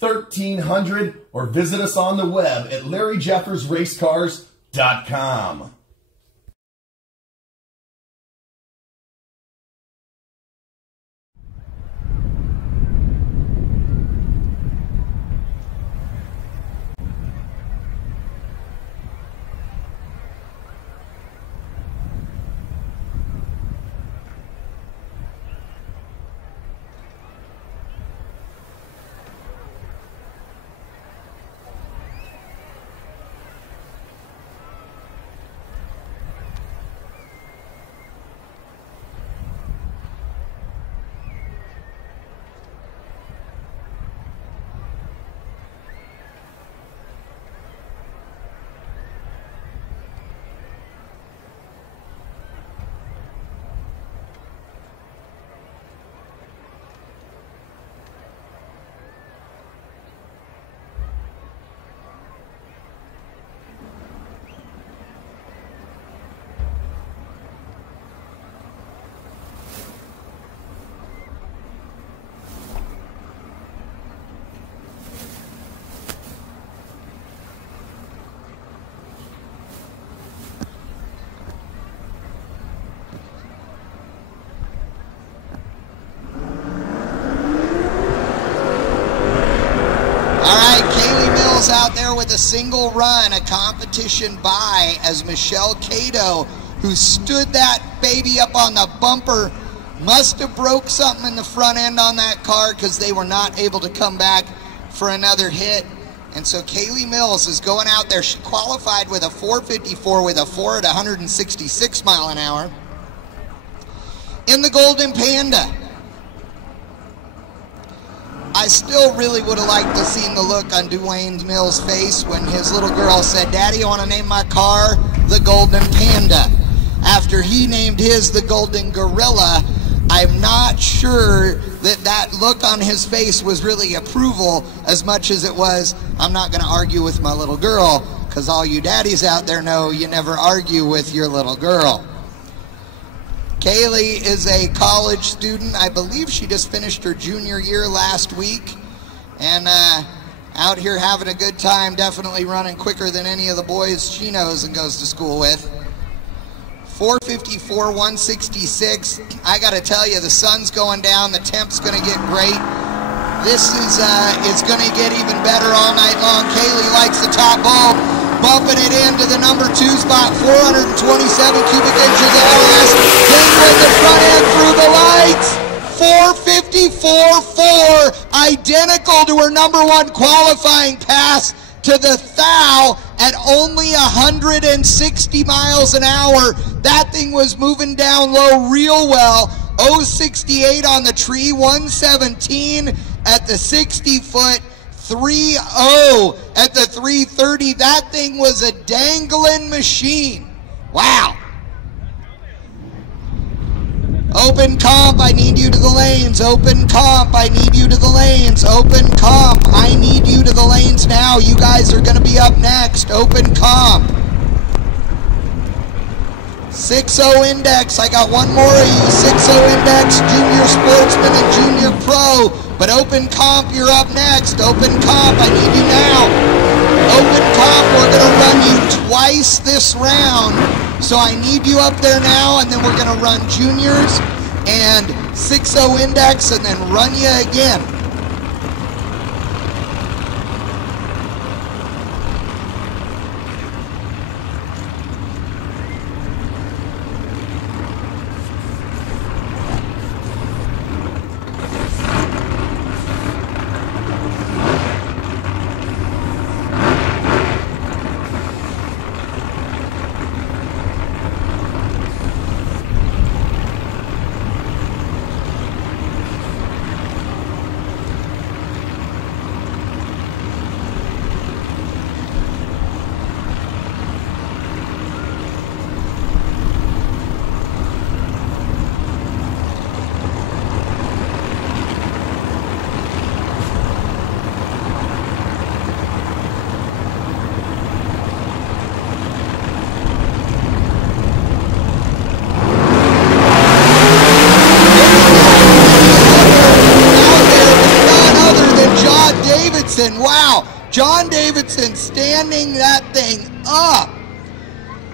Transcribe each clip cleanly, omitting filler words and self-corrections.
1300, or visit us on the web at LarryJeffersRaceCars.com. Out there with a single run, a competition bye, as Michelle Cato, who stood that baby up on the bumper, must have broke something in the front end on that car because they were not able to come back for another hit. And so Kaylee Mills is going out there. She qualified with a 454 with a 4 at 166 mile an hour in the Golden Panda. I still really would have liked to seen the look on Dwayne Mills' face when his little girl said, "Daddy, I want to name my car the Golden Panda." After he named his the Golden Gorilla, I'm not sure that that look on his face was really approval as much as it was, "I'm not going to argue with my little girl," because all you daddies out there know you never argue with your little girl. Kaylee is a college student. I believe she just finished her junior year last week, and out here having a good time, definitely running quicker than any of the boys she knows and goes to school with. 454, 166. I gotta tell you, the sun's going down, the temp's gonna get great. This is it's gonna get even better all night long. Kaylee likes the top bulb, bumping it into the number 2 spot, 427 cubic inches LS. Then with the front end through the lights, 454.4, identical to her number 1 qualifying pass to the thou at only 160 miles an hour. That thing was moving down low real well. 068 on the tree, 117 at the 60-foot, 3.0 at the 330. That thing was a dangling machine. Wow. Open comp, I need you to the lanes. Open comp, I need you to the lanes. Open comp, I need you to the lanes now. You guys are going to be up next. Open comp. 6.0 index, I got one more of you. 6.0 index, junior sportsman and junior pro. But open comp, you're up next. Open comp, I need you now. Open comp, we're going to run you twice this round. So I need you up there now, and then we're going to run juniors and 6.0 index and then run you again. Davidson, wow. John Davidson standing that thing up.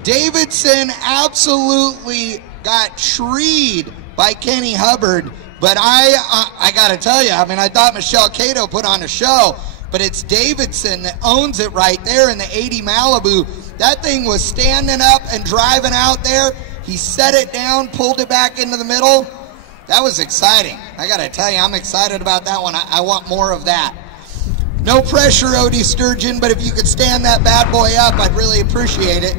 Davidson absolutely got treed by Kenny Hubbard, but I gotta tell you, I mean, I thought Michelle Cato put on a show, but it's Davidson that owns it right there in the 80 Malibu. That thing was standing up and driving out there. He set it down, pulled it back into the middle. That was exciting. I gotta tell you, I'm excited about that one. I want more of that. No pressure, Odie Sturgeon, but if you could stand that bad boy up, I'd really appreciate it.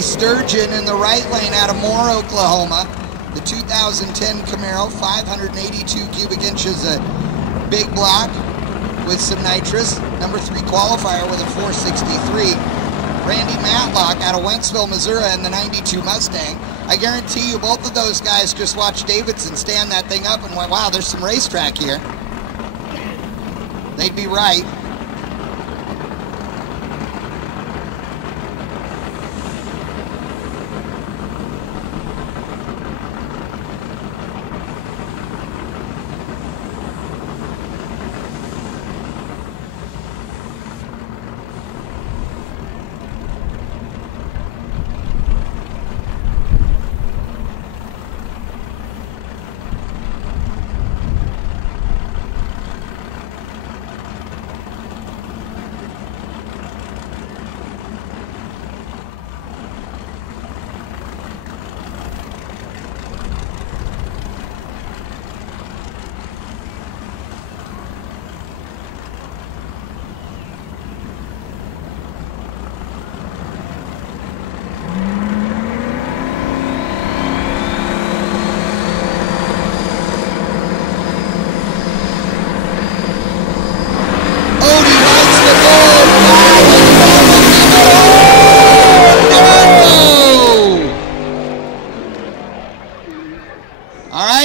Sturgeon in the right lane out of Moore, Oklahoma. The 2010 Camaro, 582 cubic inches of big block with some nitrous. Number 3 qualifier with a 463. Randy Matlock out of Wentzville, Missouri in the 92 Mustang. I guarantee you both of those guys just watched Davidson stand that thing up and went, wow, there's some racetrack here. They'd be right.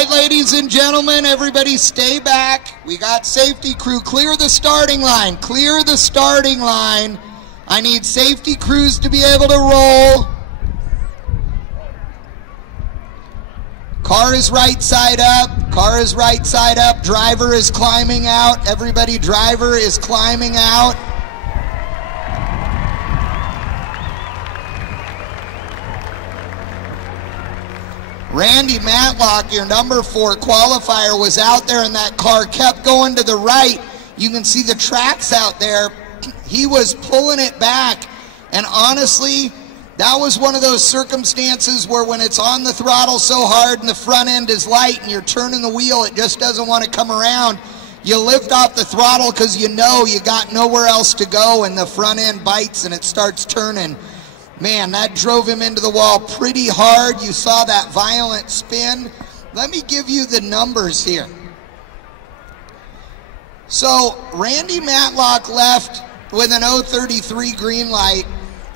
Ladies and gentlemen, everybody stay back. We got safety crew. Clear the starting line. Clear the starting line. I need safety crews to be able to roll. Car is right side up. Car is right side up. Driver is climbing out. Everybody, driver is climbing out. Randy Matlock, your number 4 qualifier, was out there and that car kept going to the right. You can see the tracks out there. He was pulling it back. And honestly, that was one of those circumstances where when it's on the throttle so hard and the front end is light and you're turning the wheel, it just doesn't want to come around. You lift off the throttle because you know you got nowhere else to go and the front end bites and it starts turning. Man, that drove him into the wall pretty hard. You saw that violent spin. Let me give you the numbers here. So, Randy Matlock left with an 033 green light.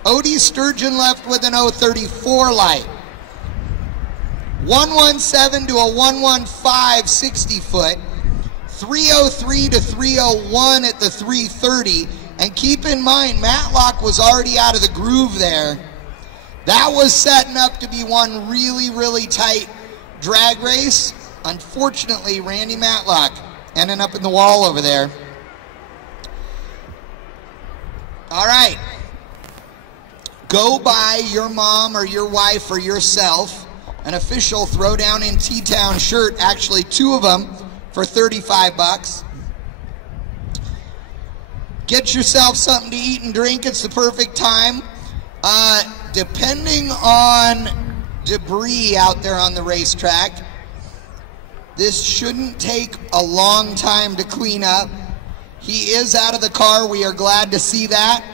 Odie Sturgeon left with an 034 light. 117 to a 115 60 foot. 303 to 301 at the 330. And keep in mind, Matlock was already out of the groove there. That was setting up to be one really, really tight drag race. Unfortunately, Randy Matlock ended up in the wall over there. All right. Go buy your mom or your wife or yourself an official Throwdown in T-Town shirt, actually 2 of them for 35 bucks. Get yourself something to eat and drink. It's the perfect time. Depending on debris out there on the racetrack, this shouldn't take a long time to clean up. He is out of the car. We are glad to see that.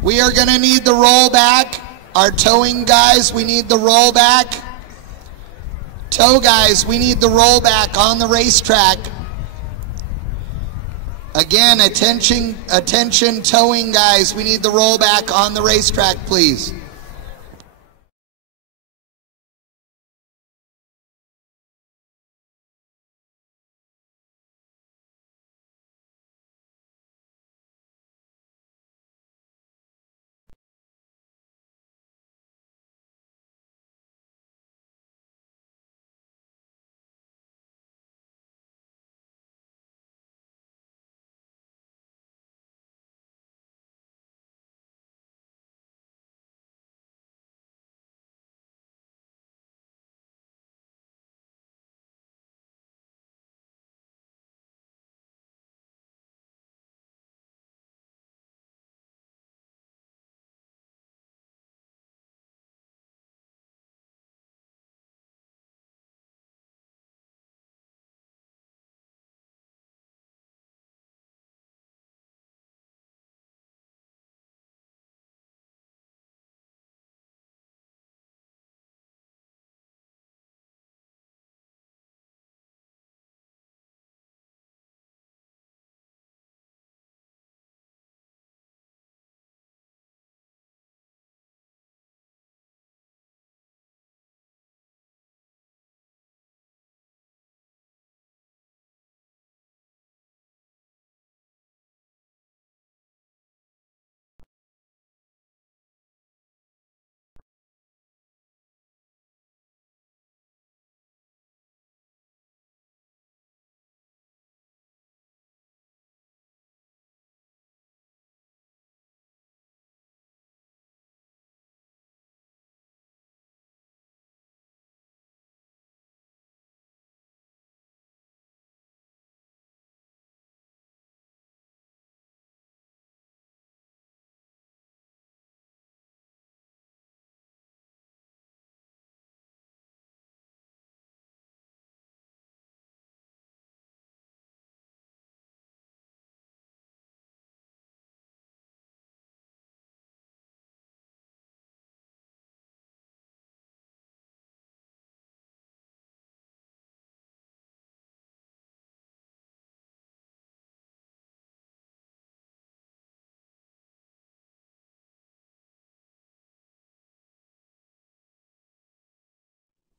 We are going to need the rollback. Our towing guys, we need the rollback. Tow guys, we need the rollback on the racetrack. Again, attention towing guys. We need the rollback on the racetrack, please.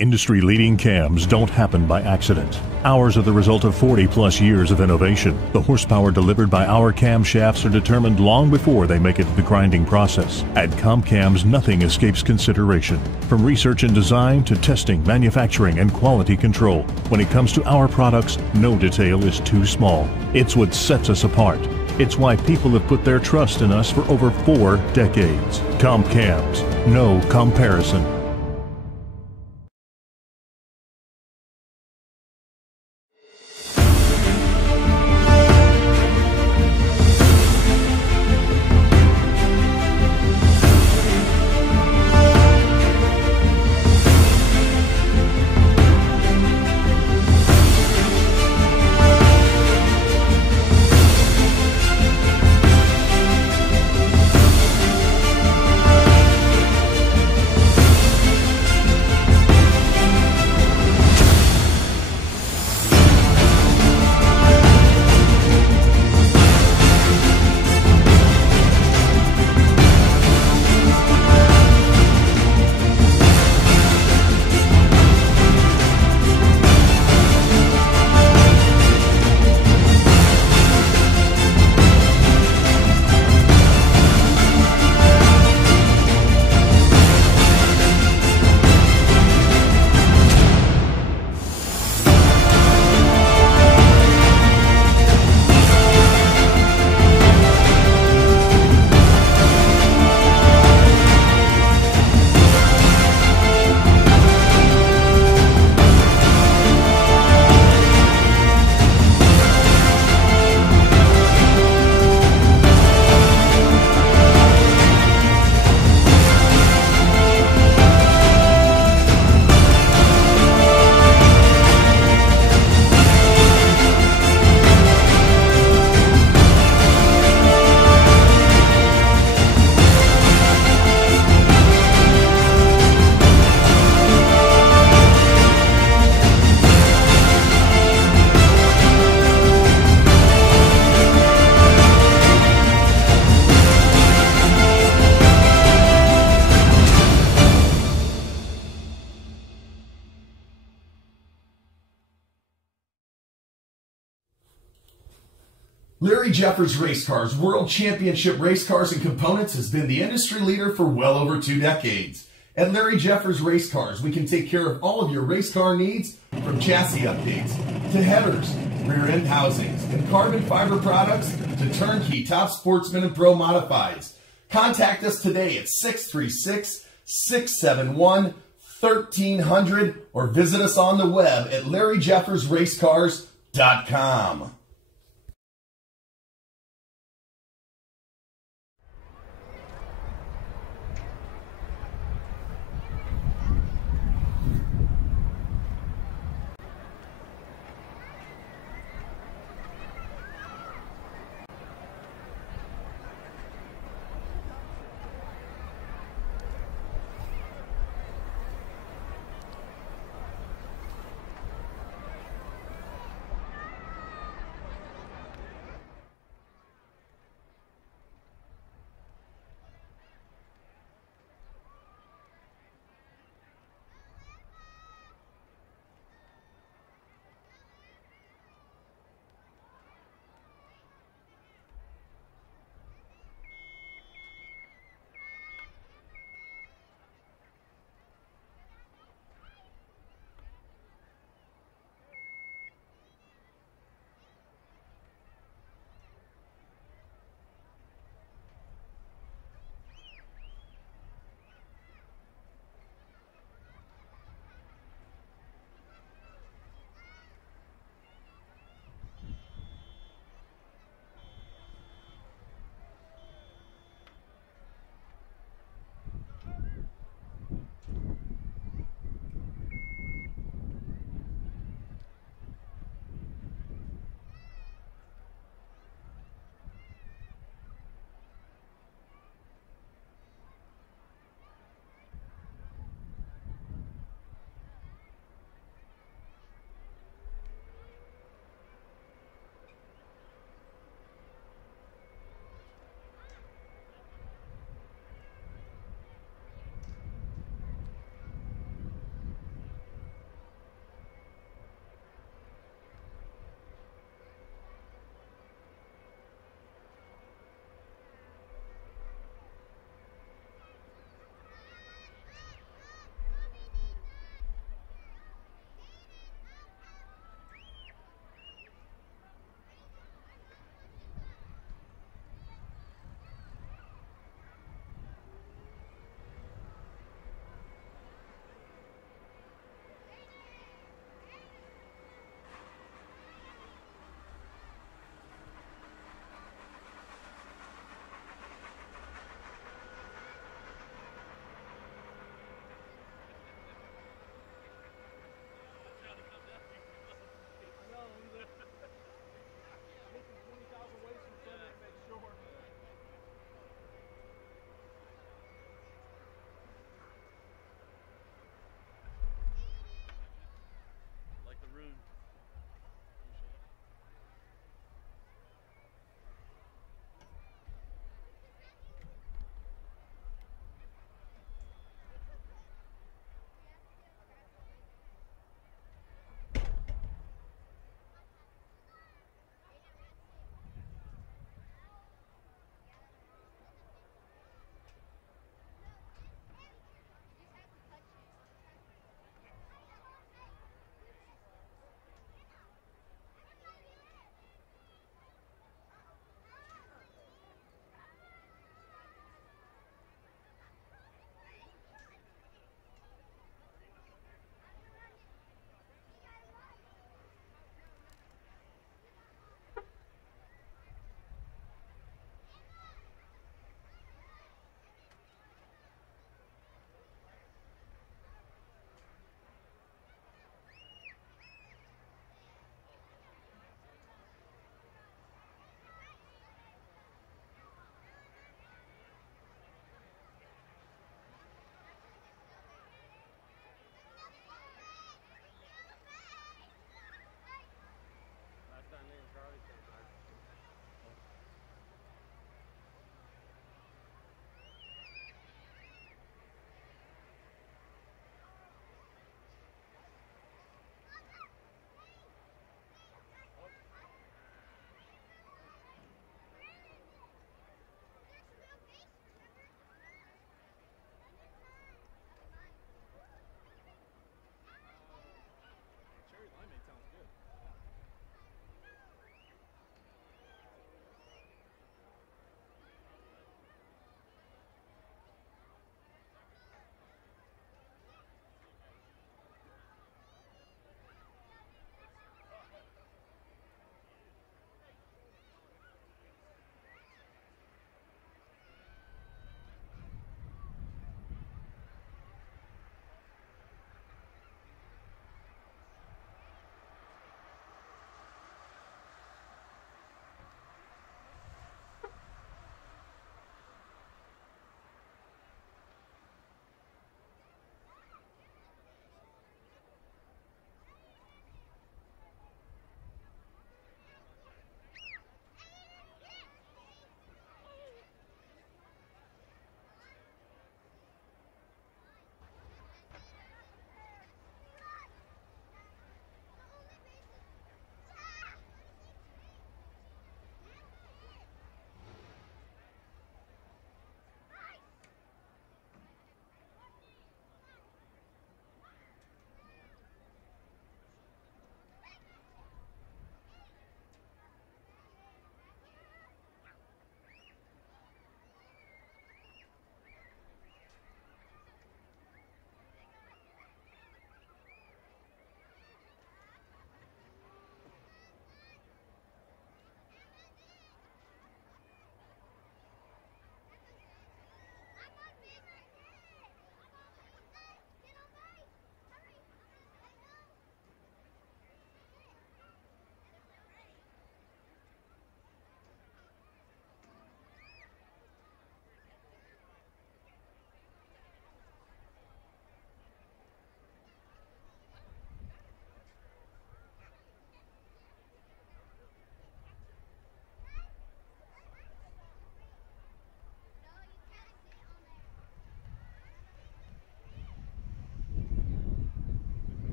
Industry-leading cams don't happen by accident. Ours are the result of 40-plus years of innovation. The horsepower delivered by our camshafts are determined long before they make it to the grinding process. At CompCams, nothing escapes consideration. From research and design to testing, manufacturing, and quality control. When it comes to our products, no detail is too small. It's what sets us apart. It's why people have put their trust in us for over 4 decades. CompCams, no comparison. Larry Jeffers Race Cars World Championship Race Cars and Components has been the industry leader for well over 2 decades. At Larry Jeffers Race Cars, we can take care of all of your race car needs, from chassis updates to headers, rear end housings, and carbon fiber products to turnkey top sportsman and pro modifieds. Contact us today at 636-671-1300 or visit us on the web at LarryJeffersRacecars.com.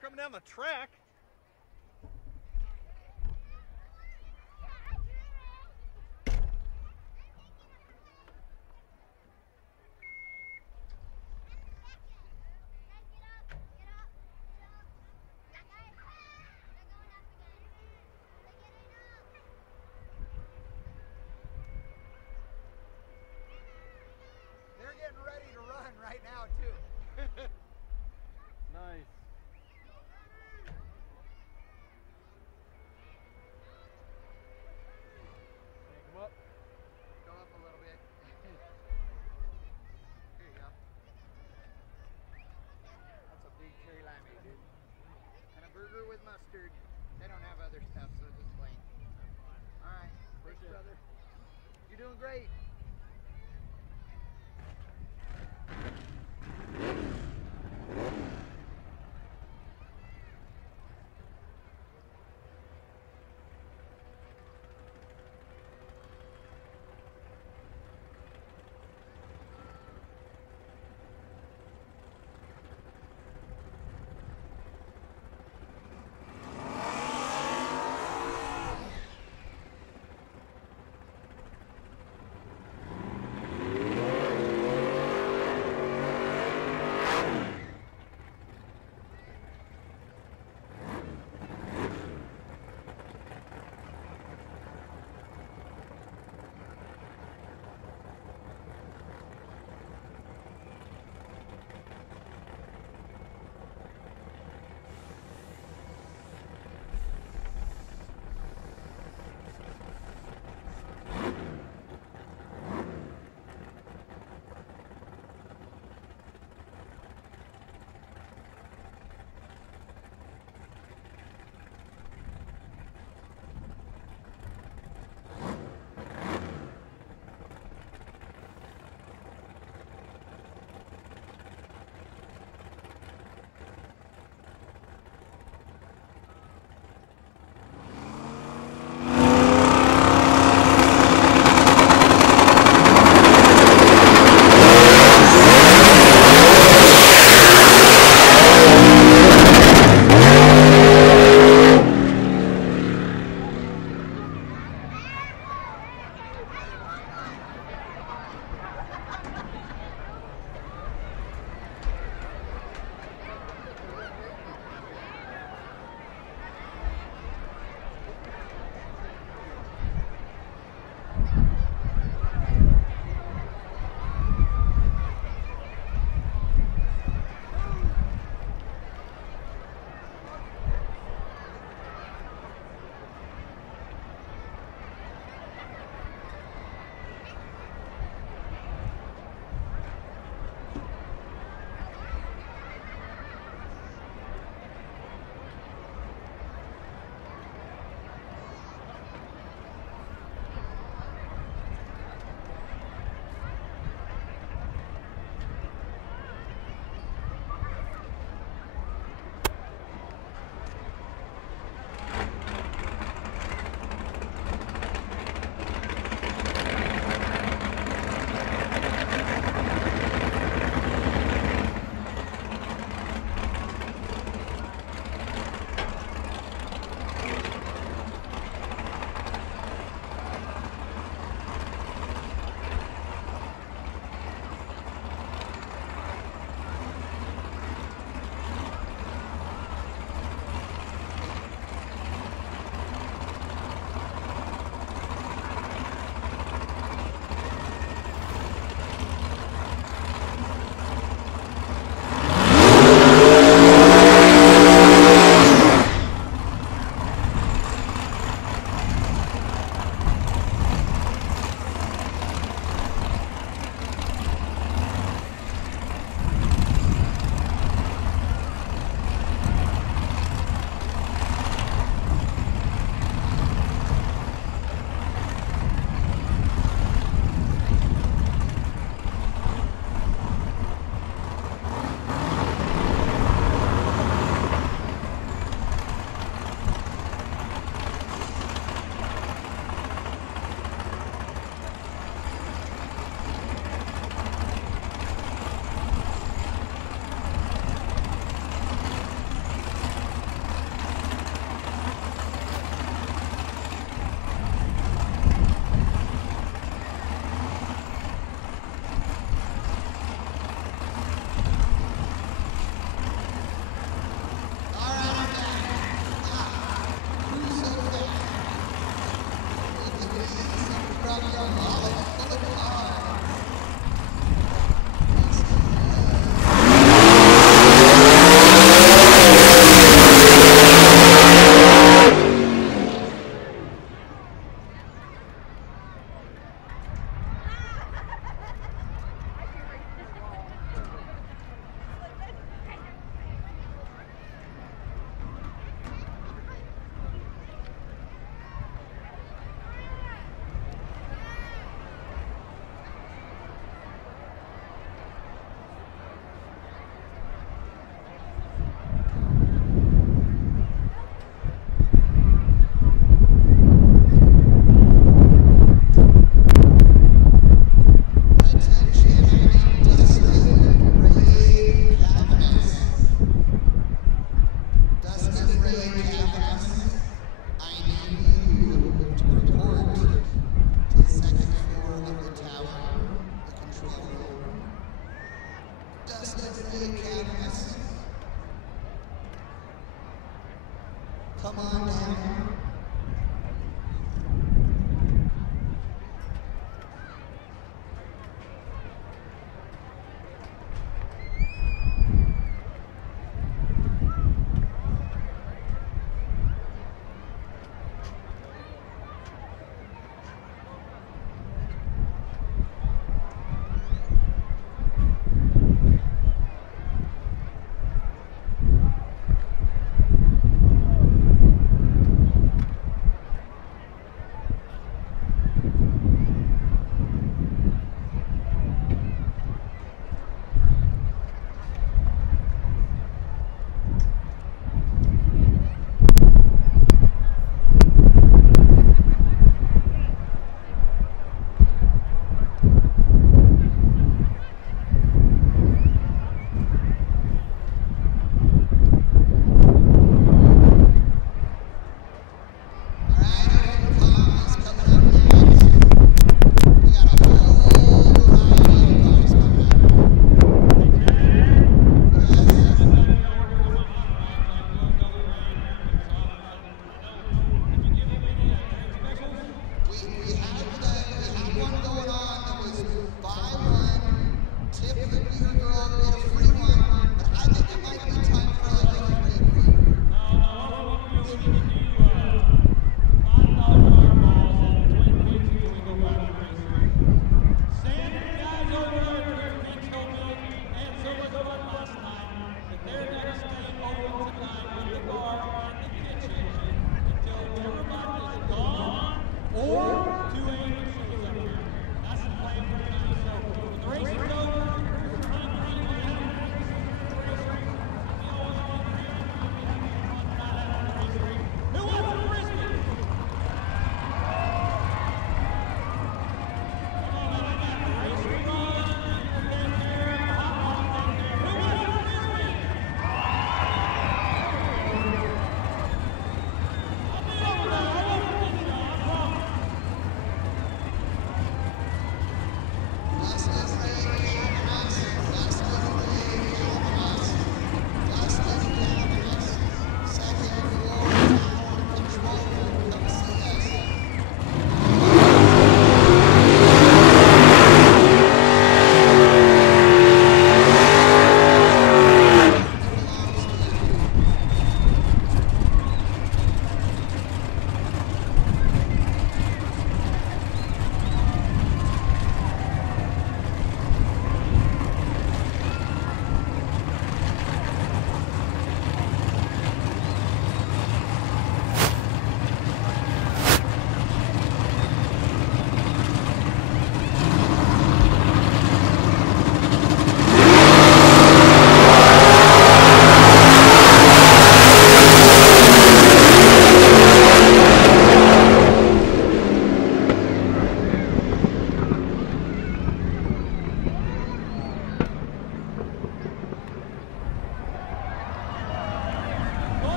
coming down the track. They're getting ready to run right now too. Nice. Take them up. Go up a little bit. Here you go. That's a big cherry limeade, dude. And a burger with mustard. They don't have other stuff, so just plain. All right, thanks, brother. You're doing great.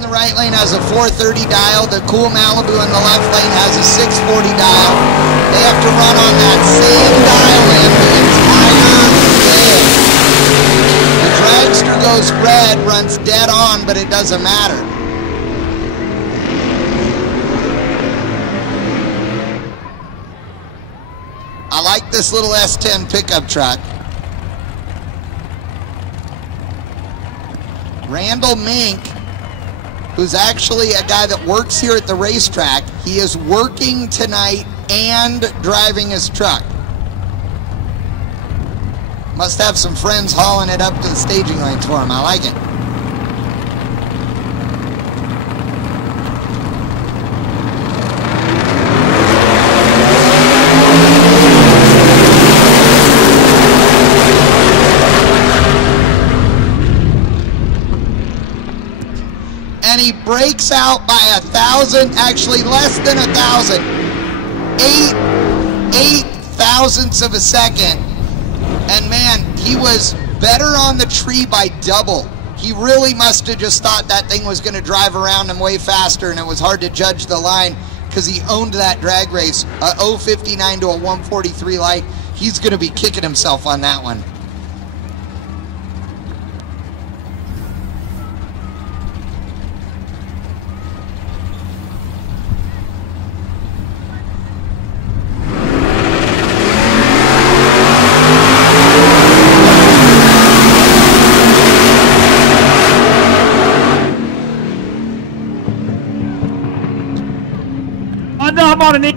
in the right lane has a 430 dial. The Cool Malibu in the left lane has a 640 dial. They have to run on that same dial in the entire day. The dragster goes red, runs dead on, but it doesn't matter. I like this little S10 pickup truck. Randall Mink, who's actually a guy that works here at the racetrack, he is working tonight and driving his truck. Must have some friends hauling it up to the staging lanes for him. I like it. And he breaks out by 1,000, actually less than 1,000. 8 thousandths of a second. And man, he was better on the tree by double. He really must have just thought that thing was going to drive around him way faster, and it was hard to judge the line because he owned that drag race. A 059 to a 143 light. He's going to be kicking himself on that one. I'm on need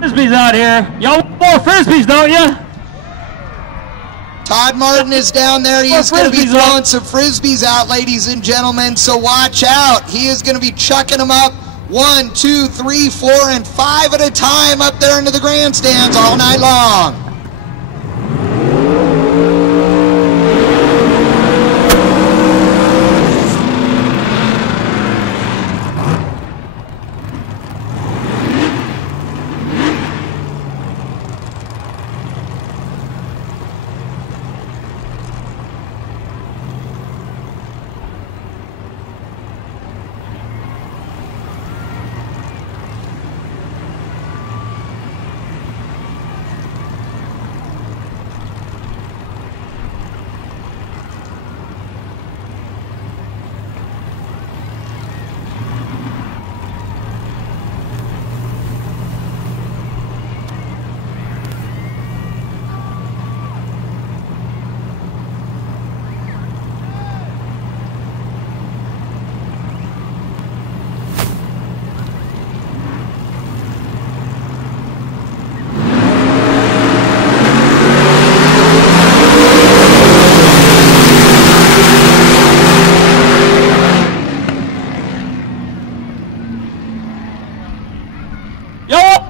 frisbees out here. Y'all want more frisbees, don't you? Todd Martin is down there. He's going to be throwing some frisbees out, ladies and gentlemen, so watch out. He is going to be chucking them up 1, 2, 3, 4, and 5 at a time up there into the grandstands all night long.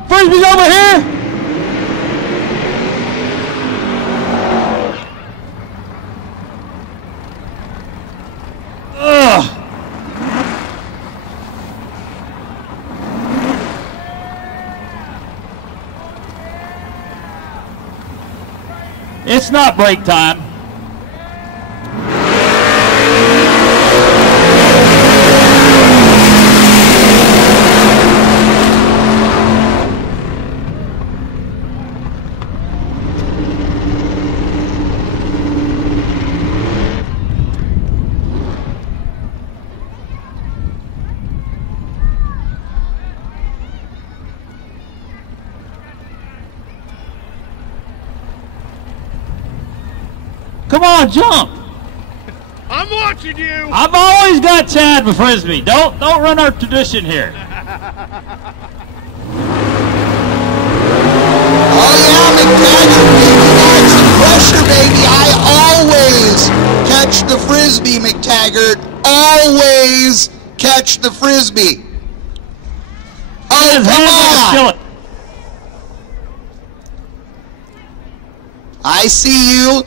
Frisbees over here! Ugh! It's not break time. Come on, jump! I'm watching you! I've always got Chad with Frisbee. Don't run our tradition here. Oh yeah, McTaggart, baby, that's some pressure, baby. I always catch the Frisbee, McTaggart. Always catch the Frisbee. Oh, come on! I see you.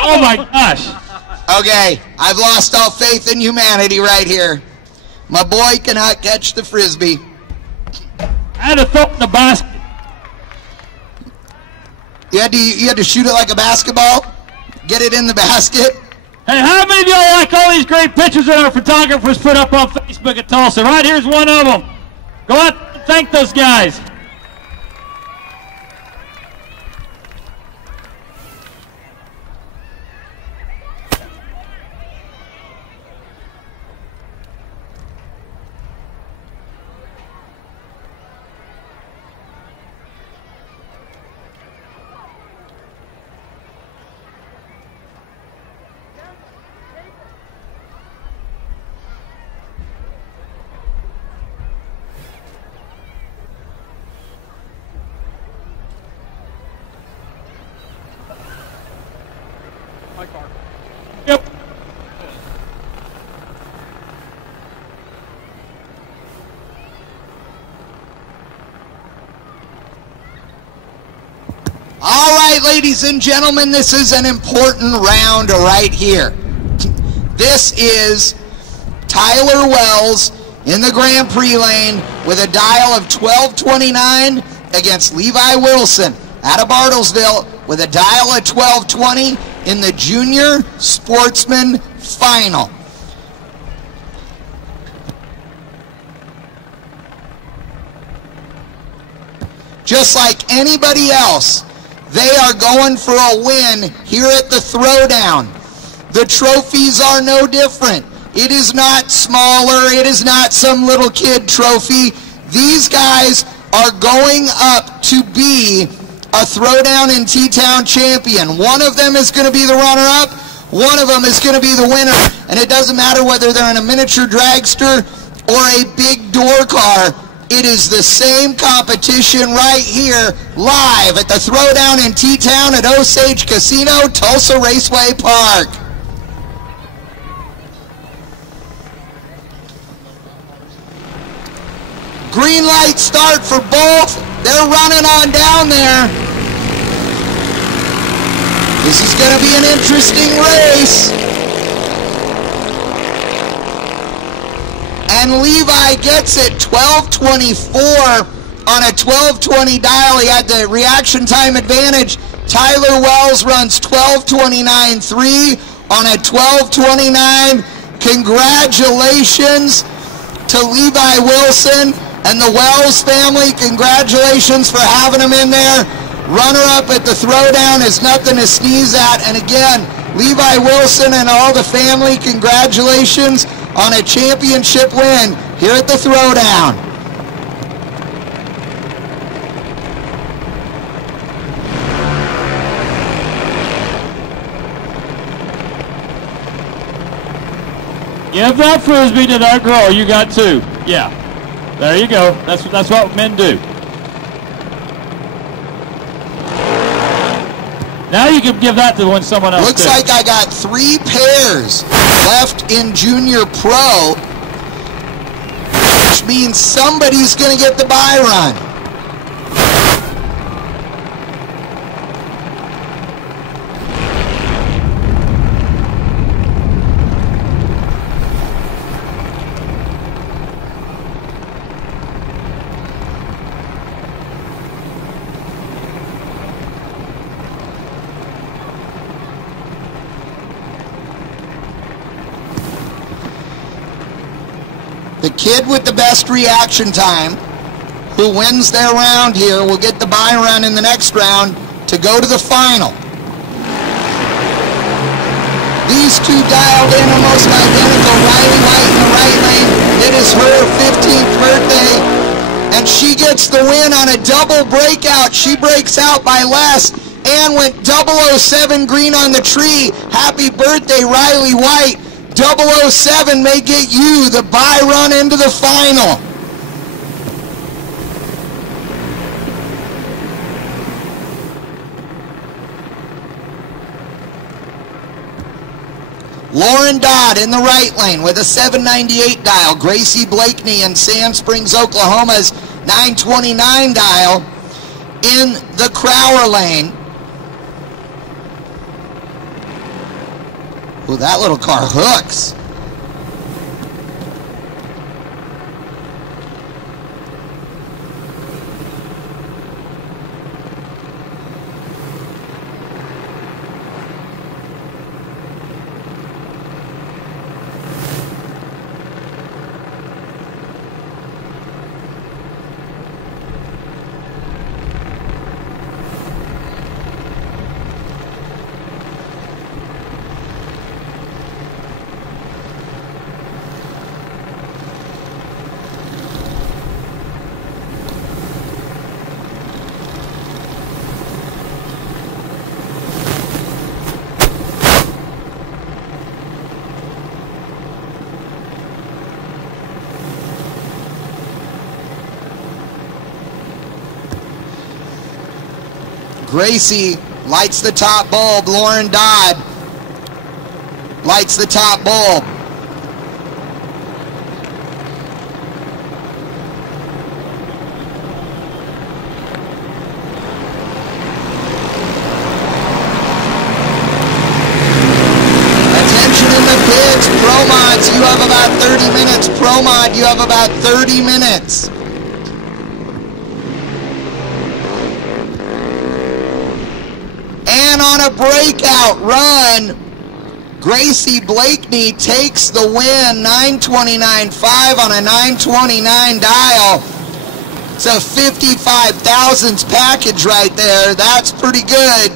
Oh my gosh. Okay, I've lost all faith in humanity right here. My boy cannot catch the Frisbee. I had to throw it in the basket. You had to shoot it like a basketball? Get it in the basket? Hey, how many of y'all like all these great pictures that our photographers put up on Facebook at Tulsa? Right here's one of them. Go out and thank those guys. My car. Yep. All right, ladies and gentlemen, this is an important round right here. This is Tyler Wells in the Grand Prix lane with a dial of 1229 against Levi Wilson out of Bartlesville with a dial of 1220 in the Junior Sportsman Final. Just like anybody else, they are going for a win here at the Throwdown. The trophies are no different. It is not smaller. It is not some little kid trophy. These guys are going up to be a Throwdown and T-Town champion. One of them is going to be the runner-up. One of them is going to be the winner. And it doesn't matter whether they're in a miniature dragster or a big door car. It is the same competition right here, live at the Throwdown in T-Town at Osage Casino, Tulsa Raceway Park. Green light start for both. They're running on down there. This is going to be an interesting race. And Levi gets it 1224 on a 1220 dial. He had the reaction time advantage. Tyler Wells runs 1229.3 on a 1229. Congratulations to Levi Wilson and the Wells family. Congratulations for having him in there. Runner-up at the Throwdown is nothing to sneeze at. And again, Levi Wilson and all the family, congratulations on a championship win here at the Throwdown. Give that Frisbee to that girl. You got two. Yeah. There you go. That's what men do. Now you can give that to someone else. Looks like I got 3 pairs left in Junior Pro, which means somebody's going to get the bye run. The kid with the best reaction time, who wins their round here, will get the bye run in the next round to go to the final. These two dialed in almost identical. Riley White in the right lane. It is her 15th birthday, and she gets the win on a double breakout. She breaks out by less and went 007 green on the tree. Happy birthday, Riley White. 007 may get you the bye run into the final. Lauren Dodd in the right lane with a 798 dial. Gracie Blakeney in Sand Springs, Oklahoma's 929 dial in the Crower lane. Ooh, that little car hooks. Gracie lights the top bulb. Lauren Dodd lights the top bulb. Attention in the pits. Pro Mods, you have about 30 minutes. Pro Mod, you have about 30 minutes. And on a breakout run, Gracie Blakeney takes the win, 929.5 on a 929 dial. It's a 55 thousandths package right there. That's pretty good.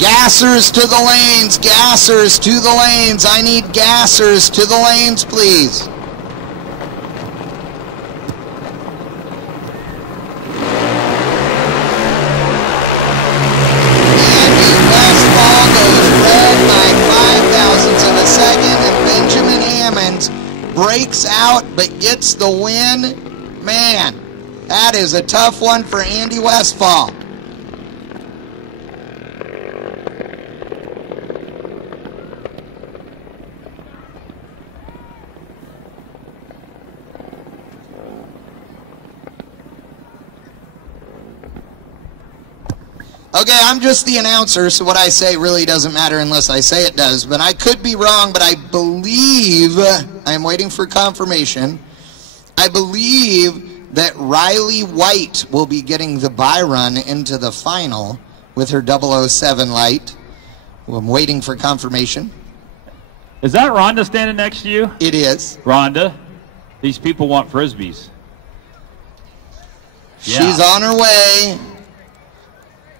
Gassers to the lanes, gassers to the lanes. I need gassers to the lanes, please. Andy Westfall goes red by 5 thousandths of a second, and Benjamin Hammonds breaks out but gets the win. Man, that is a tough one for Andy Westfall. Okay, I'm just the announcer, so what I say really doesn't matter unless I say it does. But I could be wrong, but I believe, I'm waiting for confirmation, I believe that Riley White will be getting the bye run into the final with her 007 light. Well, I'm waiting for confirmation. Is that Rhonda standing next to you? It is. Rhonda, these people want Frisbees. Yeah. She's on her way.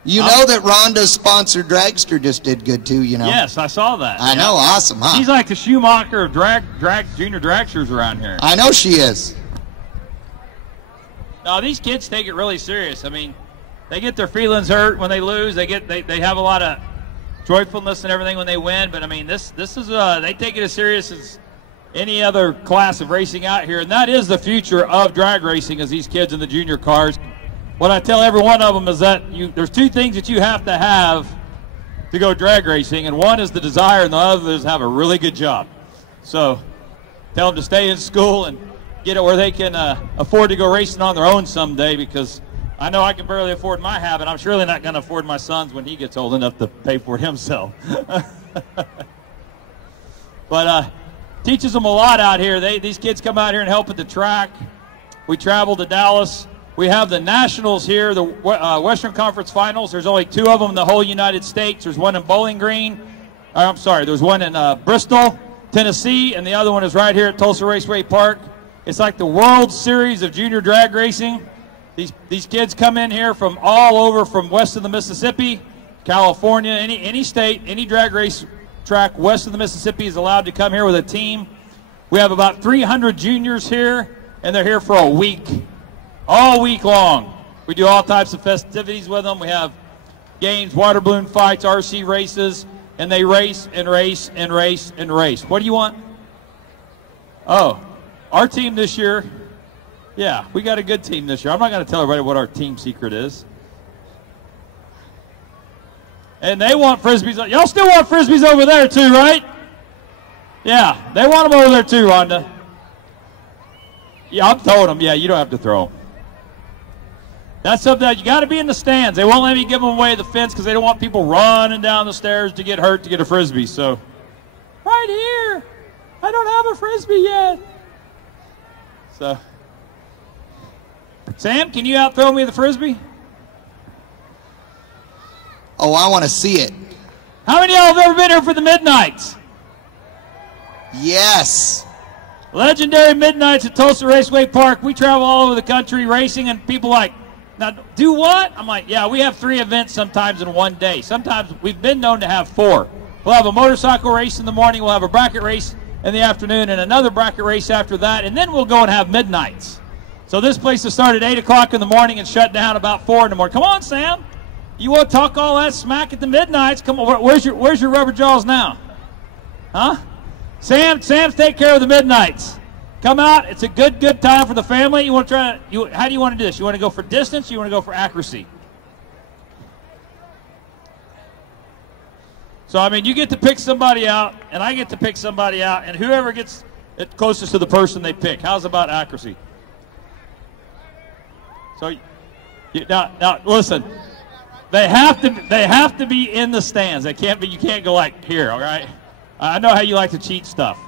You know that Rhonda's sponsored dragster just did good too, you know? Yes, I saw that. I know, awesome, huh? She's like the Schumacher of junior dragsters around here. I know she is. No, these kids take it really serious. I mean, they get their feelings hurt when they lose. They have a lot of joyfulness and everything when they win. But I mean, this is they take it as serious as any other class of racing out here, and that is the future of drag racing. As these kids in the junior cars. What I tell every one of them is that there's two things that you have to go drag racing, and one is the desire, and the other is have a really good job. So tell them to stay in school and get it where they can afford to go racing on their own someday, because I know I can barely afford my habit. I'm surely not going to afford my son's when he gets old enough to pay for it himself. But teaches them a lot out here. These kids come out here and help at the track. We travel to Dallas. We have the Nationals here, the Western Conference Finals. There's only 2 of them in the whole United States. There's one in Bowling Green. I'm sorry, there's one in Bristol, Tennessee, and the other one is right here at Tulsa Raceway Park. It's like the World Series of junior drag racing. These kids come in here from all over, from west of the Mississippi, California, any state, any drag race track west of the Mississippi is allowed to come here with a team. We have about 300 juniors here, and they're here for a week. All week long. We do all types of festivities with them. We have games, water balloon fights, RC races, and they race and race and race and race. What do you want? Oh, our team this year, yeah, we got a good team this year. I'm not going to tell everybody what our team secret is. And they want Frisbees. Y'all still want Frisbees over there too, right? Yeah, they want them over there too, Rhonda. Yeah, I've told them, yeah, you don't have to throw them. That's something that you got to be in the stands. They won't let me give them away the fence because they don't want people running down the stairs to get hurt to get a Frisbee. So, right here, I don't have a Frisbee yet. So, Sam, can you out-throw me the Frisbee? Oh, I want to see it. How many of y'all have ever been here for the Midnights? Yes. Legendary Midnights at Tulsa Raceway Park. We travel all over the country racing, and people like, now, do what? I'm like, yeah, we have 3 events sometimes in one day. Sometimes we've been known to have 4. We'll have a motorcycle race in the morning. We'll have a bracket race in the afternoon and another bracket race after that. And then we'll go and have midnights. So this place will start at 8 o'clock in the morning and shut down about 4 in the morning. Come on, Sam. You want to talk all that smack at the midnights? Come on. Where's your rubber jaws now? Huh? Sam's take care of the midnights. Come out. It's a good time for the family. You want to try? How do you want to do this? You want to go for distance? Or you want to go for accuracy? So I mean, you get to pick somebody out, and I get to pick somebody out, and whoever gets it closest to the person they pick. How's about accuracy? So now listen. They have to be in the stands. They can't be. You can't go like here. All right. I know how you like to cheat stuff.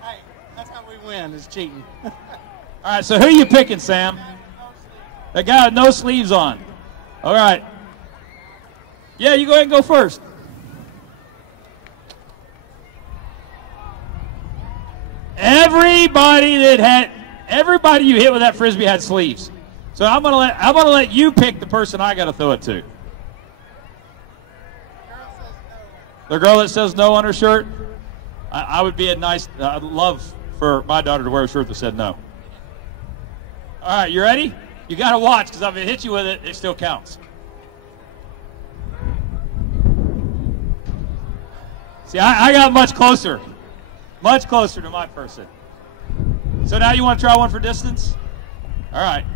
Hey, that's how we win, is cheating. All right, so who are you picking, Sam? The guy with no sleeves on. All right. Yeah, you go ahead and go first. Everybody you hit with that Frisbee had sleeves. So I'm gonna let you pick the person I gotta throw it to. The girl that says no on her shirt? I would be I'd love for my daughter to wear a shirt that said no. All right, you ready? You got to watch, because if I hit you with it, it still counts. See, I got much closer to my person. So now you want to try one for distance? All right.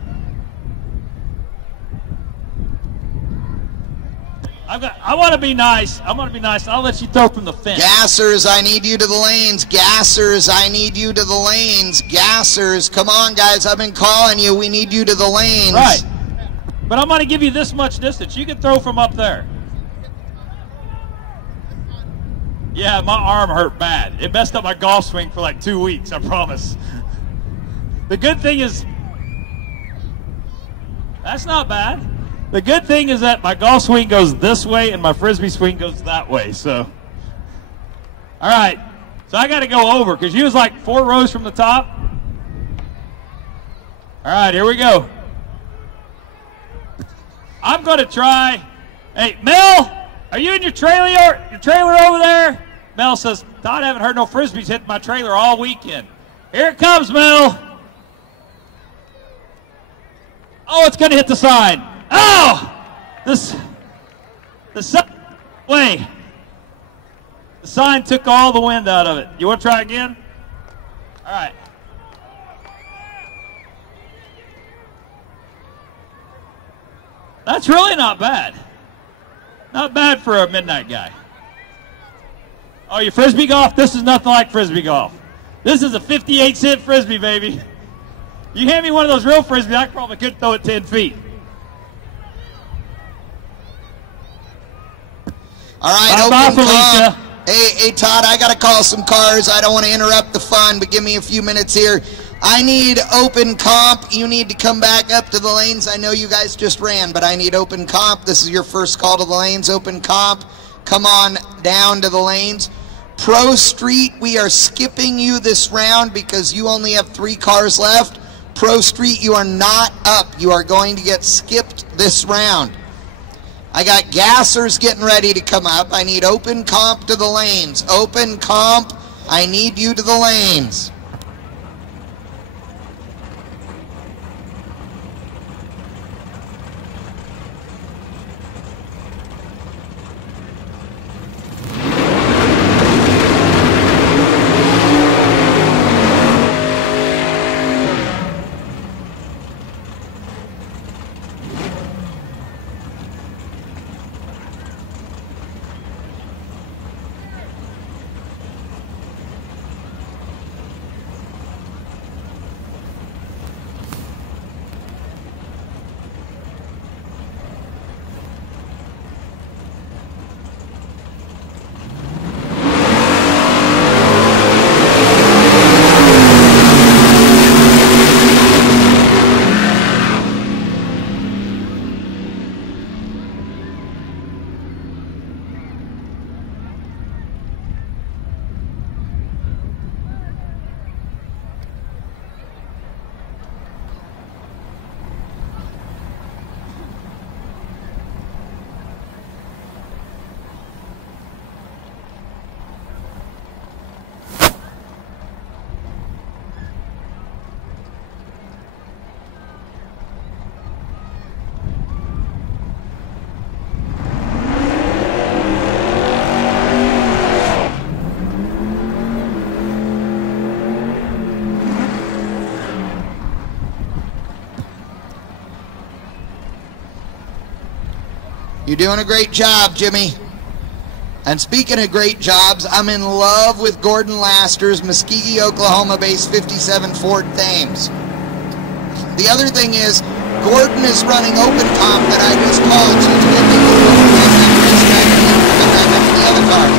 I want to be nice. I'm going to be nice. I'll let you throw from the fence. Gassers, I need you to the lanes. Gassers, I need you to the lanes. Gassers, come on, guys. I've been calling you. We need you to the lanes. Right. But I'm going to give you this much distance. You can throw from up there. Yeah, my arm hurt bad. It messed up my golf swing for like 2 weeks, I promise. The good thing is, that's not bad. The good thing is that my golf swing goes this way and my Frisbee swing goes that way, so. All right, so I got to go over because you was like 4 rows from the top. All right, here we go. I'm going to try. Hey, Mel, are you in your trailer over there? Mel says, Todd, I haven't heard no Frisbees hit my trailer all weekend. Here it comes, Mel. Oh, it's going to hit the side. Oh! The sign took all the wind out of it. You want to try again? All right. That's really not bad. Not bad for a midnight guy. Oh, you Frisbee golf? This is nothing like Frisbee golf. This is a 58-cent Frisbee, baby. You hand me one of those real Frisbees, I probably could throw it 10 feet. All right, open comp. Hey, Todd, I got to call some cars. I don't want to interrupt the fun, but give me a few minutes here. I need open comp. You need to come back up to the lanes. I know you guys just ran, but I need open comp. This is your first call to the lanes. Open comp. Come on down to the lanes. Pro Street, we are skipping you this round because you only have 3 cars left. Pro Street, you are not up. You are going to get skipped this round. I got gassers getting ready to come up. I need open comp to the lanes. Open comp, I need you to the lanes. doing a great job, Jimmy. And speaking of great jobs, I'm in love with Gordon Laster's Muskogee, Oklahoma-based 57 Ford Thames. The other thing is, Gordon is running open comp that I just called, so it's good to the other car.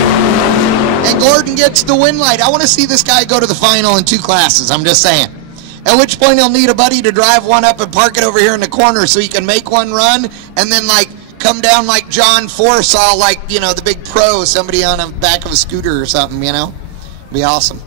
And Gordon gets the win light. I want to see this guy go to the final in 2 classes, I'm just saying. At which point he'll need a buddy to drive one up and park it over here in the corner so he can make one run, and then like come down like John Forsaw, like, you know, the big pro, somebody on the back of a scooter or something, you know? Be awesome.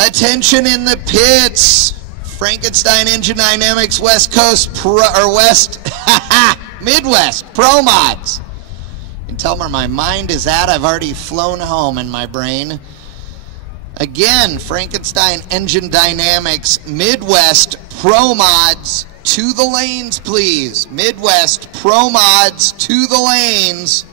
Attention in the pits. Frankenstein Engine Dynamics West Coast Midwest Pro Mods. You can tell where my mind is at. I've already flown home in my brain. Again, Frankenstein Engine Dynamics Midwest Pro Mods to the lanes, please. Midwest Pro Mods to the lanes.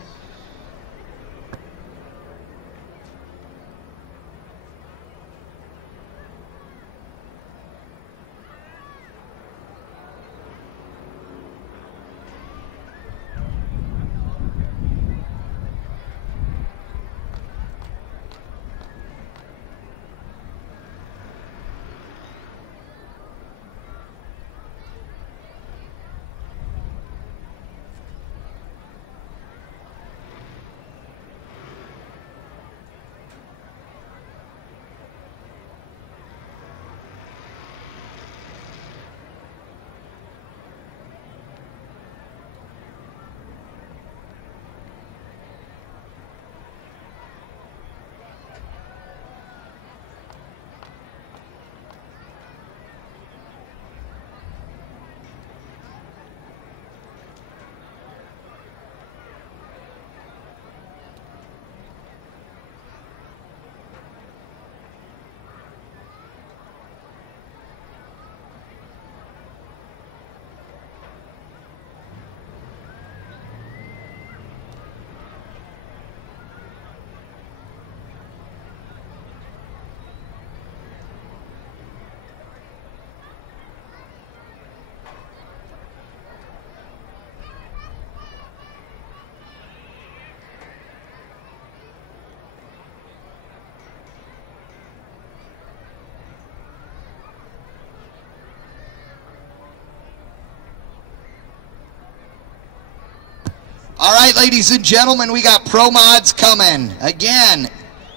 All right, ladies and gentlemen, we got Pro Mods coming. Again,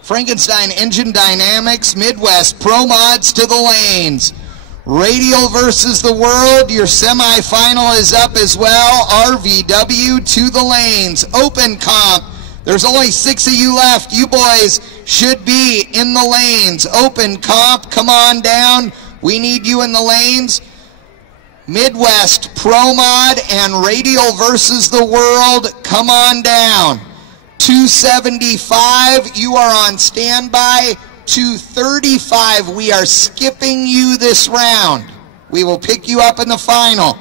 Frankenstein Engine Dynamics Midwest Pro Mods to the lanes. Radial versus the World, your semifinal is up as well. RVW to the lanes. Open comp. There's only 6 of you left. You boys should be in the lanes. Open comp, come on down. We need you in the lanes. Midwest Pro Mod and Radial versus the World, come on down. 275, you are on standby. 235, we are skipping you this round. We will pick you up in the final.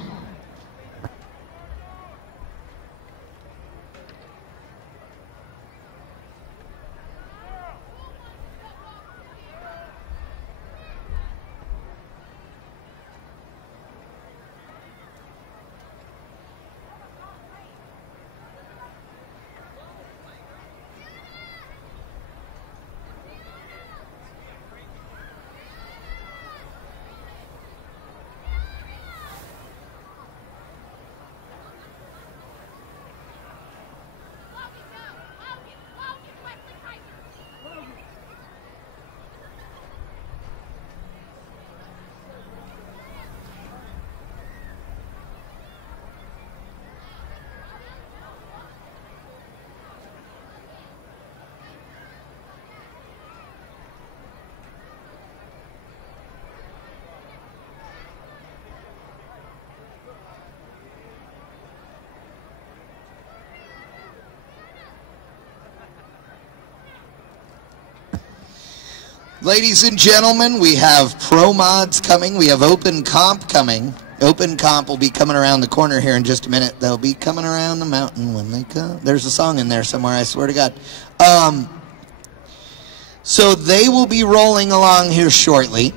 Ladies and gentlemen, we have pro mods coming. We have open comp coming. Open comp will be coming around the corner here in just a minute. They'll be coming around the mountain when they come. There's a song in there somewhere, I swear to God. So they will be rolling along here shortly.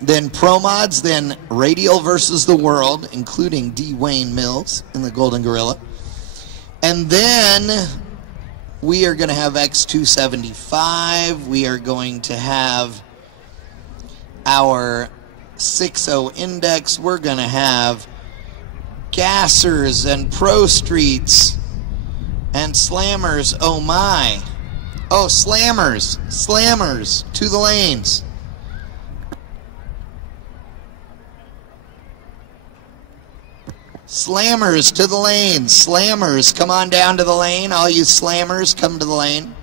Then pro mods, then Radial versus the World, including Wayne Mills in the Golden Gorilla. And then we are going to have X275. We are going to have our 6.0 Index. We're going to have Gassers and Pro Streets and Slammers. Oh my. Oh, Slammers. Slammers to the lanes. Slammers to the lane. Slammers, come on down to the lane. All you slammers, come to the lane.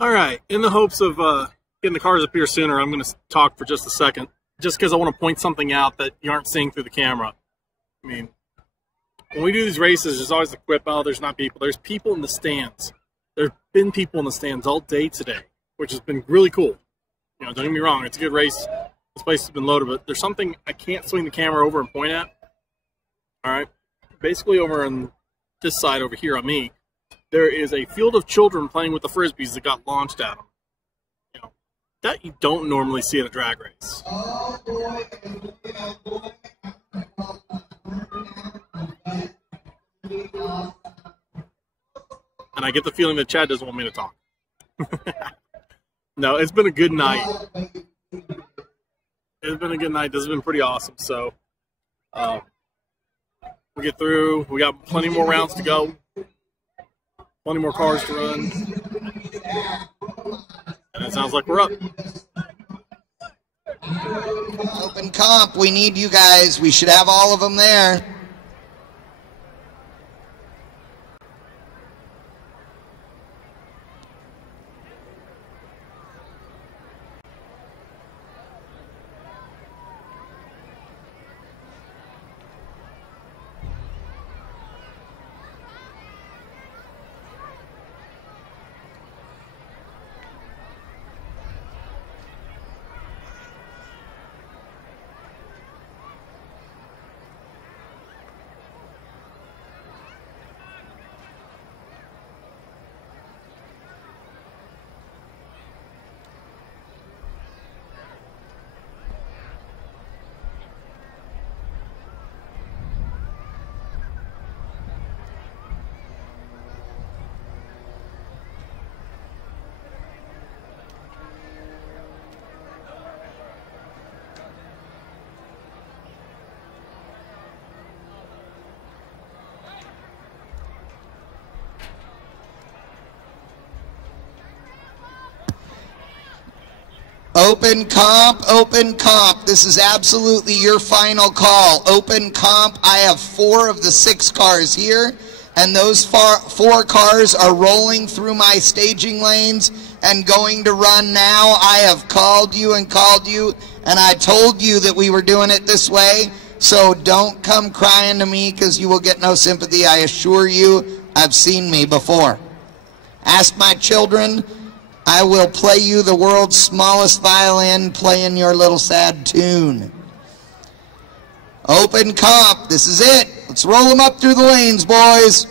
All right, in the hopes of getting the cars up here sooner, I'm going to talk for just a second, just because I want to point something out that you aren't seeing through the camera. I mean, when we do these races, there's always the quip, oh, there's not people. There's people in the stands. There's been people in the stands all day today, which has been really cool. You know, don't get me wrong, it's a good race. This place has been loaded, but there's something I can't swing the camera over and point at. All right, basically over in this side over here on me, there is a field of children playing with the Frisbees that got launched at them. You know, that you don't normally see at a drag race. And I get the feeling that Chad doesn't want me to talk. No, it's been a good night. It's been a good night. This has been pretty awesome. So we get through. We got plenty more rounds to go. Plenty more cars to run. And it sounds like we're up. Open comp, we need you guys. We should have all of them there. Open comp. This is absolutely your final call. Open comp. I have 4 of the 6 cars here, and those 4 cars are rolling through my staging lanes and going to run now. I have called you, and I told you that we were doing it this way, so don't come crying to me because you will get no sympathy. I assure you, I've seen me before. Ask my children. I will play you the world's smallest violin playing your little sad tune. Open comp, this is it. Let's roll them up through the lanes, boys.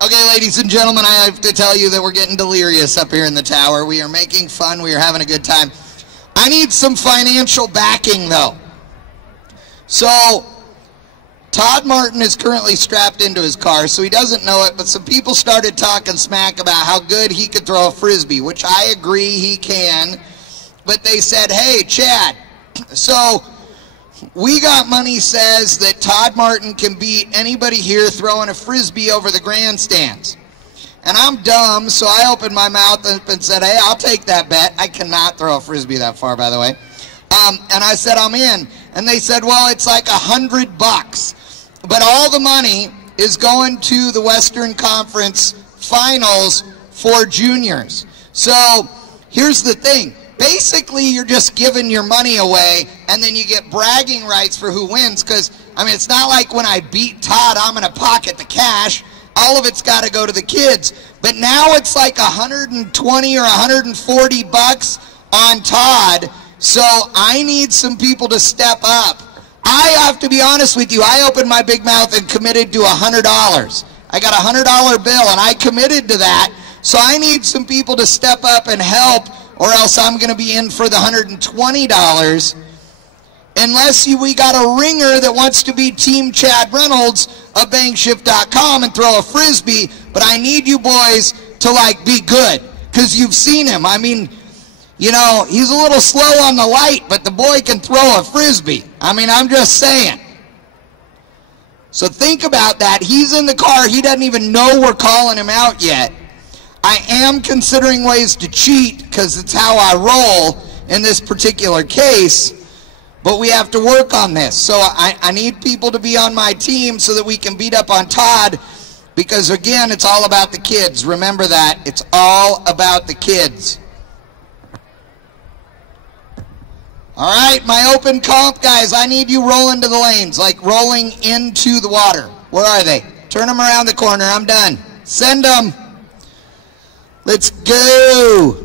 Okay, ladies and gentlemen, I have to tell you that we're getting delirious up here in the tower. We are making fun. We are having a good time. I need some financial backing, though. So, Todd Martin is currently strapped into his car, so he doesn't know it, but some people started talking smack about how good he could throw a Frisbee, which I agree he can. But they said, hey, Chad, so we got money says that Todd Martin can beat anybody here throwing a Frisbee over the grandstands. And I'm dumb, so I opened my mouth up and said, hey, I'll take that bet. I cannot throw a Frisbee that far, by the way. And I said, I'm in. And they said, well, it's like $100. But all the money is going to the Western Conference Finals for juniors. So here's the thing. basically you're just giving your money away, and then you get bragging rights for who wins, because, I mean, it's not like when I beat Todd, I'm going to pocket the cash. All of it's got to go to the kids. But now it's like 120 or 140 bucks on Todd, so I need some people to step up. I have to be honest with you, I opened my big mouth and committed to $100. I got a $100 bill, and I committed to that, so I need some people to step up and help, or else I'm going to be in for the $120. Unless we got a ringer that wants to be Team Chad Reynolds of Bangshift.com and throw a Frisbee, but I need you boys to, like, be good, because you've seen him. I mean, you know, he's a little slow on the light, but the boy can throw a Frisbee. I mean, I'm just saying. So think about that. He's in the car. He doesn't even know we're calling him out yet. I am considering ways to cheat, because it's how I roll in this particular case, but we have to work on this. So I need people to be on my team so that we can beat up on Todd, because, again, it's all about the kids. Remember that. It's all about the kids. All right, my open comp guys, I need you rolling to the lanes, like rolling into the water. Where are they? Turn them around the corner. I'm done. Send them. Let's go.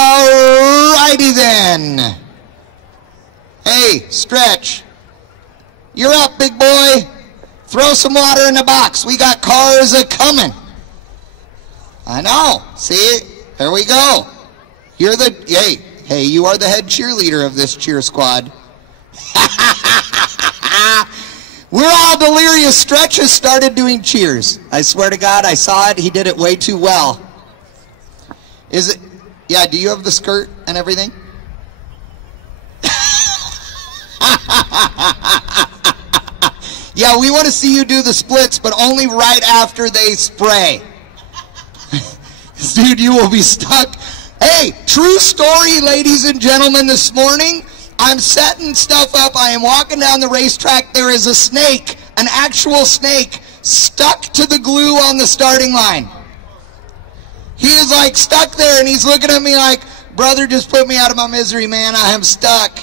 Alrighty then. Hey, Stretch. You're up, big boy. Throw some water in the box. We got cars a-coming. I know. See? There we go. You're the, hey, you are the head cheerleader of this cheer squad. We're all delirious. Stretch has started doing cheers. I swear to God, I saw it. He did it way too well. Is it? Yeah, do you have the skirt and everything? Yeah, we want to see you do the splits, but only right after they spray. Dude, you will be stuck. Hey, true story, ladies and gentlemen, this morning, I'm setting stuff up. I am walking down the racetrack. There is a snake, an actual snake, stuck to the glue on the starting line. He is like stuck there, and he's looking at me like, brother, just put me out of my misery, man. I am stuck.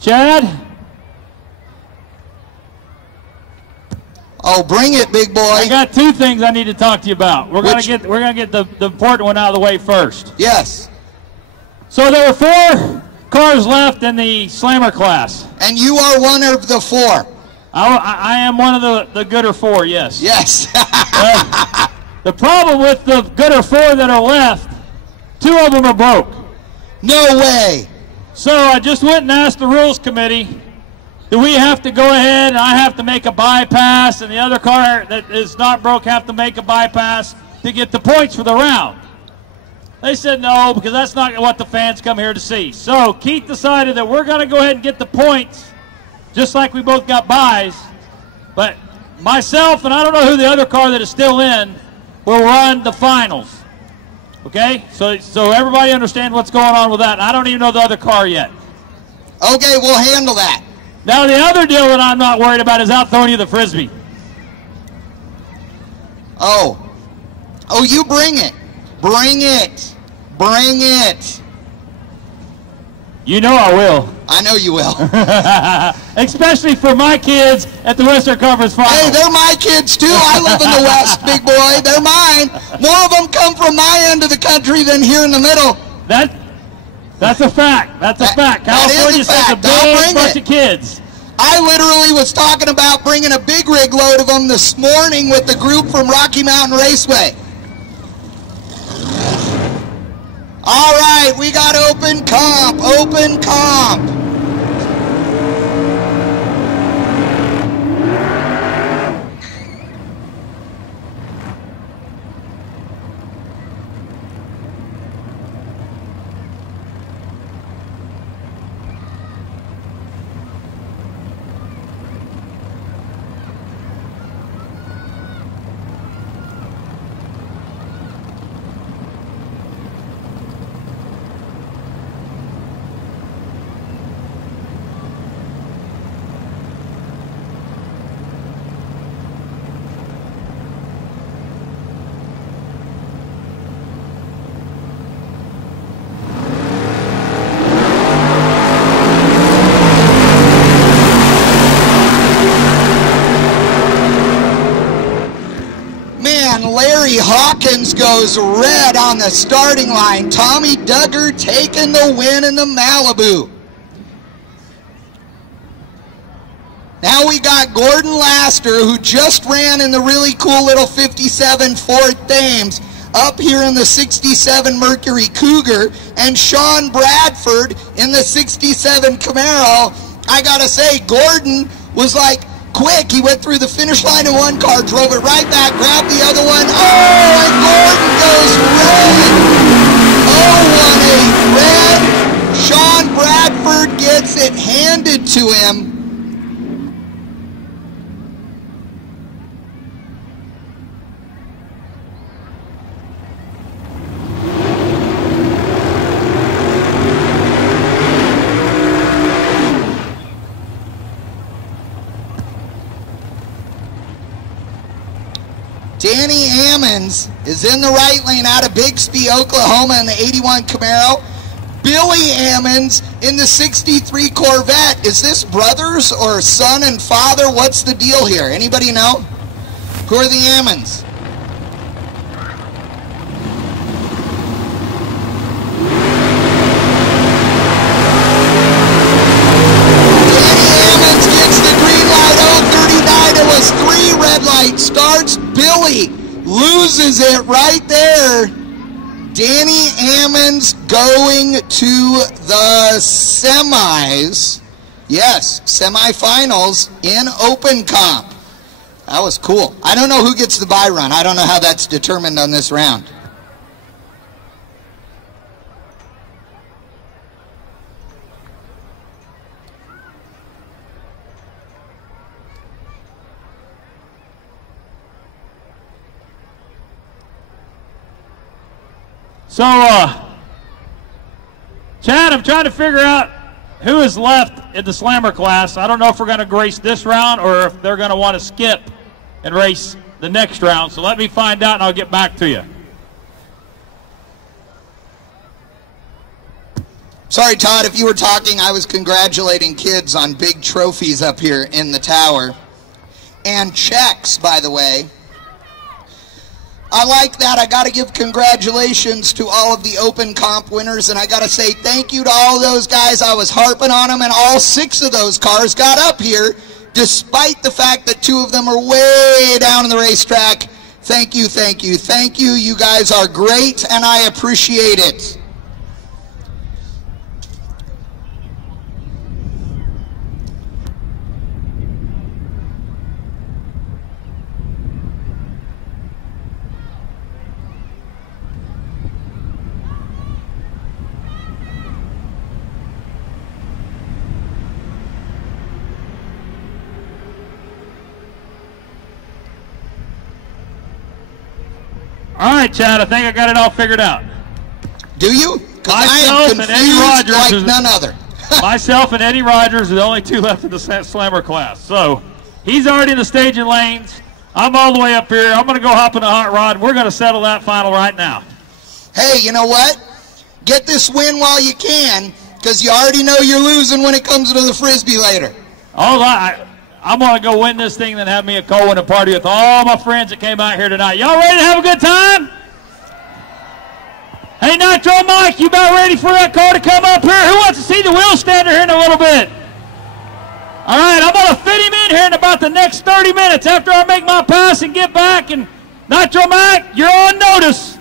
Chad? Oh, bring it, big boy. I got two things I need to talk to you about. We're gonna get the important one out of the way first. Yes. So there are 4 cars left in the slammer class. And you are one of the 4. I am one of the gooder 4, yes. Yes. The problem with the gooder 4 that are left, 2 of them are broke. No way. So I just went and asked the rules committee, do we have to go ahead and I have to make a bypass and the other car that is not broke have to make a bypass to get the points for the round? They said no, because that's not what the fans come here to see. So Keith decided that we're going to go ahead and get the points, just like we both got buys. But myself, and I don't know who the other car that is still in, will run the finals. Okay? So everybody understand what's going on with that. I don't even know the other car yet. Okay, we'll handle that. Now the other deal that I'm not worried about is out throwing you the Frisbee. Oh, you bring it. Bring it. Bring it. You know I will. I know you will. Especially for my kids at the Western Conference Finals. Hey, they're my kids too. I live in the West, big boy. They're mine. More of them come from my end of the country than here in the middle. That's a fact. That's a fact. California sends a big bunch of kids. I literally was talking about bringing a big rig load of them this morning with the group from Rocky Mountain Raceway. All right, we got open comp, open comp. Hawkins goes red on the starting line. Tommy Duggar taking the win in the Malibu. Now we got Gordon Laster, who just ran in the really cool little 57 Ford Thames, up here in the 67 Mercury Cougar, and Sean Bradford in the 67 Camaro. I gotta say, Gordon was like quick. He went through the finish line in one car, drove it right back, grabbed the other one. Oh, and Gordon goes red. Oh, 1-8 red. Sean Bradford gets it handed to him. Danny Ammons is in the right lane out of Bixby, Oklahoma in the 81 Camaro. Billy Ammons in the 63 Corvette. Is this brothers or son and father? What's the deal here? Anybody know? Who are the Ammons? Starts, Billy loses it right there. Danny Ammons going to the semis. Yes, semifinals in open comp. That was cool. I don't know who gets the bye run. I don't know how that's determined on this round. So, Chad, I'm trying to figure out who is left in the slammer class. I don't know if we're going to race this round or if they're going to want to skip and race the next round. So let me find out and I'll get back to you. Sorry, Todd, if you were talking, I was congratulating kids on big trophies up here in the tower. and checks, by the way. I like that. I got to give congratulations to all of the open comp winners, and I got to say thank you to all those guys. I was harping on them, and all 6 of those cars got up here, despite the fact that 2 of them are way down in the racetrack. Thank you, thank you, thank you. You guys are great, and I appreciate it. All right, Chad, I think I got it all figured out. Do you? Because I am confused like none other. Myself and Eddie Rogers are the only 2 left in the slammer class. So he's already in the staging lanes. I'm all the way up here. I'm going to go hop in a hot rod. We're going to settle that final right now. Hey, you know what? Get this win while you can, because you already know you're losing when it comes to the Frisbee later. All right. I'm going to go win this thing and then have me a cold and a party with all my friends that came out here tonight. Y'all ready to have a good time? Hey, Nitro Mike, you about ready for that car to come up here? Who wants to see the wheel stander here in a little bit? All right, I'm going to fit him in here in about the next 30 minutes after I make my pass and get back. And Nitro Mike, you're on notice.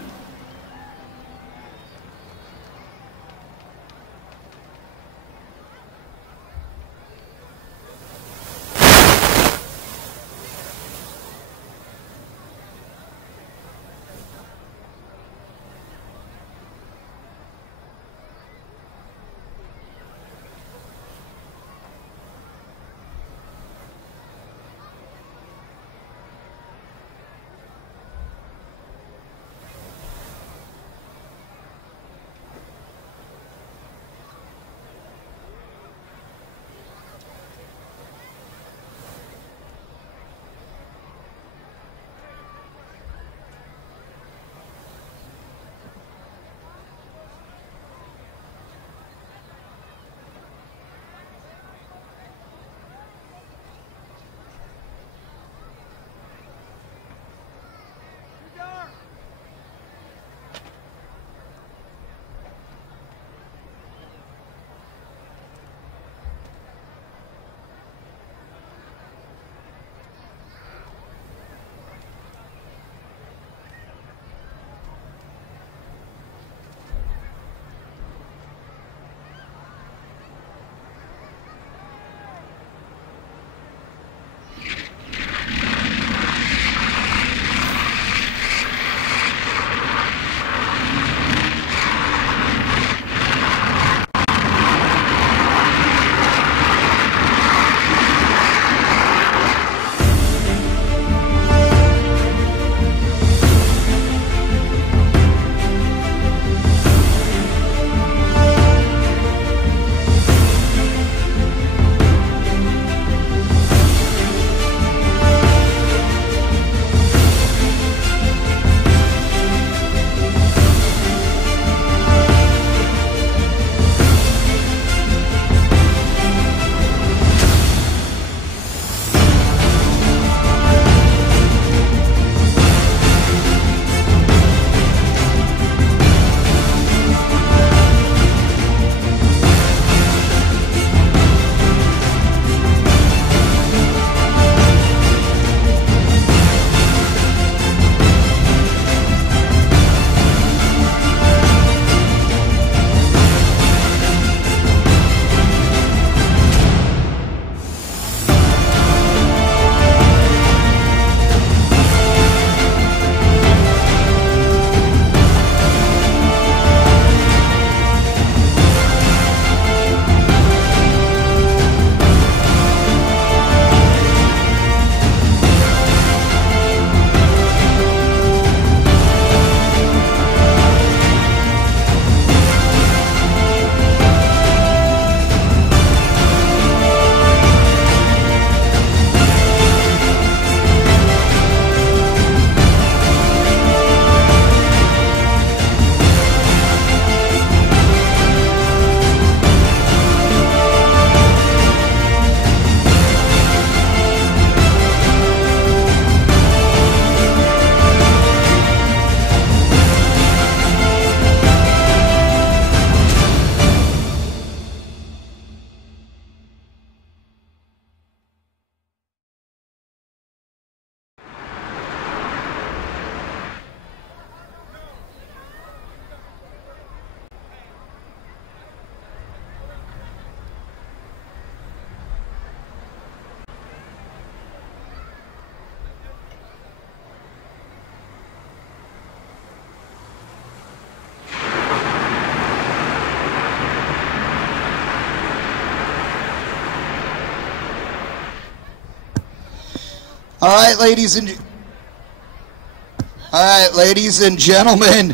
All right, ladies and gentlemen,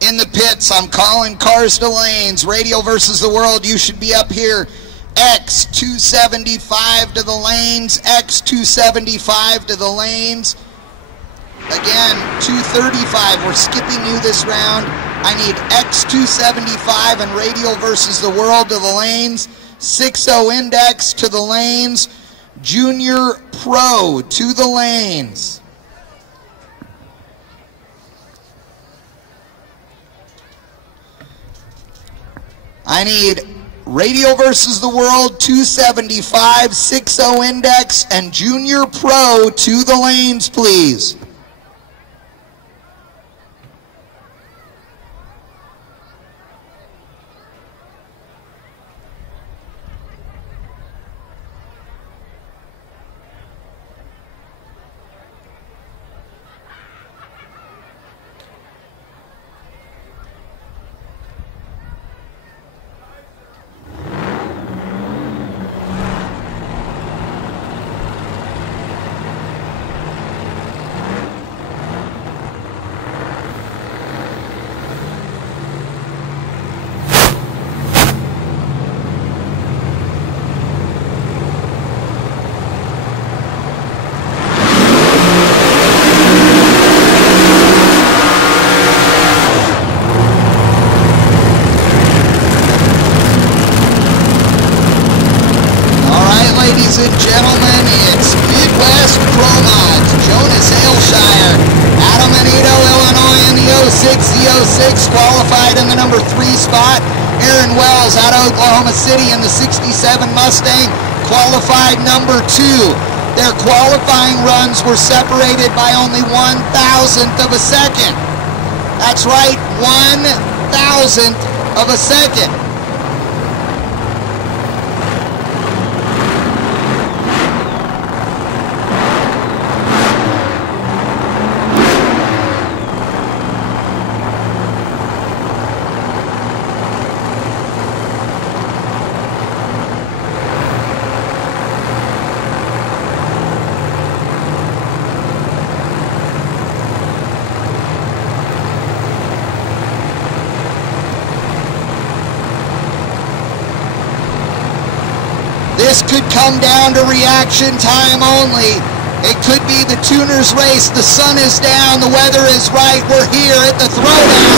in the pits, I'm calling cars to lanes. Radial versus the World, you should be up here. X275 to the lanes, X275 to the lanes. Again, 235, we're skipping you this round. I need X275 and Radial versus the World to the lanes. 6.0 Index to the lanes. Junior Pro to the lanes. I need Radial versus the World, 275, 6.0 Index, and Junior Pro to the lanes, please. Ladies and gentlemen, it's Midwest Pro Mods, Jonas Aylshire, out of Manito, Illinois in the 06, qualified in the number 3 spot. Aaron Wells out of Oklahoma City in the 67 Mustang, qualified number 2. Their qualifying runs were separated by only 1,000th of a second. That's right, 1,000th of a second. This could come down to reaction time only. It could be the tuner's race. The sun is down. The weather is right. We're here at the Throwdown.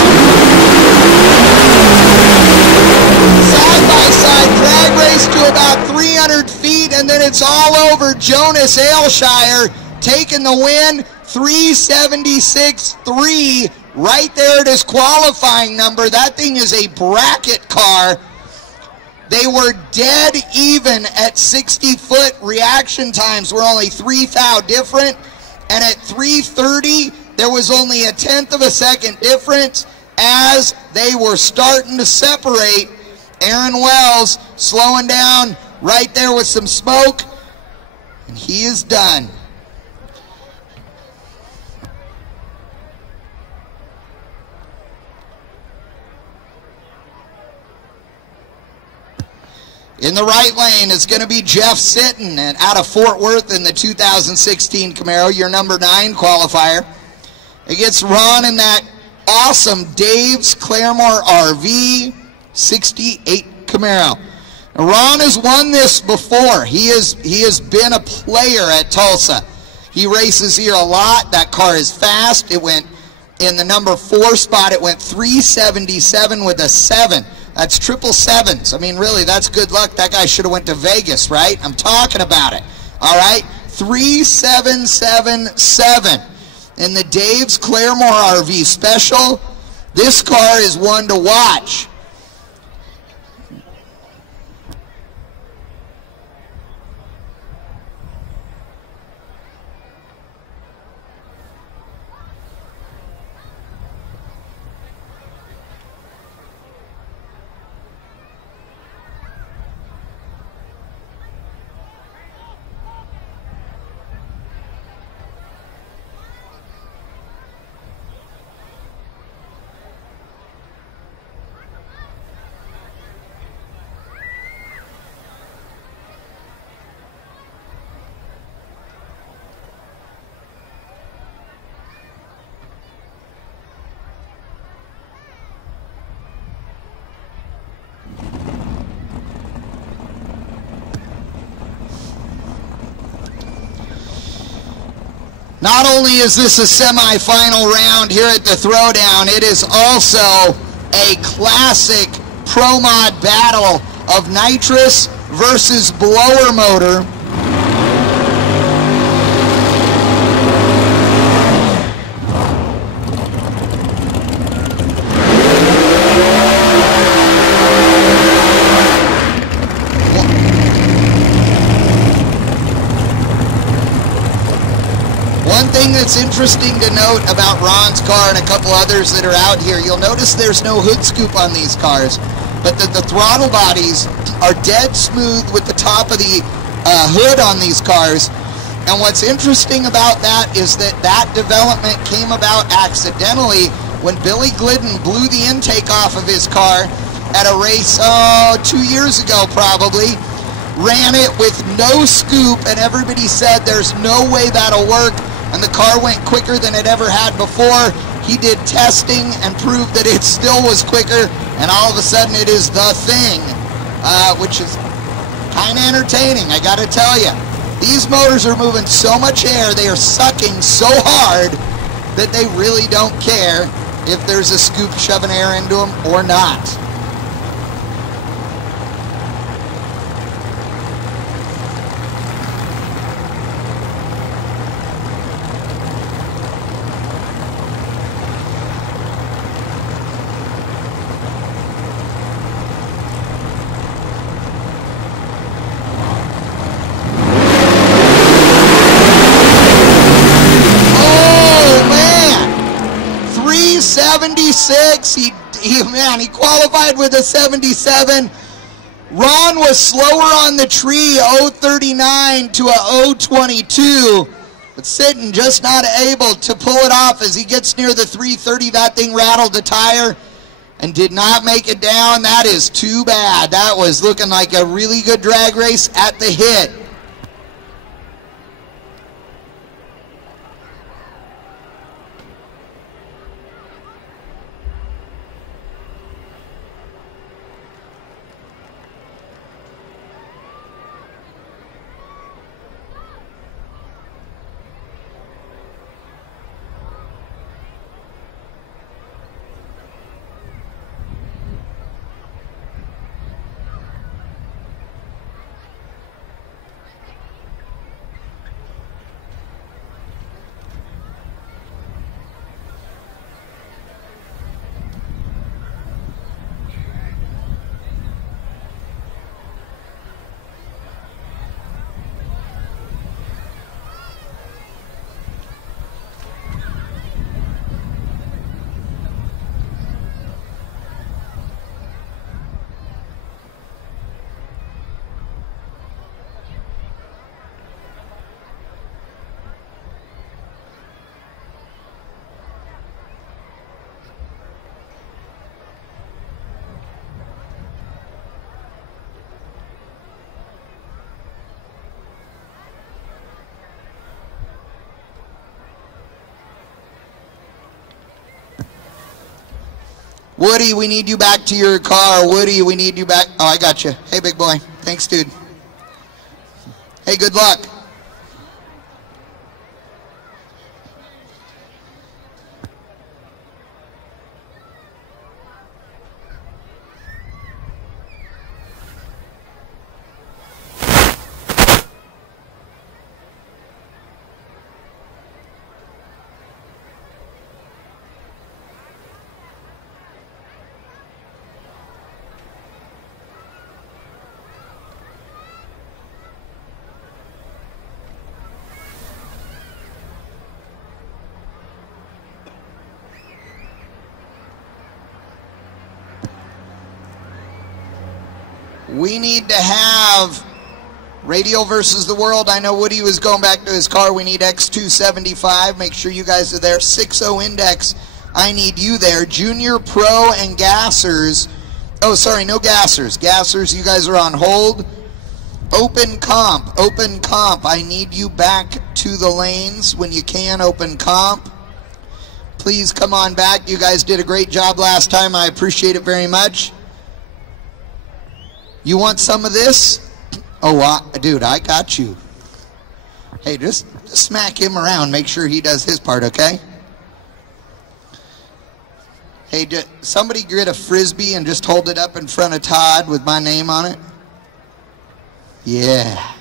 Side-by-side drag race to about 300 feet, and then it's all over. Jonas Aylshire taking the win. 376.3 right there at his qualifying number. That thing is a bracket car. They were dead even at 60-foot. Reaction times were only 3 thou different. And at 3:30, there was only a 1/10 of a second difference as they were starting to separate. Aaron Wells slowing down right there with some smoke. And he is done. In the right lane is going to be Jeff Sitton, and out of Fort Worth in the 2016 Camaro, your number 9 qualifier. It gets Ron in that awesome Dave's Claremore RV 68 Camaro. Now, Ron has won this before. He has been a player at Tulsa. He races here a lot. That car is fast. It went in the number 4 spot. It went 377 with a 7. That's 777s. I mean, really, that's good luck. That guy should have went to Vegas, right? I'm talking about it. All right? 3777. In the Dave's Claremore RV Special, this car is one to watch. Not only is this a semi-final round here at the Throwdown, it is also a classic Pro Mod battle of nitrous versus blower motor. One thing that's interesting to note about Ron's car and a couple others that are out here, you'll notice there's no hood scoop on these cars, but the throttle bodies are dead smooth with the top of the hood on these cars. And what's interesting about that is that that development came about accidentally when Billy Glidden blew the intake off of his car at a race 2 years ago probably, ran it with no scoop, and everybody said there's no way that'll work, and the car went quicker than it ever had before. He did testing and proved that it still was quicker, and all of a sudden it is the thing, which is kind of entertaining, I gotta tell you. These motors are moving so much air, they are sucking so hard that they really don't care if there's a scoop shoving air into them or not. He qualified with a 77. Ron was slower on the tree, 0.39 to a 0.22, but Sitton just not able to pull it off. As he gets near the 330, that thing rattled the tire and did not make it down. That is too bad. That was looking like a really good drag race at the hit. Woody, we need you back to your car. Woody, we need you back. Oh, I got you. Hey, big boy. Thanks, dude. Hey, good luck. We need to have Radial versus the World. I know Woody was going back to his car. We need X275. Make sure you guys are there. 6.0 index. I need you there. Junior, Pro, and Gassers. Oh, sorry, no Gassers. Gassers, you guys are on hold. Open Comp. Open Comp. I need you back to the lanes when you can. Open Comp. Please come on back. You guys did a great job last time. I appreciate it very much. You want some of this? Oh, dude, I got you. Hey, just smack him around. Make sure he does his part, okay? Hey, somebody get a Frisbee and just hold it up in front of Todd with my name on it. Yeah.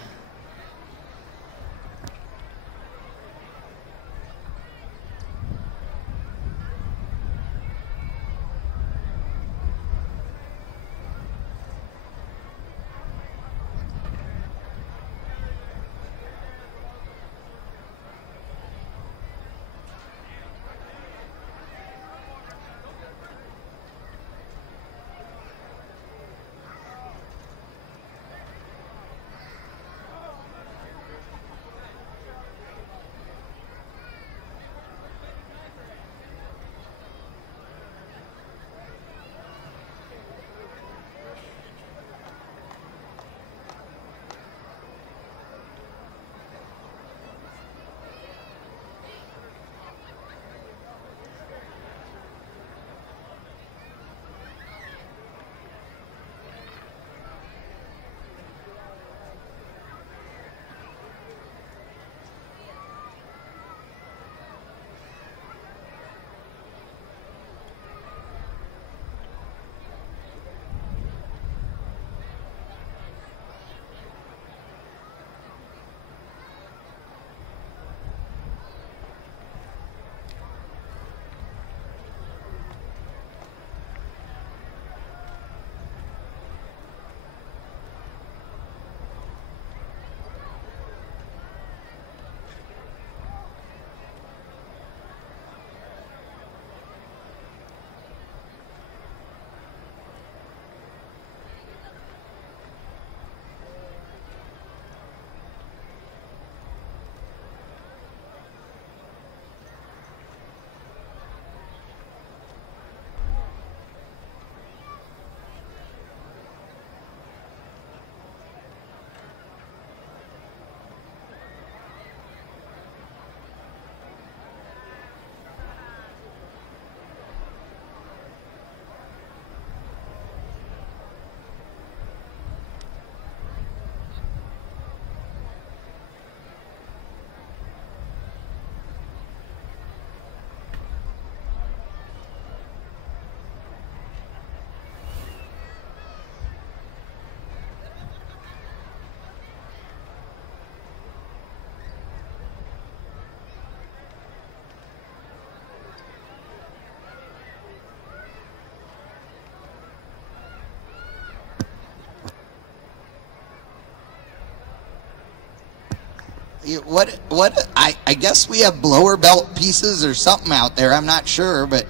I guess we have blower belt pieces or something out there. I'm not sure, but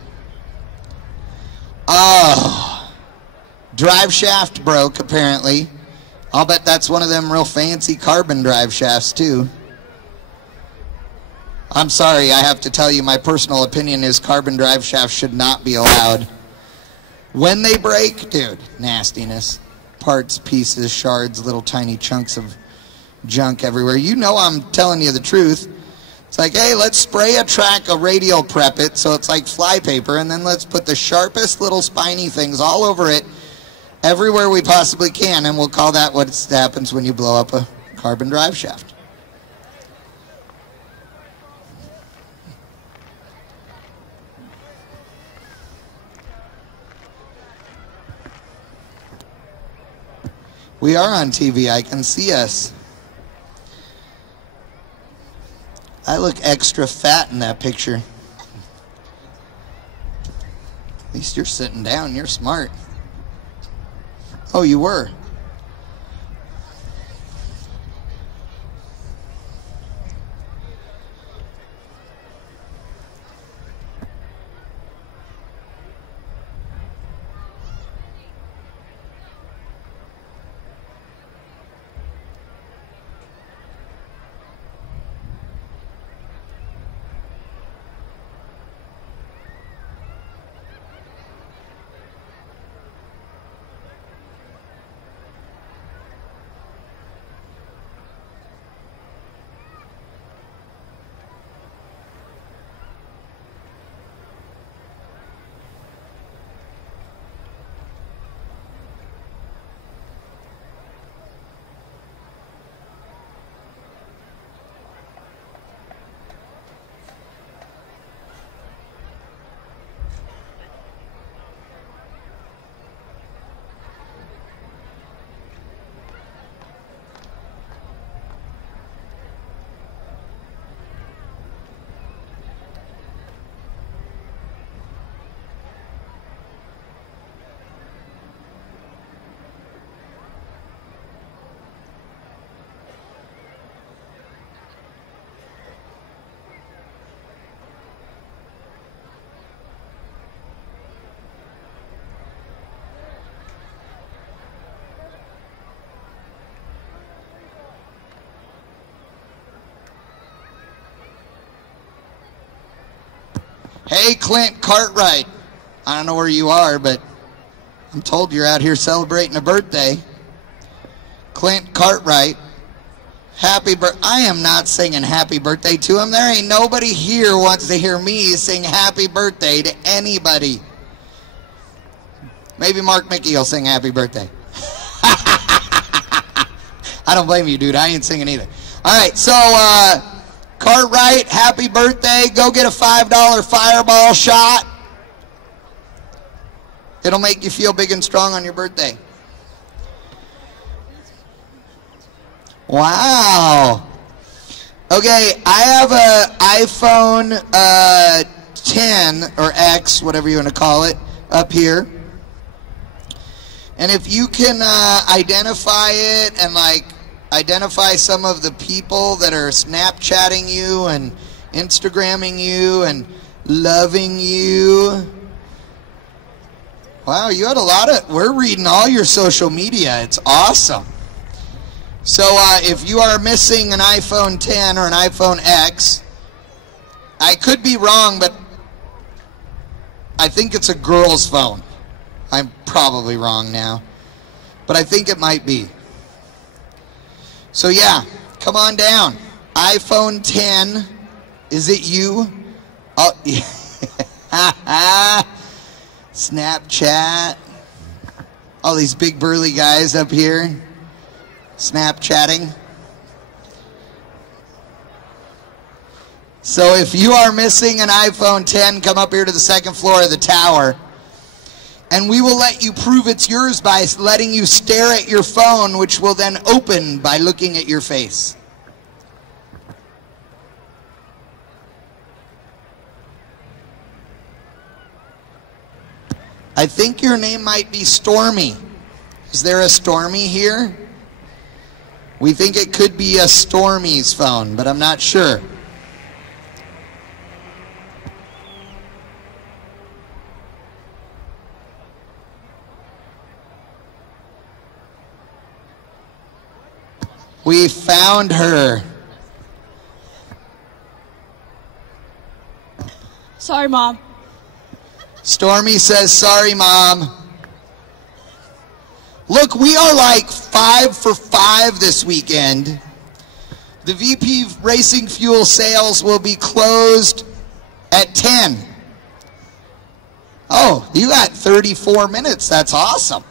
oh, drive shaft broke apparently. I'll bet that's one of them real fancy carbon drive shafts too. I'm sorry, I have to tell you, my personal opinion is carbon drive shafts should not be allowed. When they break, dude, nastiness. Parts, pieces, shards, little tiny chunks of junk everywhere. You know I'm telling you the truth. It's like, hey, let's spray a track of radial prep it so it's like fly paper, and then let's put the sharpest little spiny things all over it everywhere we possibly can, and we'll call that what happens when you blow up a carbon drive shaft. We are on TV. I can see us. I look extra fat in that picture. At least you're sitting down. You're smart. Oh, you were? Hey, Clint Cartwright. I don't know where you are, but I'm told you're out here celebrating a birthday. Clint Cartwright. Happy birthday. I am not singing happy birthday to him. There ain't nobody here wants to hear me sing happy birthday to anybody. Maybe Mark Mickey will sing happy birthday. I don't blame you, dude. I ain't singing either. All right, so Cartwright, happy birthday. Go get a $5 Fireball shot. It'll make you feel big and strong on your birthday. Wow. Okay, I have a iPhone 10 or X, whatever you want to call it, up here. And if you can identify it and like identify some of the people that are Snapchatting you and Instagramming you and loving you. Wow, you had a lot of, we're reading all your social media. It's awesome. So if you are missing an iPhone 10 or an iPhone X, I could be wrong, but I think it's a girl's phone. I'm probably wrong now, but I think it might be. So yeah, come on down. iPhone 10, is it you? Oh, yeah. Snapchat. All these big burly guys up here. Snapchatting. So if you are missing an iPhone 10, come up here to the second floor of the tower, and we will let you prove it's yours by letting you stare at your phone, which will then open by looking at your face. I think your name might be Stormy. Is there a Stormy here? We think it could be a Stormy's phone, but I'm not sure. We found her. Sorry, Mom. Stormy says, sorry, Mom. Look, we are like 5 for 5 this weekend. The VP Racing Fuel sales will be closed at 10. Oh, you got 34 minutes. That's awesome.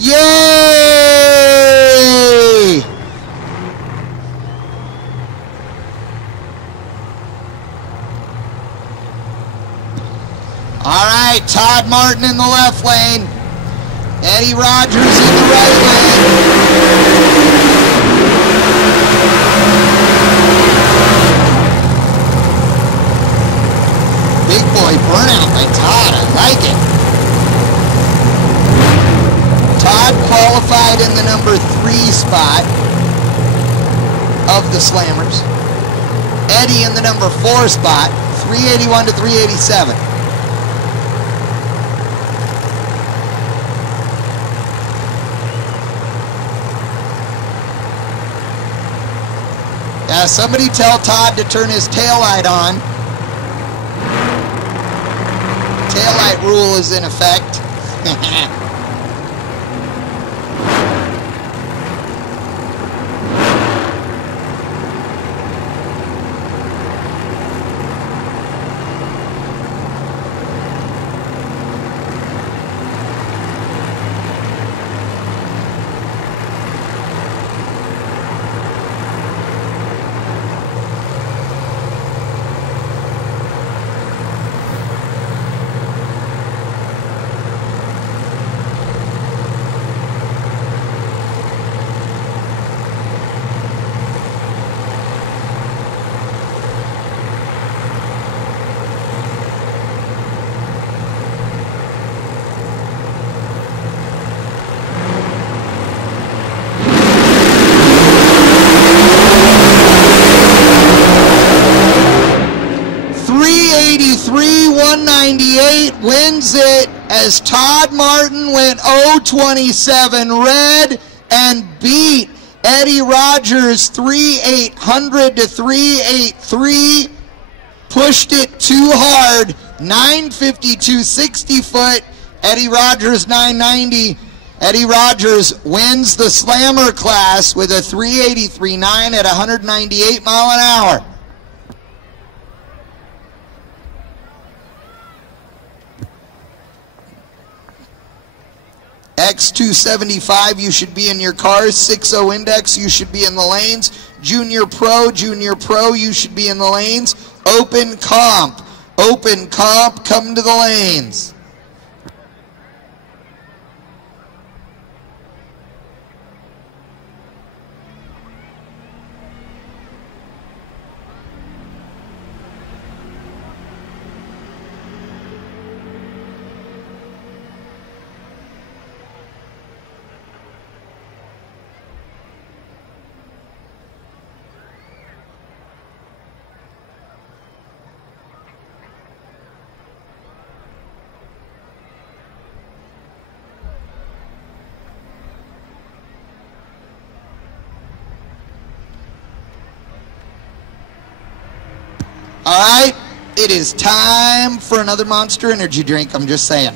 Yay! All right, Todd Martin in the left lane. Eddie Rogers in the right lane. Big boy burnout by Todd. I like it. Todd qualified in the number 3 spot of the Slammers. Eddie in the number 4 spot, 381 to 387. Yeah, somebody tell Todd to turn his taillight on. Taillight rule is in effect. 198 wins it as Todd Martin went 0.27 red and beat Eddie Rogers 3,800 to 3,83. Pushed it too hard, 952 60 foot, Eddie Rogers 990. Eddie Rogers wins the slammer class with a 383.9 at 198 mile an hour. X275, you should be in your cars. 6.0 index, you should be in the lanes. Junior Pro, you should be in the lanes. Open comp, come to the lanes. All right, it is time for another Monster Energy drink, I'm just saying.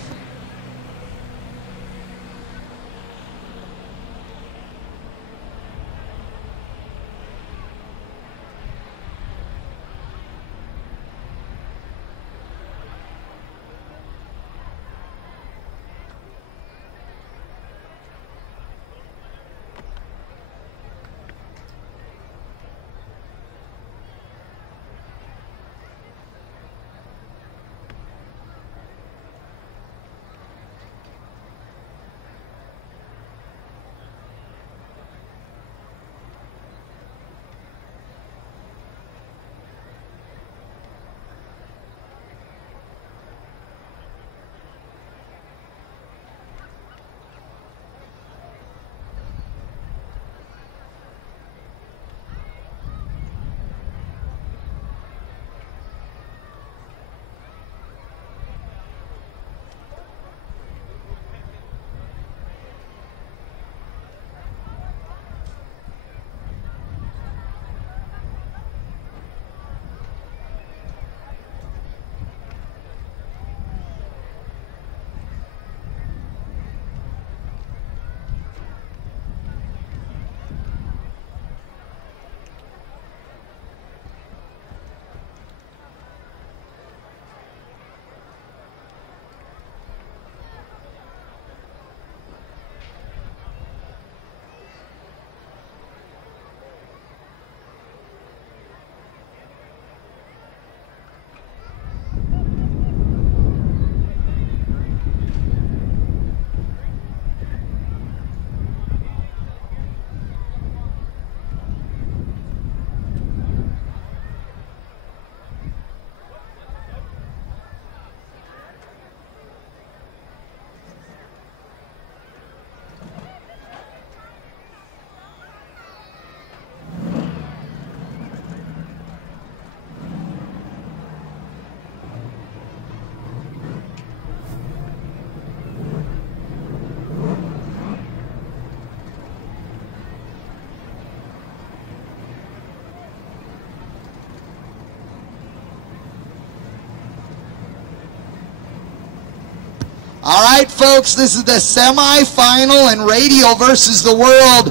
All right, folks, this is the semifinal in Radial versus the World.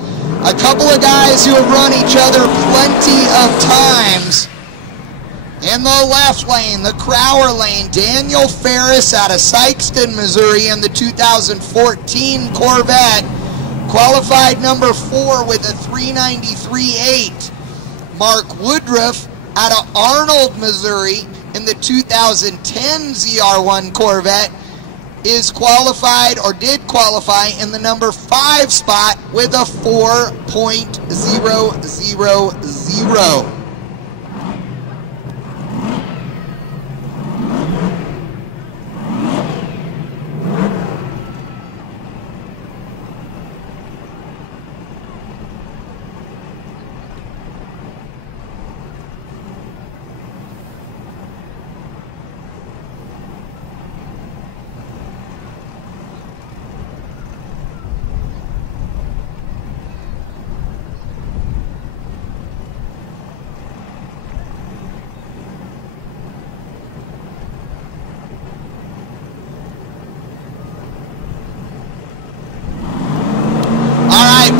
A couple of guys who have run each other plenty of times. In the left lane, the Crower lane, Daniel Ferris out of Sikeston, Missouri in the 2014 Corvette. Qualified number 4 with a 393.8. Mark Woodruff out of Arnold, Missouri in the 2010 ZR1 Corvette is qualified, or did qualify, in the number 5 spot with a 4.000.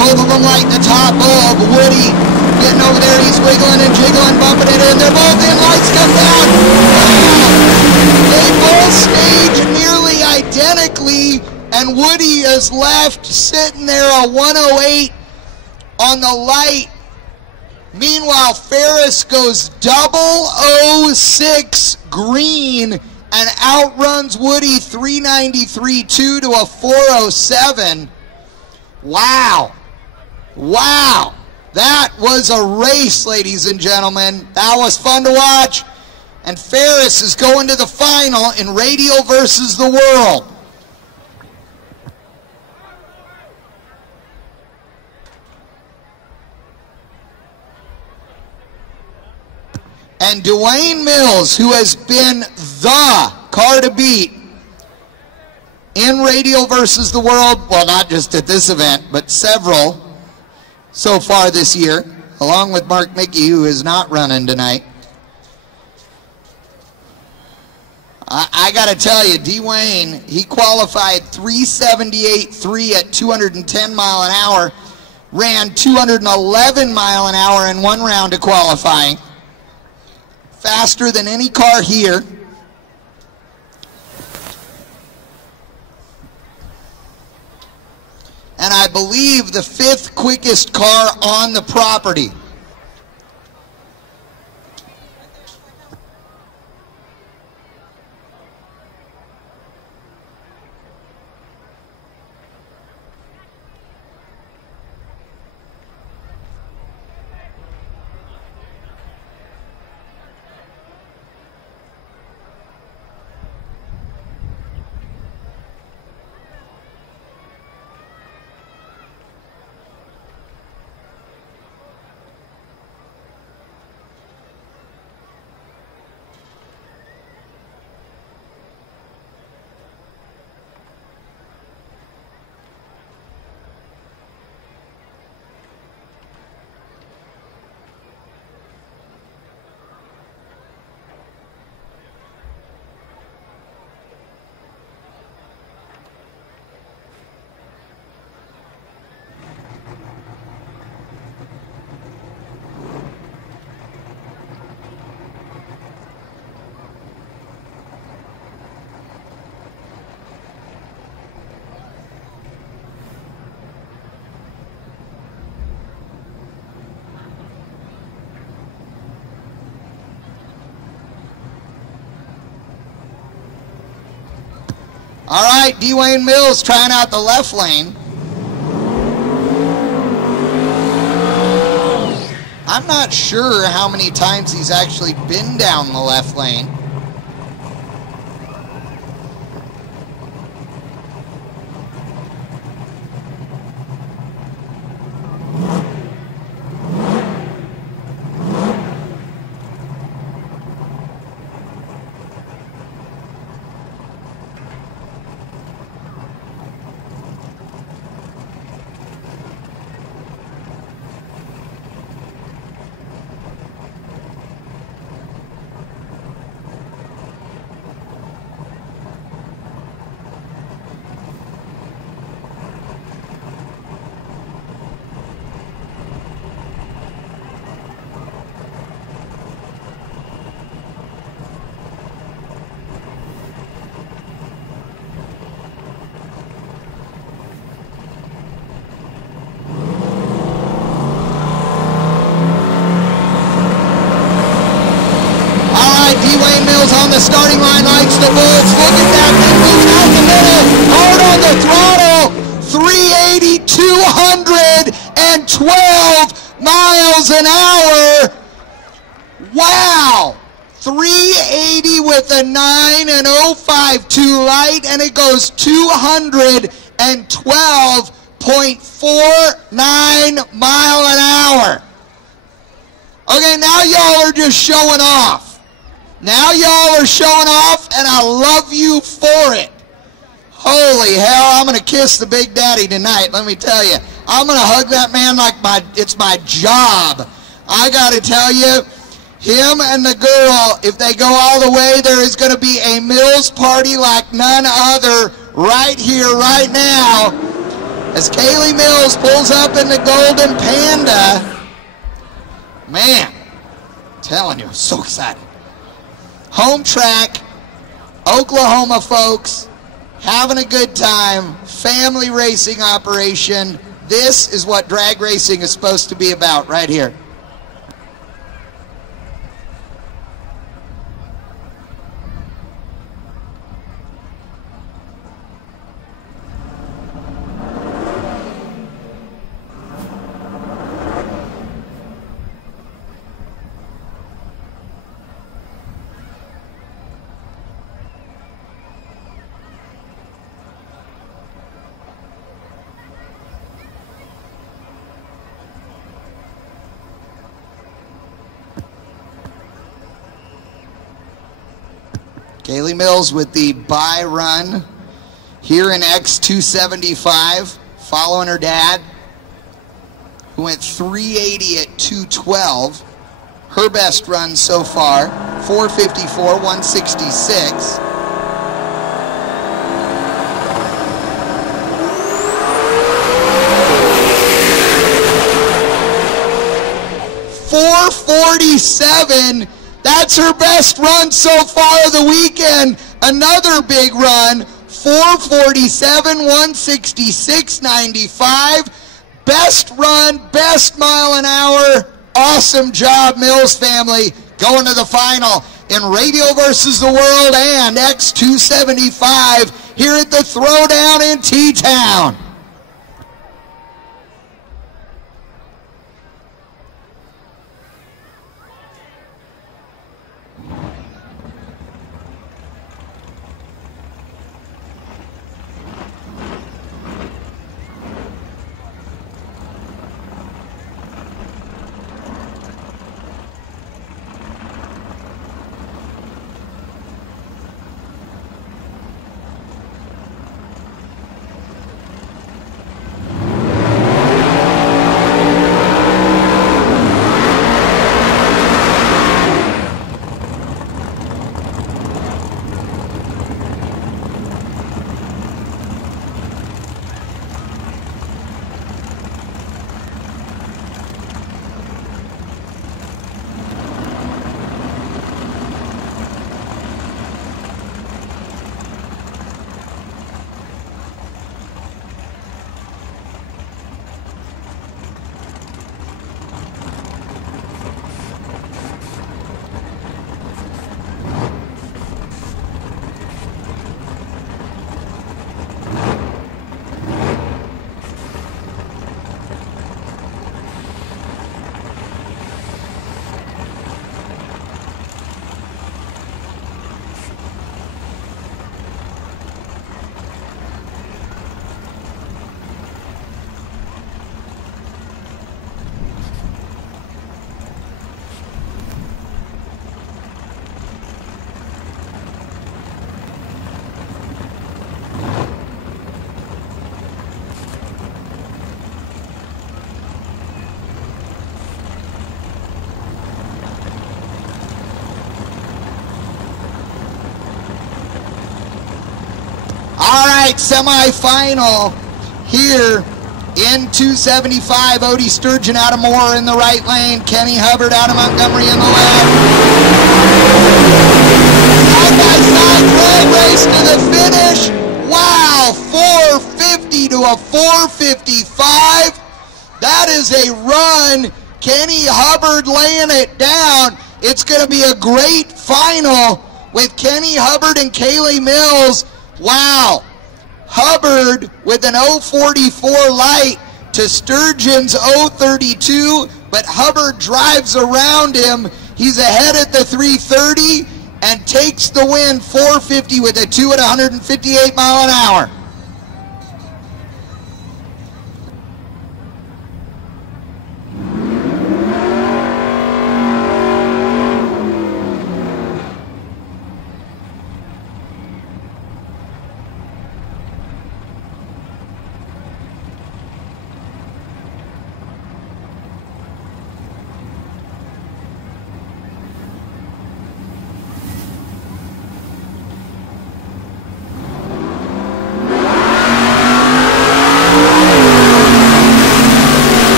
Both of them light the top bulb. Woody getting over there. He's wiggling and jiggling, bumping it in. They're both in. Lights come down. Wow. They both stage nearly identically, and Woody is left sitting there a 108 on the light. Meanwhile, Ferris goes 006 green and outruns Woody 393.2 to a 407. Wow. Wow. That was a race, ladies and gentlemen. That was fun to watch. And Ferris is going to the final in Radial versus the World. And Dwayne Mills, who has been the car to beat in Radial versus the World, well, not just at this event, but several so far this year, along with Mark Mickey, who is not running tonight. I got to tell you, Dwayne, he qualified 378.3 at 210 mile an hour, ran 211 mile an hour in one round of qualifying. Faster than any car here. And I believe the 5th quickest car on the property. All right, Dwayne Mills trying out the left lane. I'm not sure how many times he's actually been down the left lane. Dwayne Mills on the starting line, lights the bolts, look at that thing, moves out the middle, hard on the throttle, 380, 212 miles an hour. Wow, 380 with a 9 and 052 light, and it goes 212.49 mile an hour. Okay, now y'all are just showing off. Now y'all are showing off, and I love you for it. Holy hell, I'm going to kiss the Big Daddy tonight, let me tell you. I'm going to hug that man like it's my job. I got to tell you, him and the girl, if they go all the way, there is going to be a Mills party like none other right here, right now. as Kaylee Mills pulls up in the Golden Panda. Man, telling you, I'm so excited. Home track, Oklahoma folks, having a good time, family racing operation. This is what drag racing is supposed to be about right here. Kaylee Mills with the bye run here in X275, following her dad, who went 380 at 212. Her best run so far, 454, 166. .447. That's her best run so far of the weekend. Another big run, 447, 166.95. Best run, best mile an hour. Awesome job, Mills family. Going to the final in Radial versus the World and X275 here at the Throwdown in T-Town. All right, semi-final here in 275. Odie Sturgeon out of Moore in the right lane. Kenny Hubbard out of Montgomery in the left. Side-by-side drag race to the finish. Wow, 450 to a 455. That is a run. Kenny Hubbard laying it down. It's going to be a great final with Kenny Hubbard and Kaylee Mills. Wow. Hubbard with an 044 light to Sturgeon's 032, but Hubbard drives around him. He's ahead at the 330 and takes the win, 450 with a 2 at 158 mile an hour.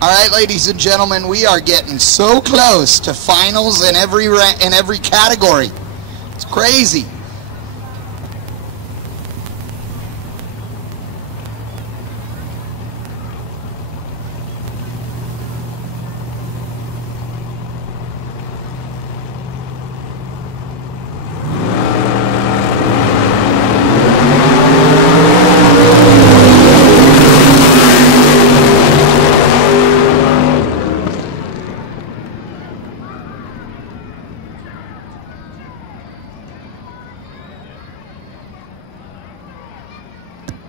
All right, ladies and gentlemen, we are getting so close to finals in every category. It's crazy.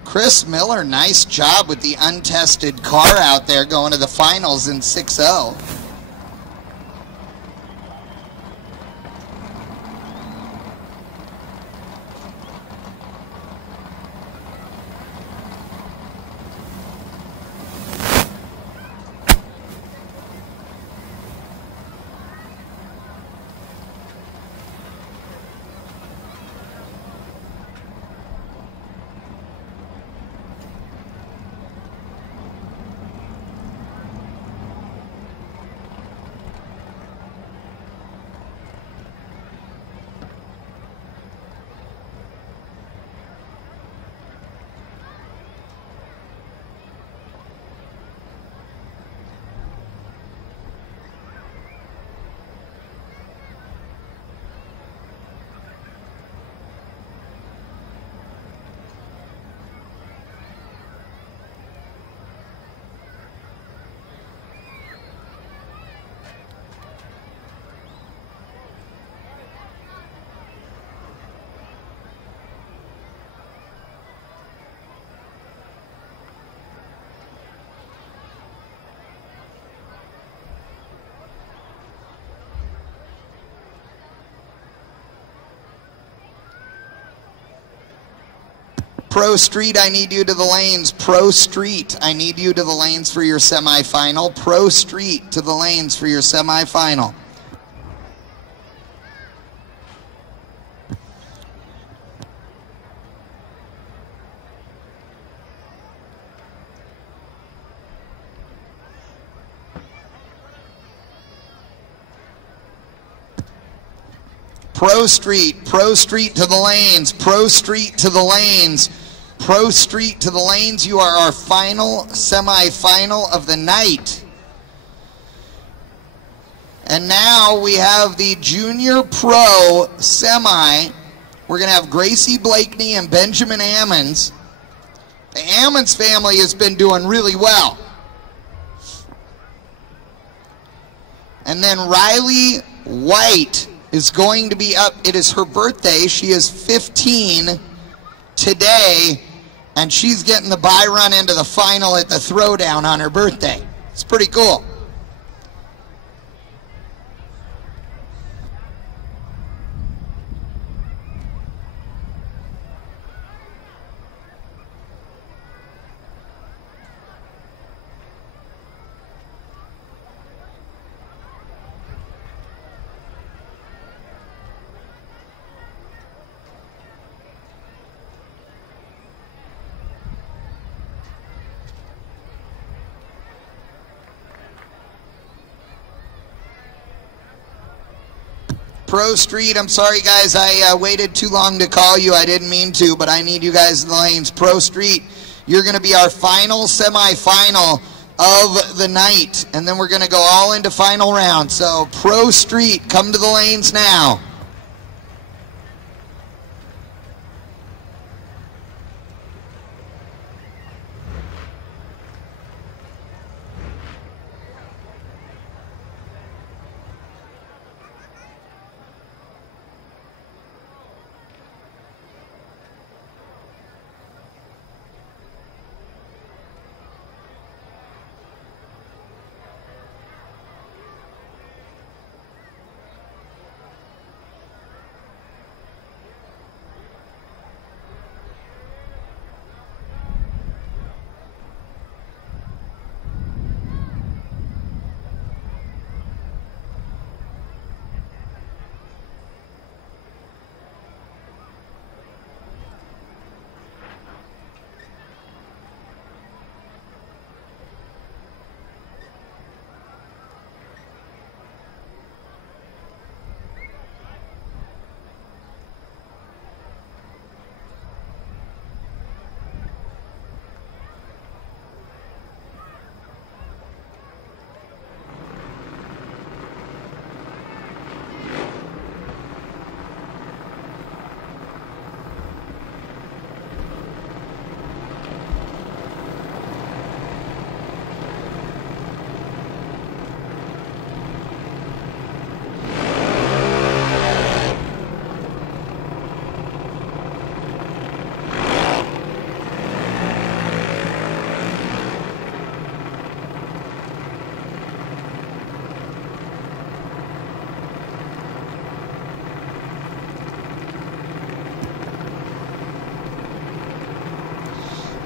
Chris Miller, nice job with the untested car out there going to the finals in 6-0. Pro Street, I need you to the lanes. Pro Street, I need you to the lanes for your semifinal. Pro Street to the lanes for your semifinal. Pro Street to the lanes, Pro Street to the lanes, Pro Street to the lanes. You are our final semi-final of the night. And now we have the Junior Pro Semi. We're going to have Gracie Blakeney and Benjamin Ammons. The Ammons family has been doing really well. And then Riley White is going to be up. It is her birthday. She is 15 today, and she's getting the bye run into the final at the Throwdown on her birthday. It's pretty cool. Pro Street, I'm sorry guys, I waited too long to call you. I didn't mean to, but I need you guys in the lanes. Pro Street, you're going to be our final semi-final of the night, and then we're going to go all into final round. So Pro Street, come to the lanes now.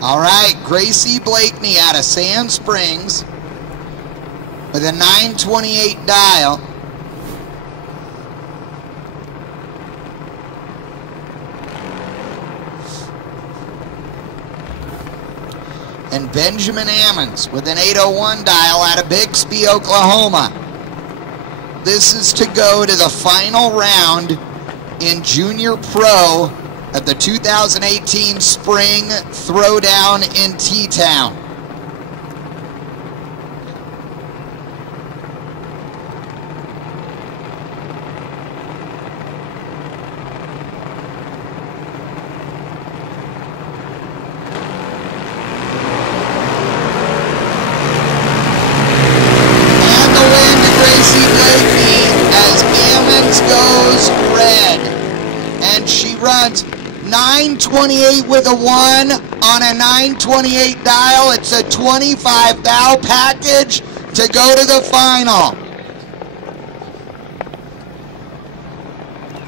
All right, Gracie Blakeney out of Sand Springs with a 928 dial. And Benjamin Ammons with an 801 dial out of Bixby, Oklahoma. This is to go to the final round in Junior Pro at the 2018 Spring Throwdown in T-Town. And she runs 928 with a 1 on a 928 dial. It's a 25 thou package to go to the final.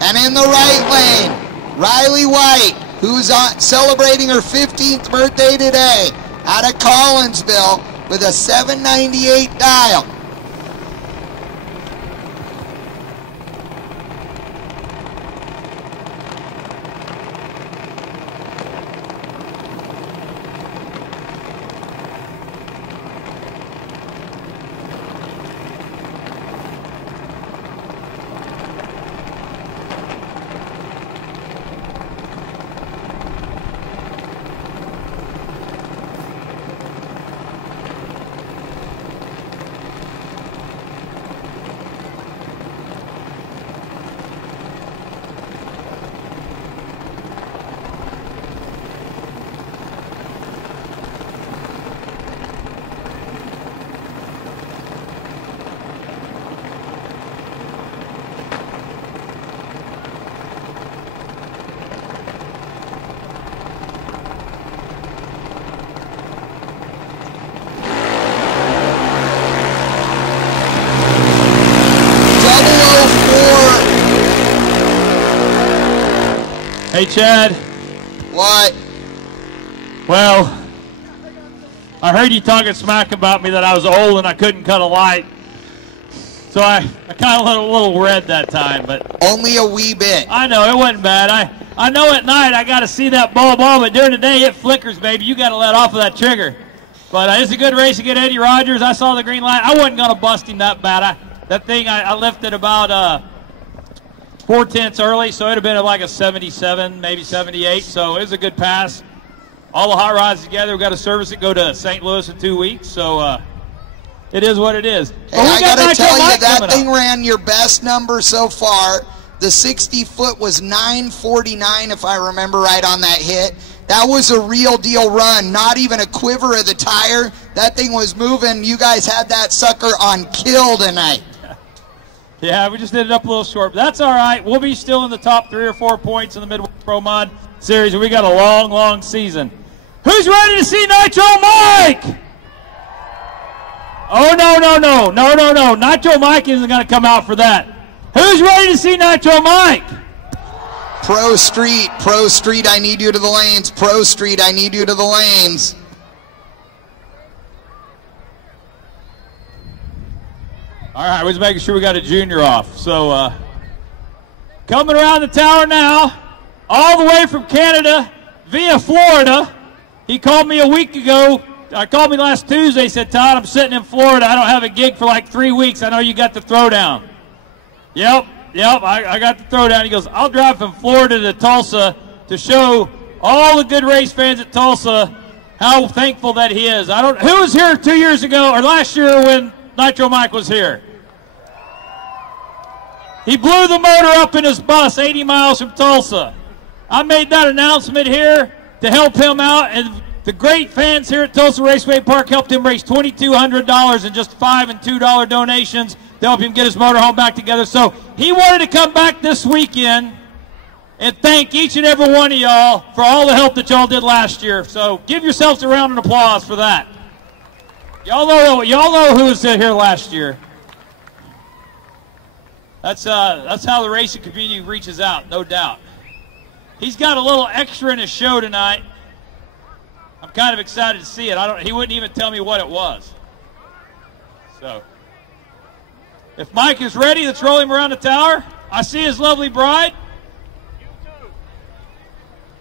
And in the right lane, Riley White, who's celebrating her 15th birthday today, out of Collinsville with a 798 dial. Hey, Chad. What? Well, I heard you talking smack about me that I was old and I couldn't cut a light. So I kind of went a little red that time, but only a wee bit. I know, it wasn't bad. I know at night I got to see that ball, but during the day it flickers, baby. You got to let off of that trigger. But it's a good race to get Eddie Rogers. I saw the green light. I wasn't going to bust him that bad. That thing, I lifted about 4/10 early, so it'd have been like a 77, maybe 78. So it was a good pass. All the hot rods together. We've got to service it, go to St. Louis in 2 weeks. So it is what it is. Hey, I got to tell you, that thing ran your best number so far. The 60-foot was 949, if I remember right, on that hit. That was a real deal run, not even a quiver of the tire. That thing was moving. You guys had that sucker on kill tonight. Yeah, we just did it up a little short, but that's all right. We'll be still in the top 3 or 4 points in the Midwest Pro Mod Series, and we got a long, long season. Who's ready to see Nitro Mike? Oh, no. Nitro Mike isn't going to come out for that. Who's ready to see Nitro Mike? Pro Street, I need you to the lanes. Pro Street, I need you to the lanes. All right, we're just making sure we got a junior off. So, coming around the tower now, all the way from Canada via Florida. He called me a week ago. Called me last Tuesday, said, Todd, I'm sitting in Florida. I don't have a gig for like 3 weeks. I know you got the throwdown. Yep, I got the throwdown. He goes, I'll drive from Florida to Tulsa to show all the good race fans at Tulsa how thankful that he is. Who was here 2 years ago or last year when Nitro Mike was here? He blew the motor up in his bus 80 miles from Tulsa. I made that announcement here to help him out, and the great fans here at Tulsa Raceway Park helped him raise $2,200 in just $5 and $2 donations to help him get his motorhome back together. So he wanted to come back this weekend and thank each and every one of y'all for all the help that y'all did last year. So give yourselves a round of applause for that. Y'all know who was here last year. That's how the racing community reaches out, no doubt. He's got a little extra in his show tonight. I'm kind of excited to see it. He wouldn't even tell me what it was. So, if Mike is ready, let's roll him around the tower. I see his lovely bride.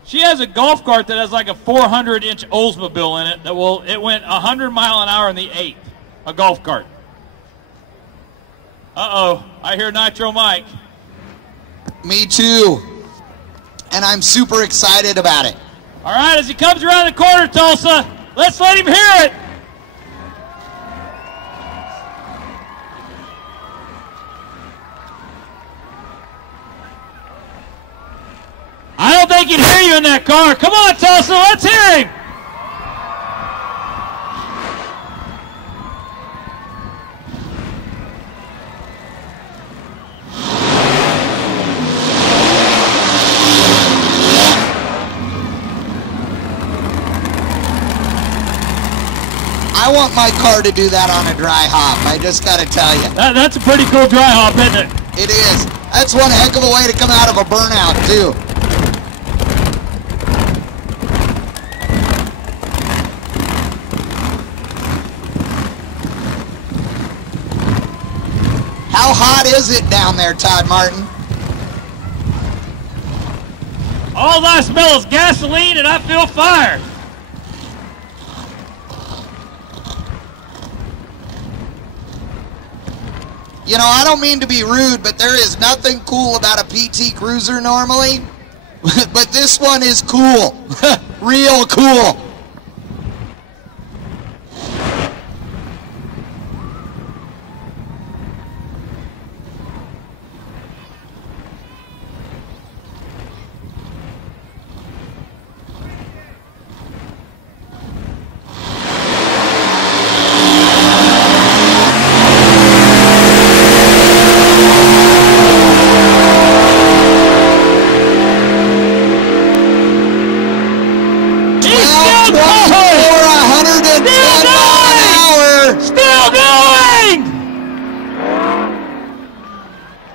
She has a golf cart that has like a 400-inch Oldsmobile in it it went 100 mile an hour in the 8th. A golf cart. Uh-oh, I hear Nitro Mike. Me too. And I'm super excited about it. All right, as he comes around the corner, Tulsa, let's let him hear it. I don't think he'd hear you in that car. Come on, Tulsa, let's hear him. I want my car to do that on a dry hop. I just got to tell you. That's a pretty cool dry hop, isn't it? It is. That's one heck of a way to come out of a burnout, too. How hot is it down there, Todd Martin? All I smell is gasoline and I feel fire. You know, I don't mean to be rude, but there is nothing cool about a PT Cruiser normally. But this one is cool. Real cool.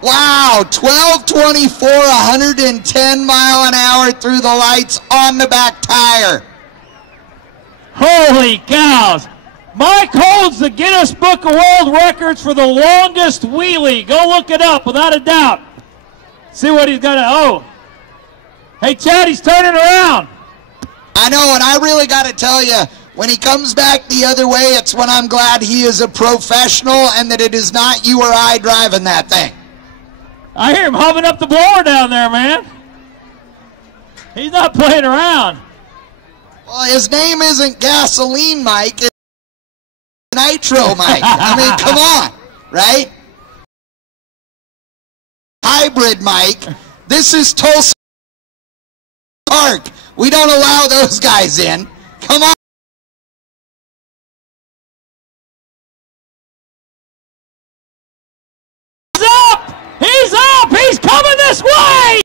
Wow, 1224, 110 mile an hour through the lights on the back tire. Holy cows. Mike holds the Guinness Book of World Records for the longest wheelie. Go look it up, without a doubt. See what he's got to, oh. Hey, Chad, he's turning around. I know, and I really got to tell you, when he comes back the other way, it's when I'm glad he is a professional and that it is not you or I driving that thing. I hear him humming up the blower down there, man. He's not playing around. Well, his name isn't Gasoline Mike, it's Nitro Mike. I mean, come on, right? Hybrid Mike. This is Tulsa Park. We don't allow those guys in. Come on. He's up! He's coming this way!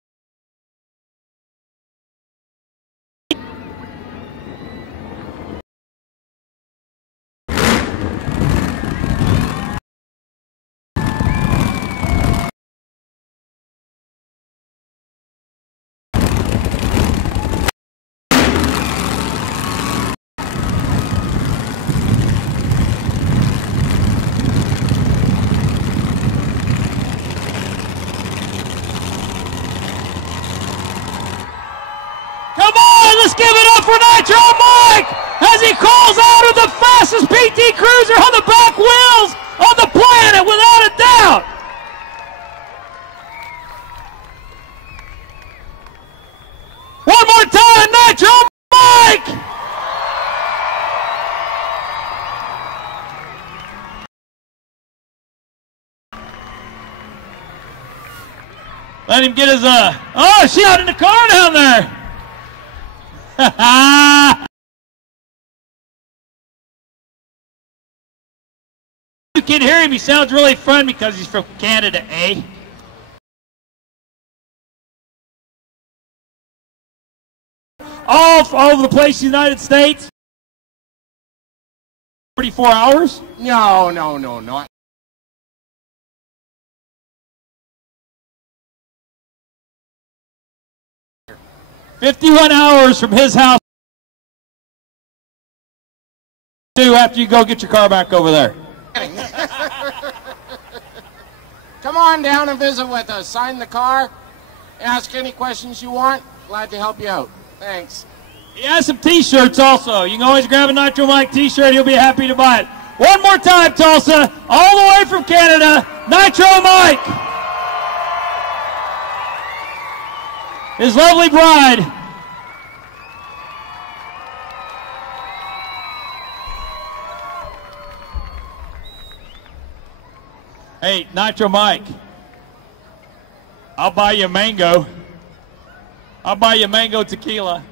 Let's give it up for Nitro Mike as he calls out of the fastest PT Cruiser on the back wheels on the planet, without a doubt. One more time, Nitro Mike! Let him get his, oh, she's out in the car down there. You can hear him. He sounds really fun because he's from Canada, eh? All over the place, United States. 34 hours? No. 51 hours from his house do after you go get your car back over there? Come on down and visit with us. Sign the car. Ask any questions you want. Glad to help you out. Thanks. He has some T-shirts also. You can always grab a Nitro Mike T-shirt. He'll be happy to buy it. One more time, Tulsa, all the way from Canada, Nitro Mike. His lovely bride. Hey, Nitro Mike, I'll buy you a mango. I'll buy you mango tequila.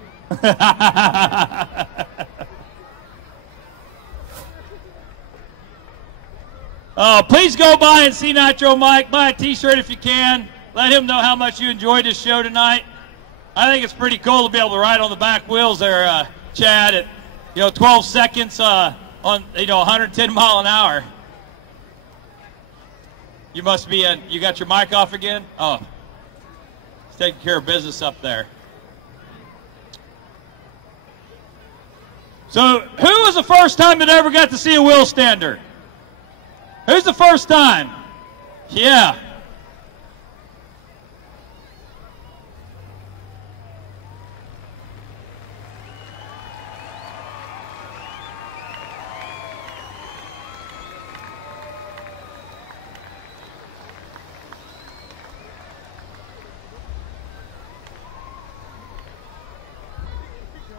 Please go by and see Nitro Mike. Buy a T-shirt if you can. Let him know how much you enjoyed this show tonight. I think it's pretty cool to be able to ride on the back wheels there, Chad, at 12 seconds on 110 mile an hour. You must be you got your mic off again? Oh, he's taking care of business up there. So, who was the first time that ever got to see a wheel stander? Who's the first time? Yeah.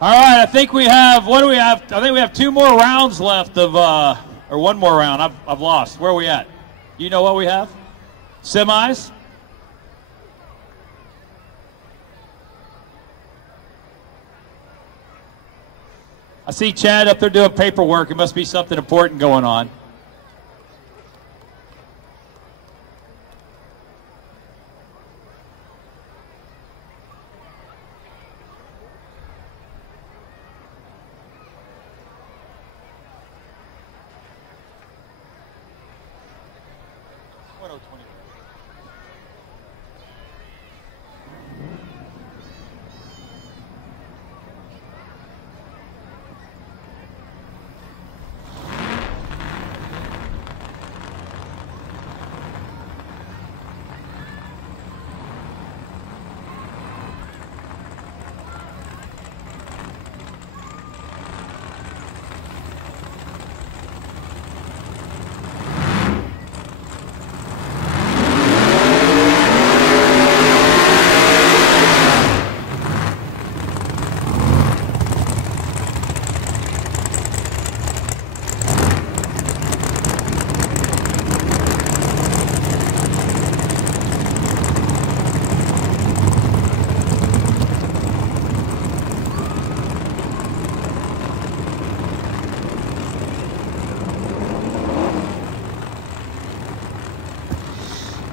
All right, I think we have, what do we have? I think we have 2 more rounds left of, or 1 more round. I've lost. Where are we at? You know what we have? Semis? I see Chad up there doing paperwork. It must be something important going on.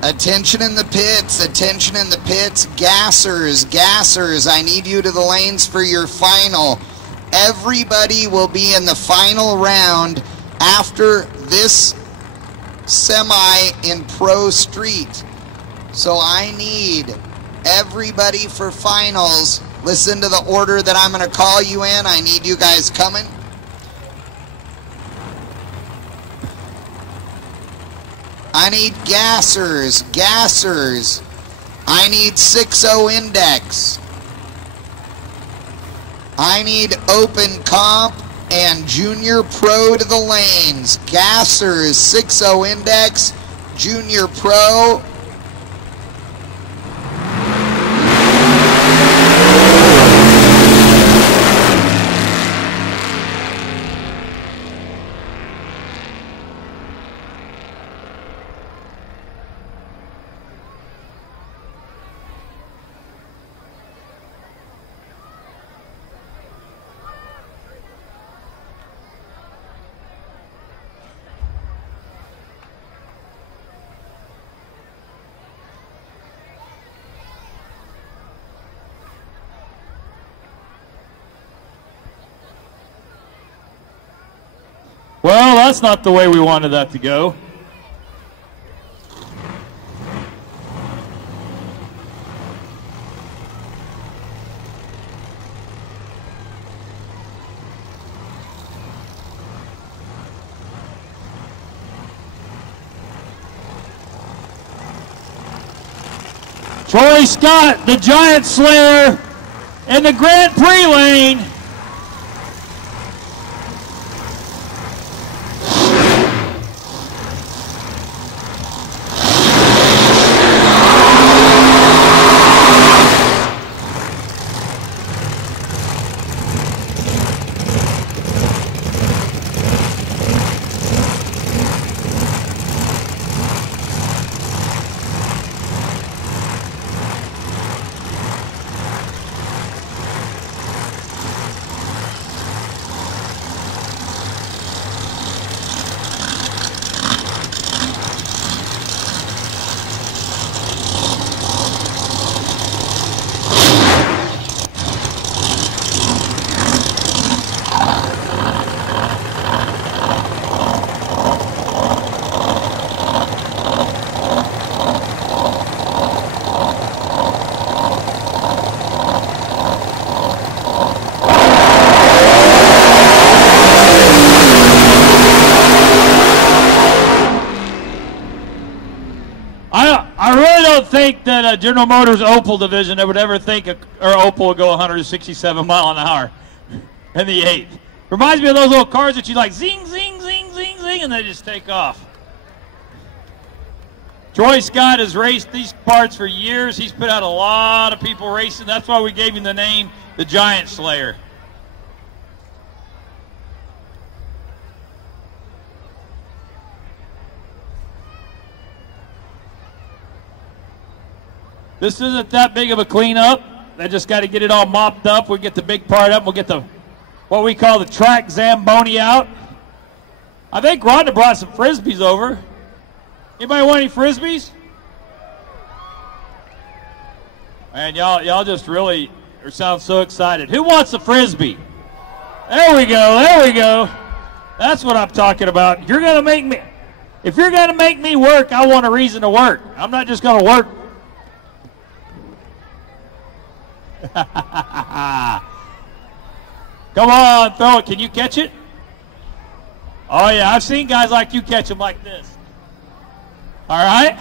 Attention in the pits, attention in the pits. Gassers, gassers, I need you to the lanes for your final. Everybody will be in the final round after this semi in Pro Street. So I need everybody for finals. Listen to the order that I'm going to call you in. I need you guys coming. I need gassers, gassers. I need 6.0 index. I need open comp and junior pro to the lanes. Gassers, 6.0 index, junior pro. Well, that's not the way we wanted that to go. Troy Scott, the Giant Slayer, in the Grand Prix lane. I really don't think that General Motors Opel division would ever think Opel will go 167 mile an hour in the 8th. Reminds me of those little cars that you like zing, zing, zing, zing, zing, and they just take off. Troy Scott has raced these parts for years. He's put out a lot of people racing. That's why we gave him the name the Giant Slayer. This isn't that big of a cleanup. They just got to get it all mopped up. We'll get the big part up. We'll get the what we call the track Zamboni out. I think Rhonda brought some Frisbees over. Anybody want any Frisbees? Man, y'all just really sound so excited. Who wants a Frisbee? There we go, there we go. That's what I'm talking about. You're gonna make me, if you're gonna make me work, I want a reason to work. I'm not just gonna work. Come on, throw it. Can you catch it? Oh, yeah, I've seen guys like you catch them like this. All right?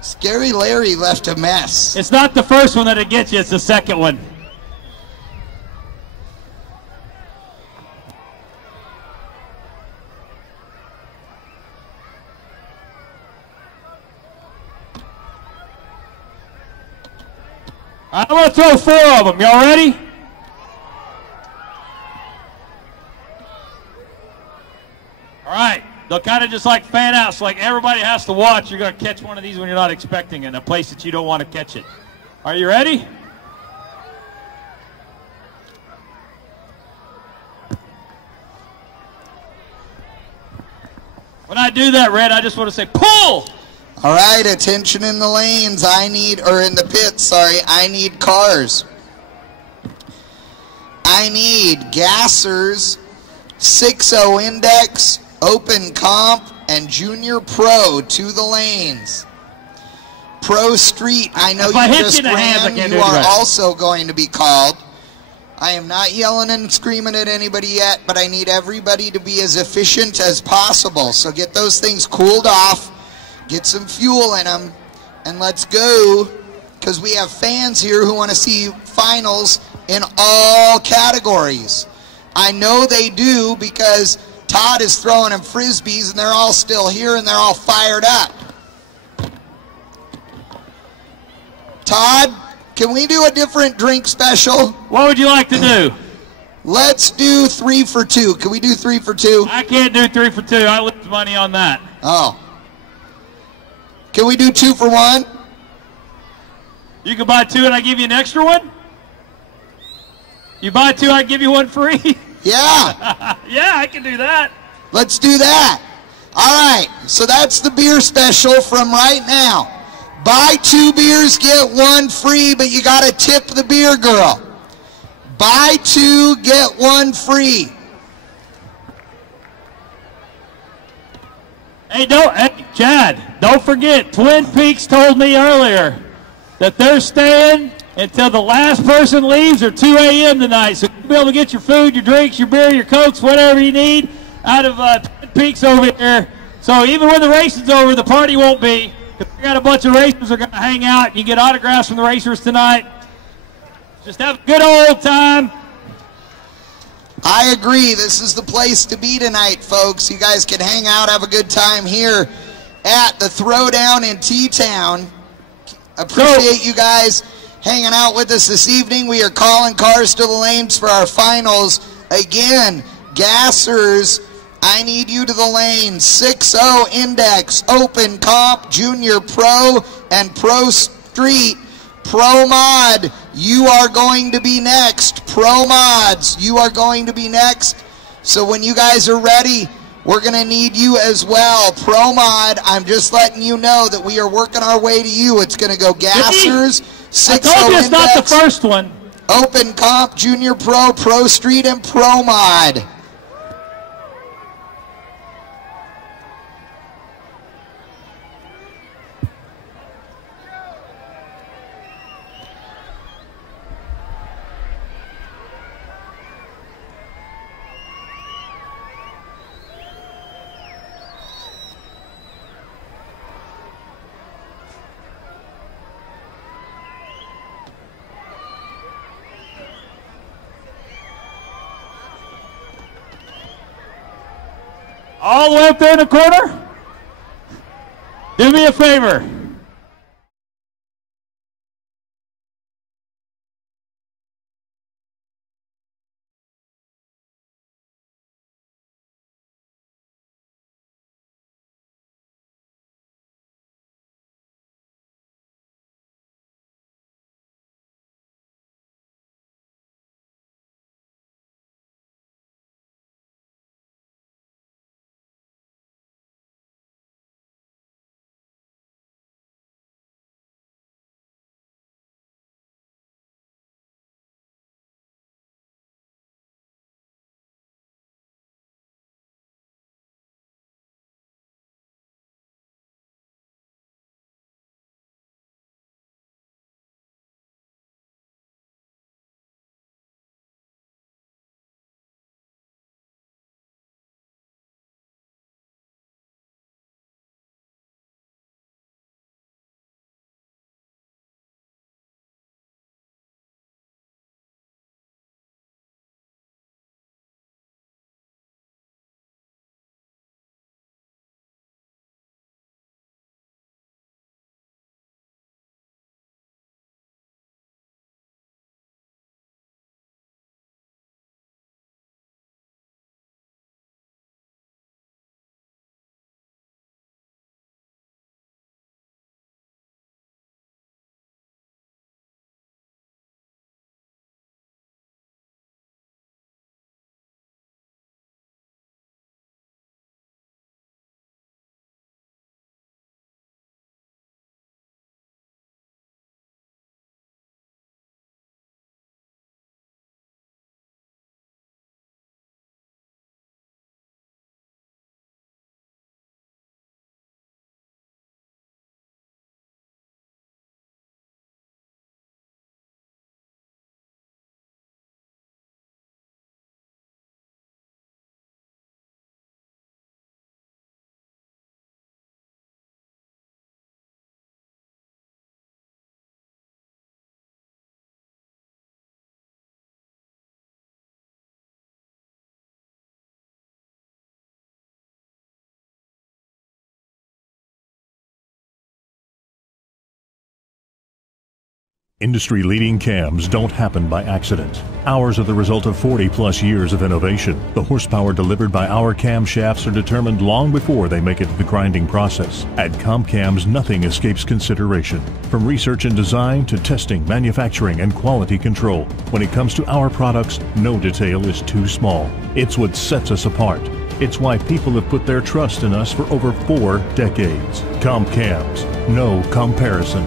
Scary Larry left a mess. It's not the first one that gets you, it's the second one. I'm going to throw 4 of them. Y'all ready? All right. They'll kind of just like fan out. So like everybody has to watch. You're going to catch one of these when you're not expecting it in a place that you don't want to catch it. Are you ready? When I do that, Red, I just want to say, pull! All right, attention in the lanes. In the pits, sorry. I need cars. I need Gassers, 6.0 Index, Open Comp, and Junior Pro to the lanes. Pro Street, I know you just ran. You are also going to be called. I am not yelling and screaming at anybody yet, but I need everybody to be as efficient as possible. So get those things cooled off, get some fuel in them, and let's go, because we have fans here who want to see finals in all categories. I know they do, because Todd is throwing them Frisbees, and they're all still here, and they're all fired up. Todd, can we do a different drink special? What would you like to do? Let's do 3 for 2. Can we do 3 for 2? I can't do 3 for 2. I lose money on that. Oh. Can we do 2 for 1? You can buy 2 and I give you an extra one? You buy 2, I give you 1 free? Yeah. Yeah, I can do that. Let's do that. All right, so that's the beer special from right now. Buy 2 beers, get 1 free, but you got to tip the beer girl. Buy 2, get 1 free. Hey, Chad, don't forget, Twin Peaks told me earlier that they're staying until the last person leaves or 2 a.m. tonight. So you'll be able to get your food, your drinks, your beer, your Cokes, whatever you need out of Twin Peaks over here. So even when the race is over, the party won't be. Because we got a bunch of racers that are going to hang out. You can get autographs from the racers tonight. Just have a good old time. I agree. This is the place to be tonight, folks. You guys can hang out, have a good time here at the Throwdown in T-Town. Appreciate you guys hanging out with us this evening. We are calling cars to the lanes for our finals. Again, gassers, I need you to the lanes. 6-0 Index, Open Comp, Junior Pro, and Pro Street. Pro Mod, you are going to be next. Pro Mods, you are going to be next. So when you guys are ready, we're going to need you as well. Pro Mod, I'm just letting you know that we are working our way to you. It's going to go gassers, 6-0 I told you it's Index, not the first one. Open Comp, Junior Pro, Pro Street, and Pro Mod. All the way up there in the corner? Do me a favor. Industry-leading cams don't happen by accident. Ours are the result of 40-plus years of innovation. The horsepower delivered by our camshafts are determined long before they make it to the grinding process. At Comp Cams, nothing escapes consideration. From research and design to testing, manufacturing, and quality control. When it comes to our products, no detail is too small. It's what sets us apart. It's why people have put their trust in us for over 4 decades. Comp Cams, no comparison.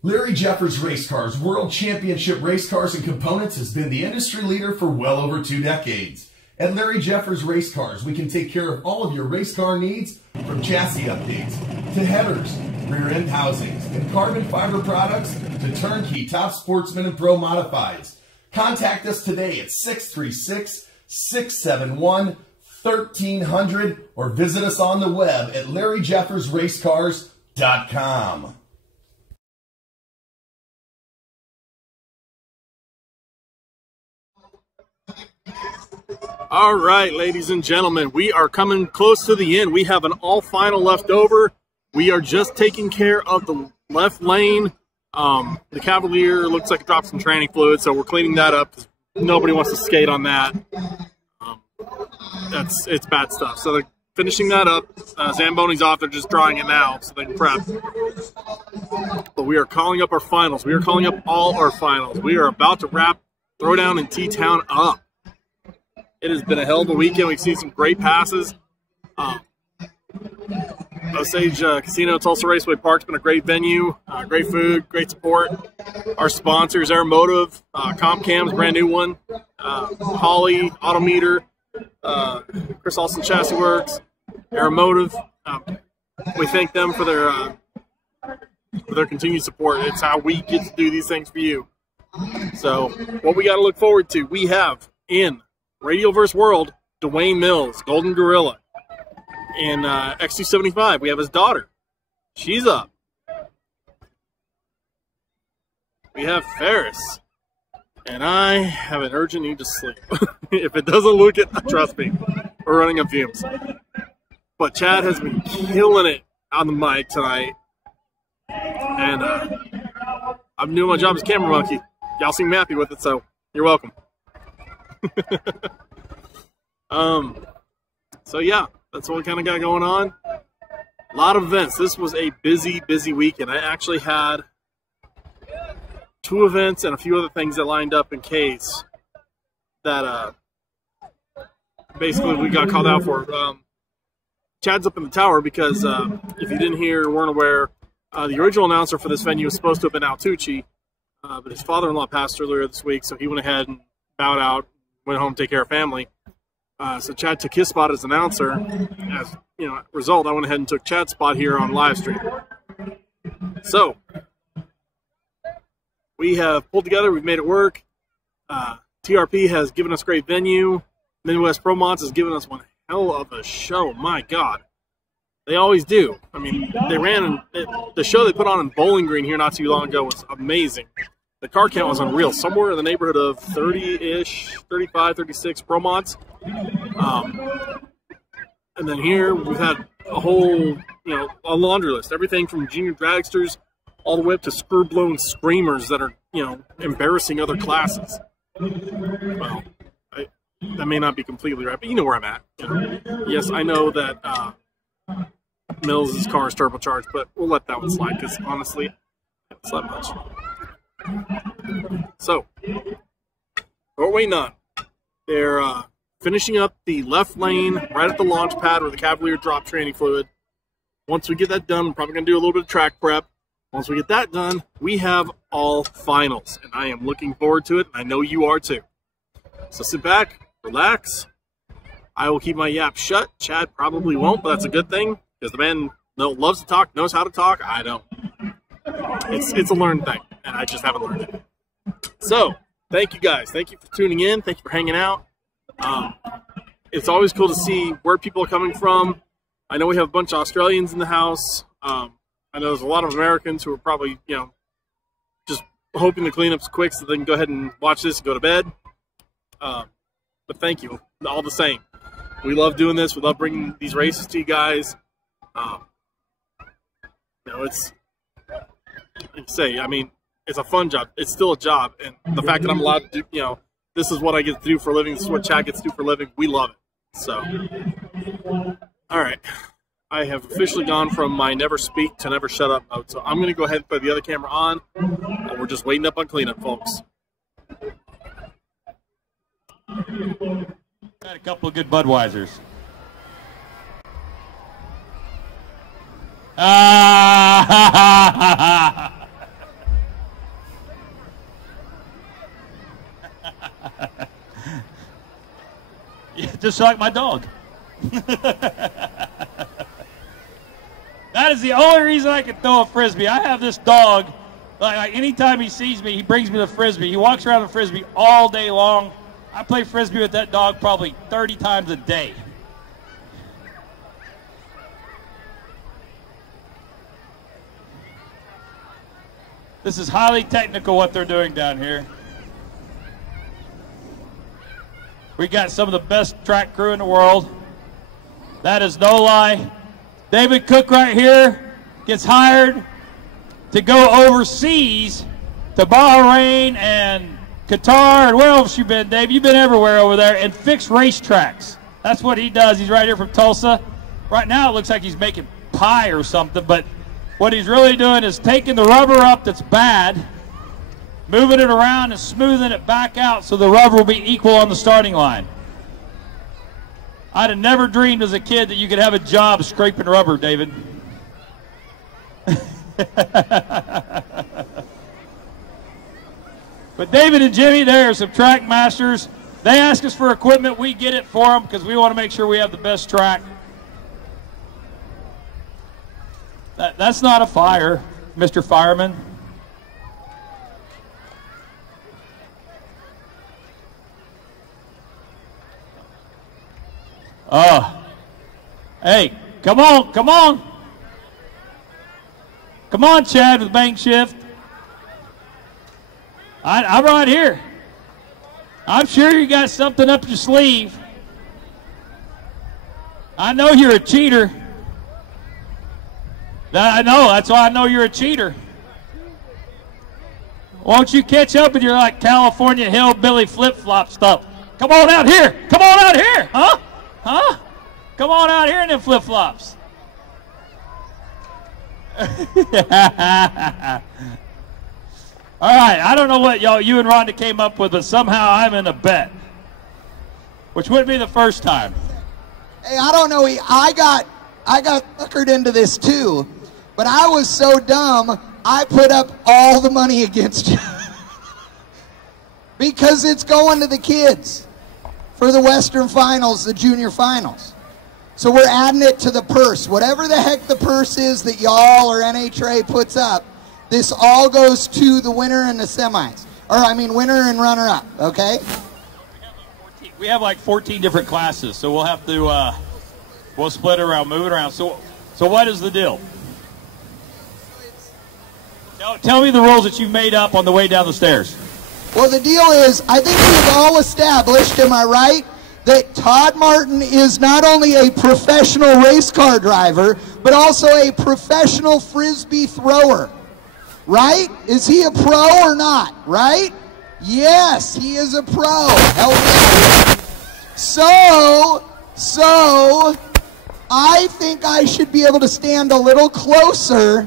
Larry Jeffers Race Cars, World Championship Race Cars and Components, has been the industry leader for well over 2 decades. At Larry Jeffers Race Cars, we can take care of all of your race car needs, from chassis updates to headers, rear end housings, and carbon fiber products to turnkey top sportsman and pro modifieds. Contact us today at 636-671-1300 or visit us on the web at LarryJeffersRacecars.com. All right, ladies and gentlemen, we are coming close to the end. We have an all final left over. We are just taking care of the left lane. The Cavalier looks like it dropped some training fluid, so we're cleaning that up. Nobody wants to skate on that. It's bad stuff. So they're finishing that up. Zamboni's off. They're just drying it now so they can prep. But we are calling up our finals. We are calling up all our finals. We are about to wrap Throwdown in T-Town up. It has been a hell of a weekend. We've seen some great passes. Osage Casino, Tulsa Raceway Park's been a great venue, great food, great support. Our sponsors, Aeromotive, Comp Cam's brand new one, Holly, Autometer, Chris Olson Chassis Works, Aeromotive. We thank them for their continued support. It's how we get to do these things for you. So what we got to look forward to, we have in Radial vs. World, Dwayne Mills, Golden Gorilla. In X275, we have his daughter. She's up. We have Ferris. And I have an urgent need to sleep. If it doesn't look it, trust me, we're running on fumes. But Chad has been killing it on the mic tonight. And I'm doing my job as camera monkey. Y'all seem happy with it, so you're welcome. So yeah, that's what we kind of got going on. A lot of events. This was a busy, busy weekend. I actually had 2 events and a few other things that lined up in case that basically we got called out for. Chad's up in the tower because if you didn't hear or weren't aware, the original announcer for this venue was supposed to have been Al Tucci, but his father-in-law passed earlier this week, so he went ahead and bowed out, went home to take care of family. So Chad took his spot as announcer. As result, I went ahead and took Chad's spot here on live stream. So we have pulled together. We've made it work. TRP has given us great venue. Midwest Pro Mods has given us one hell of a show. My God. They always do. I mean, the show they put on in Bowling Green here not too long ago was amazing. The car count was unreal. Somewhere in the neighborhood of 30-ish, 35, 36 Pro Mods. And then here we've had a whole, a laundry list. Everything from junior dragsters all the way up to screw-blown screamers that are, embarrassing other classes. Well, that may not be completely right, but you know where I'm at. Yes, I know that Mills' car is turbocharged, but we'll let that one slide because honestly, it's not much. So, what we're waiting on. They're finishing up the left lane right at the launch pad where the Cavalier dropped training fluid. Once we get that done, we're probably going to do a little bit of track prep. Once we get that done, we have all finals, and I am looking forward to it, and I know you are too. So sit back, relax. I will keep my yap shut. Chad probably won't, but that's a good thing because the man loves to talk, knows how to talk. I don't. It's a learned thing, and I just haven't learned it. So, thank you guys. Thank you for tuning in. Thank you for hanging out. It's always cool to see where people are coming from. I know we have a bunch of Australians in the house. I know there's a lot of Americans who are probably, just hoping the cleanup's quick so they can go ahead and watch this and go to bed. But thank you, all the same. We love doing this. We love bringing these races to you guys. It's, like I say, it's a fun job. It's still a job. And the fact that I'm allowed to do, this is what I get to do for a living. This is what Chad gets to do for a living. We love it. So, all right. I have officially gone from my never speak to never shut up mode. So I'm going to go ahead and put the other camera on. And we're just waiting up on cleanup, folks. Got a couple of good Budweisers. Yeah, just like my dog. That is the only reason I can throw a Frisbee. I have this dog, like anytime he sees me, he brings me the Frisbee. He walks around the Frisbee all day long. I play Frisbee with that dog probably 30 times a day. This is highly technical what they're doing down here. We got some of the best track crew in the world. That is no lie. David Cook right here gets hired to go overseas to Bahrain and Qatar, and where else you been, Dave? You've been everywhere over there, and fix racetracks. That's what he does. He's right here from Tulsa. Right now it looks like he's making pie or something, but what he's really doing is taking the rubber up that's bad, moving it around and smoothing it back out so the rubber will be equal on the starting line. I'd have never dreamed as a kid that you could have a job scraping rubber, David. But David and Jimmy, they are some track masters. They ask us for equipment. We get it for them because we want to make sure we have the best track. That's not a fire, Mr. Fireman. Hey, come on, come on. Come on, Chad with bank shift. I'm right here. I'm sure you got something up your sleeve. I know you're a cheater. I know, that's why I know you're a cheater. Won't you catch up with your like California hillbilly flip-flop stuff? Come on out here. Come on out here. Huh? Huh? Come on out here in them flip-flops. All right, I don't know what you and Rhonda came up with, but somehow I'm in a bet, which wouldn't be the first time. Hey, I don't know. I got I got suckered into this too. But I was so dumb, I put up all the money against you. Because it's going to the kids for the Western Finals, the junior finals. So we're adding it to the purse. Whatever the heck the purse is that y'all or NHRA puts up, this all goes to the winner and the semis. Or I mean winner and runner-up, okay? We have like 14 different classes, so we'll have to, we'll split it around, move it around. So what is the deal? Tell me the rules that you made up on the way down the stairs. Well, the deal is, I think we've all established, am I right, that Todd Martin is not only a professional race car driver, but also a professional Frisbee thrower. Right? Is he a pro or not? Right? Yes, he is a pro. Help me out. So, I think I should be able to stand a little closer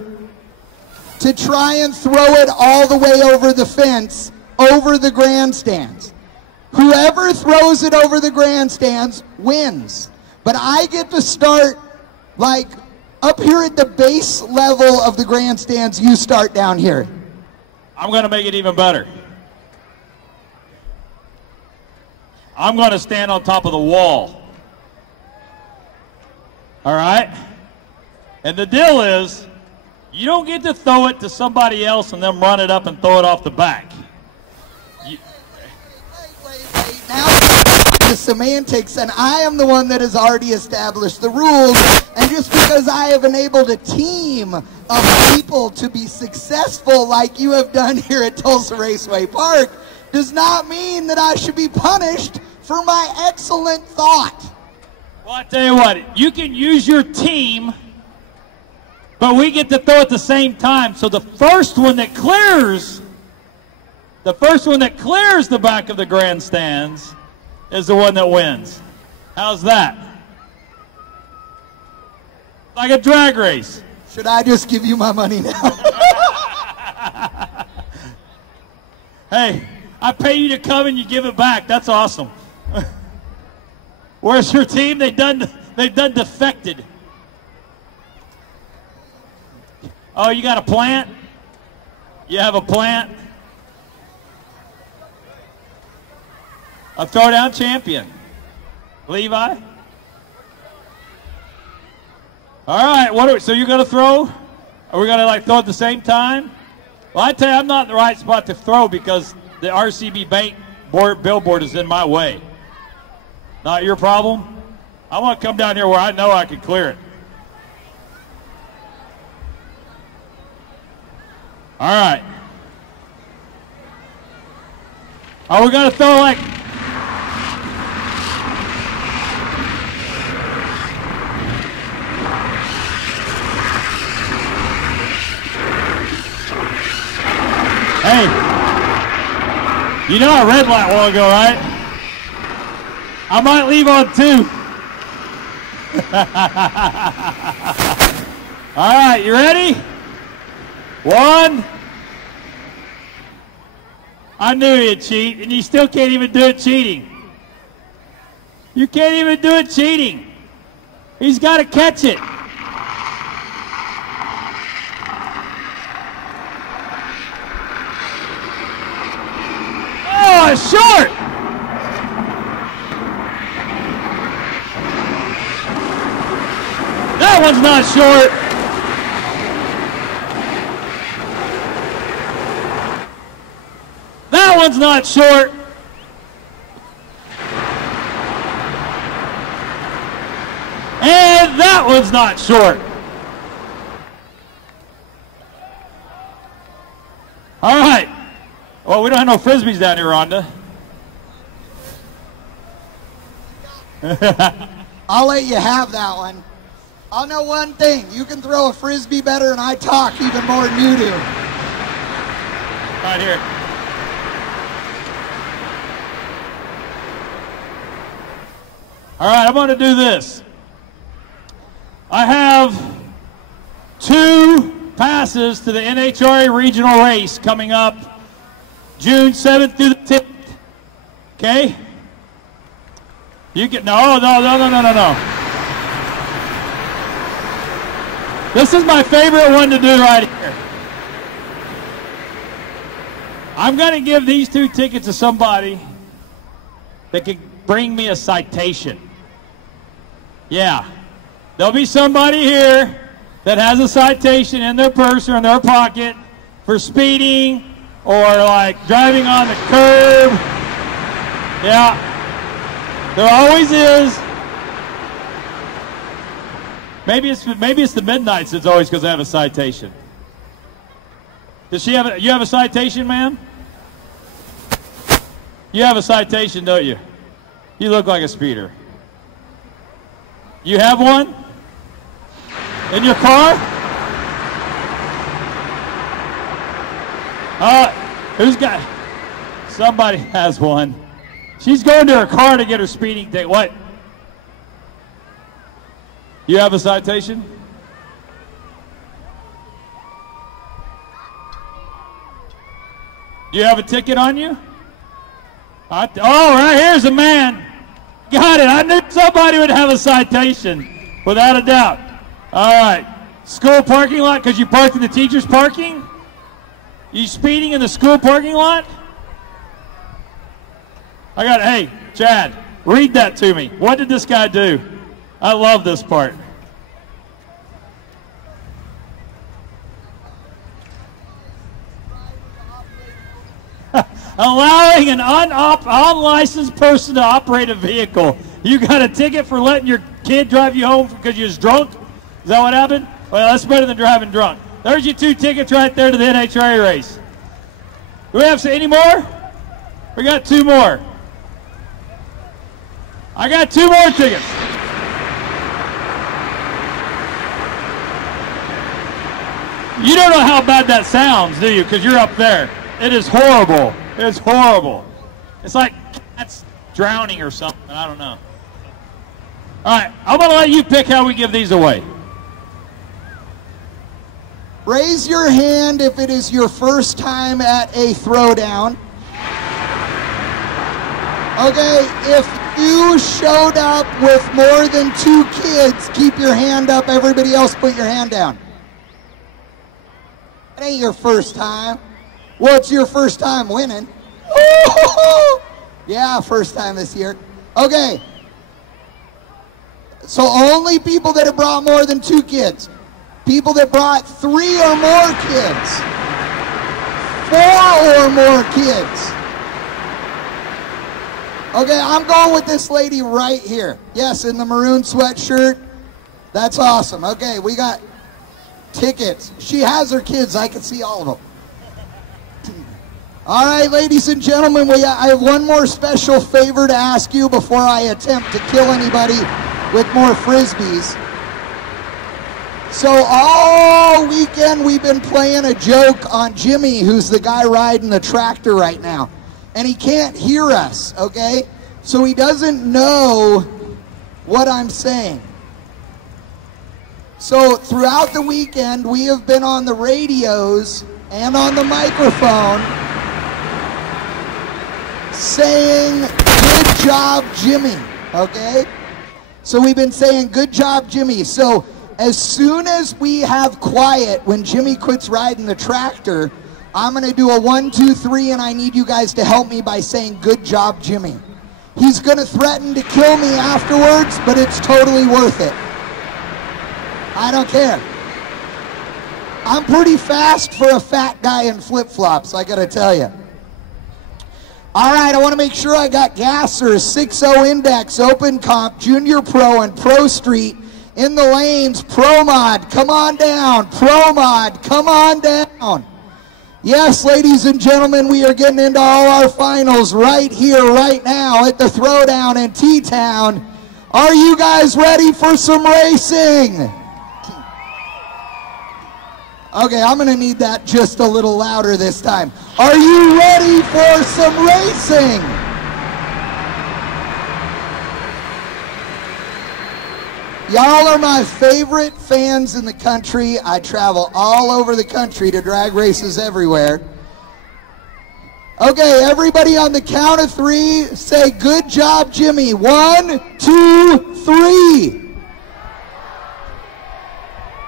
to try and throw it all the way over the fence, over the grandstands. Whoever throws it over the grandstands wins. But I get to start like up here at the base level of the grandstands. You start down here. I'm going to make it even better. I'm going to stand on top of the wall. All right? And the deal is, you don't get to throw it to somebody else and then run it up and throw it off the back. Wait. Now the semantics, and I am the one that has already established the rules, and just because I have enabled a team of people to be successful like you have done here at Tulsa Raceway Park does not mean that I should be punished for my excellent thought. Well, I tell you what, you can use your team, but we get to throw at the same time. So the first one that clears the back of the grandstands is the one that wins. How's that? Like a drag race. Should I just give you my money now? Hey, I pay you to come and you give it back. That's awesome. Where's your team? They've done defected. Oh, you got a plant? You have a plant? A throwdown champion. Levi? All right, so you're going to throw? Are we going to like throw at the same time? Well, I tell you, I'm not in the right spot to throw because the RCB bank billboard is in my way. Not your problem? I want to come down here where I know I can clear it. All right. Are we going to throw like... Hey, you know I red light a while ago, right? I might leave on 2. All right, you ready? 1. I knew he'd cheat, and you still can't even do it cheating. You can't even do it cheating. He's got to catch it. Oh, it's short. That one's not short. That one's not short. And that one's not short. All right. Well, we don't have no Frisbees down here, Rhonda. I'll let you have that one. I'll know one thing. You can throw a Frisbee better than I talk even more than you do. Right here. All right, I'm going to do this. I have 2 passes to the NHRA regional race coming up June 7th through the 10th. Okay? You can, no. This is my favorite one to do right here. I'm going to give these 2 tickets to somebody that can bring me a citation. Yeah. There'll be somebody here that has a citation in their purse or in their pocket for speeding or like driving on the curb. Yeah. There always is. Maybe it's the Midnights that's always because they have a citation. Does she have you have a citation, ma'am? You have a citation, don't you? You look like a speeder. You have one? In your car? Who's got? Somebody has one. She's going to her car to get her speeding ticket. What? You have a citation? Do you have a ticket on you? Oh, right here's a man. Got it. I knew somebody would have a citation, without a doubt. All right. School parking lot because you parked in the teacher's parking? You speeding in the school parking lot? I got it. Hey, Chad, read that to me. What did this guy do? I love this part. Allowing an unlicensed person to operate a vehicle. You got a ticket for letting your kid drive you home because you was drunk? Is that what happened? Well, that's better than driving drunk. There's your 2 tickets right there to the NHRA race. Do we have any more? We got 2 more. I got 2 more tickets. You don't know how bad that sounds, do you? Because you're up there. It is horrible. It's horrible. It's like cats drowning or something. I don't know. All right, I'm going to let you pick how we give these away. Raise your hand if it is your first time at a throwdown. Okay, if you showed up with more than 2 kids, keep your hand up. Everybody else put your hand down. It ain't your first time. Well, it's your first time winning. Yeah, first time this year. Okay. So only people that have brought more than 2 kids. People that brought 3 or more kids. 4 or more kids. Okay, I'm going with this lady right here. Yes, in the maroon sweatshirt. That's awesome. Okay, we got tickets. She has her kids. I can see all of them. All right, ladies and gentlemen, I have one more special favor to ask you before I attempt to kill anybody with more Frisbees. So all weekend we've been playing a joke on Jimmy, who's the guy riding the tractor right now. And he can't hear us, okay? So he doesn't know what I'm saying. So throughout the weekend, we have been on the radios and on the microphone saying, "Good job, Jimmy," okay? So we've been saying, "Good job, Jimmy." So as soon as we have quiet, when Jimmy quits riding the tractor, I'm gonna do a 1, 2, 3, and I need you guys to help me by saying, "Good job, Jimmy." He's gonna threaten to kill me afterwards, but it's totally worth it. I don't care. I'm pretty fast for a fat guy in flip-flops, I gotta tell you. All right, I want to make sure I got gassers, 6.0 Index, Open Comp, Junior Pro, and Pro Street in the lanes. Pro Mod, come on down. Pro Mod, come on down. Yes, ladies and gentlemen, we are getting into all our finals right here, right now at the Throwdown in T-Town. Are you guys ready for some racing? Okay, I'm gonna need that just a little louder this time. Are you ready for some racing? Y'all are my favorite fans in the country. I travel all over the country to drag races everywhere. Okay, everybody on the count of 3, say, "Good job, Jimmy." 1, 2, 3.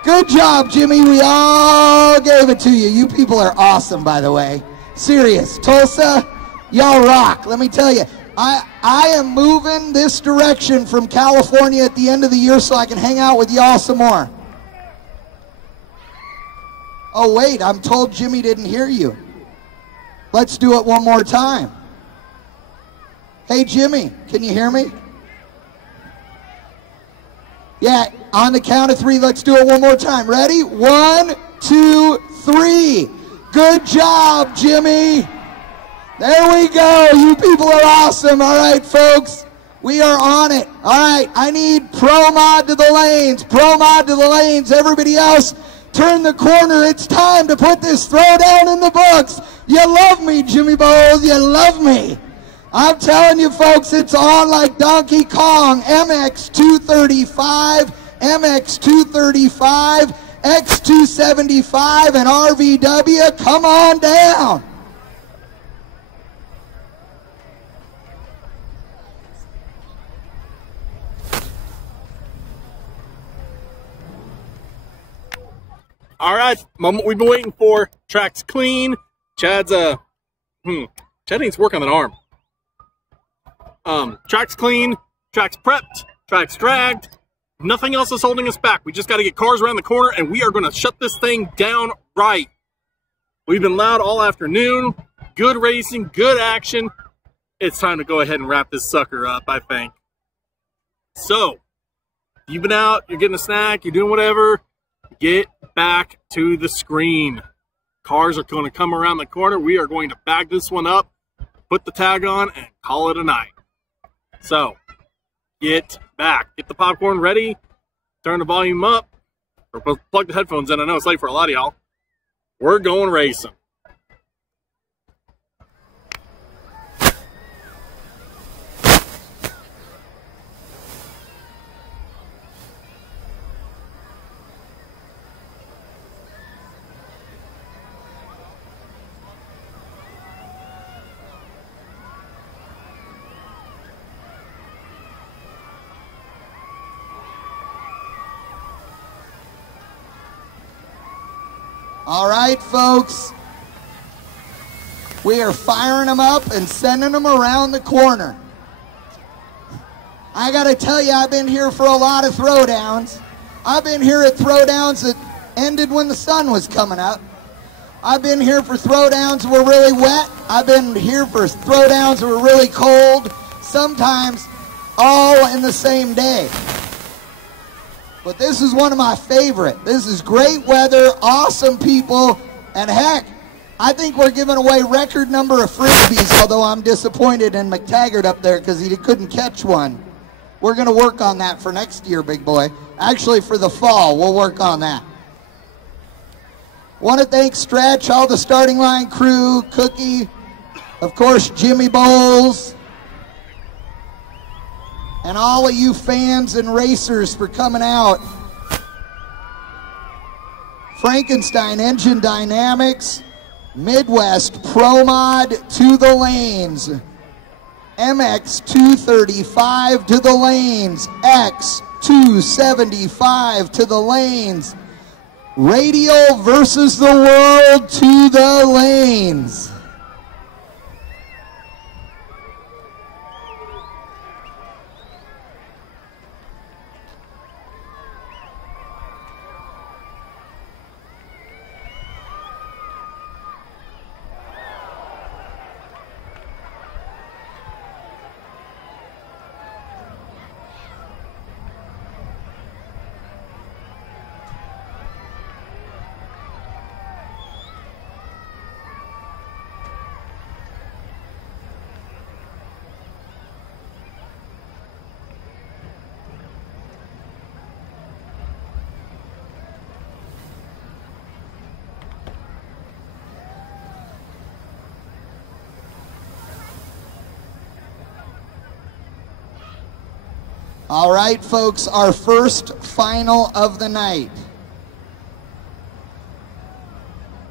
Good job, Jimmy. We all gave it to you. You people are awesome, by the way. Serious. Tulsa, y'all rock. Let me tell you, I am moving this direction from California at the end of the year so I can hang out with y'all some more. Oh, wait, I'm told Jimmy didn't hear you. Let's do it one more time. Hey, Jimmy, can you hear me? Yeah, on the count of 3, let's do it one more time. Ready? 1, 2, 3. Good job, Jimmy. There we go. You people are awesome. All right, folks, we are on it. All right, I need Pro Mod to the lanes. Pro Mod to the lanes. Everybody else, turn the corner. It's time to put this throwdown in the books. You love me, Jimmy Bowles. You love me. I'm telling you, folks, it's on like Donkey Kong. MX235, MX235, X275, and RVW. Come on down. All right, moment we've been waiting for. Track's clean. Chad's Chad needs to work on that arm. Track's clean, track's prepped, track's dragged. Nothing else is holding us back. We just got to get cars around the corner, and we are going to shut this thing down right. We've been loud all afternoon. Good racing, good action. It's time to go ahead and wrap this sucker up, I think. So, you've been out, you're getting a snack, you're doing whatever. Get back to the screen. Cars are going to come around the corner. We are going to bag this one up, put the tag on, and call it a night. So, get back. Get the popcorn ready. Turn the volume up. Or plug the headphones in. I know it's late for a lot of y'all. We're going racing. All right, folks, we are firing them up and sending them around the corner. I got to tell you, I've been here for a lot of throwdowns. I've been here at throwdowns that ended when the sun was coming up. I've been here for throwdowns that were really wet. I've been here for throwdowns that were really cold, sometimes all in the same day. But this is one of my favorite. This is great weather, awesome people, and heck, I think we're giving away record number of frisbees, although I'm disappointed in McTaggart up there because he couldn't catch one. We're going to work on that for next year, big boy. Actually, for the fall, we'll work on that. Want to thank Stretch, all the starting line crew, Cookie, of course, Jimmy Bowles, and all of you fans and racers for coming out. Frankenstein Engine Dynamics, Midwest Pro Mod to the lanes. MX235 to the lanes. X275 to the lanes. Radial versus the World to the lanes. All right, folks, our first final of the night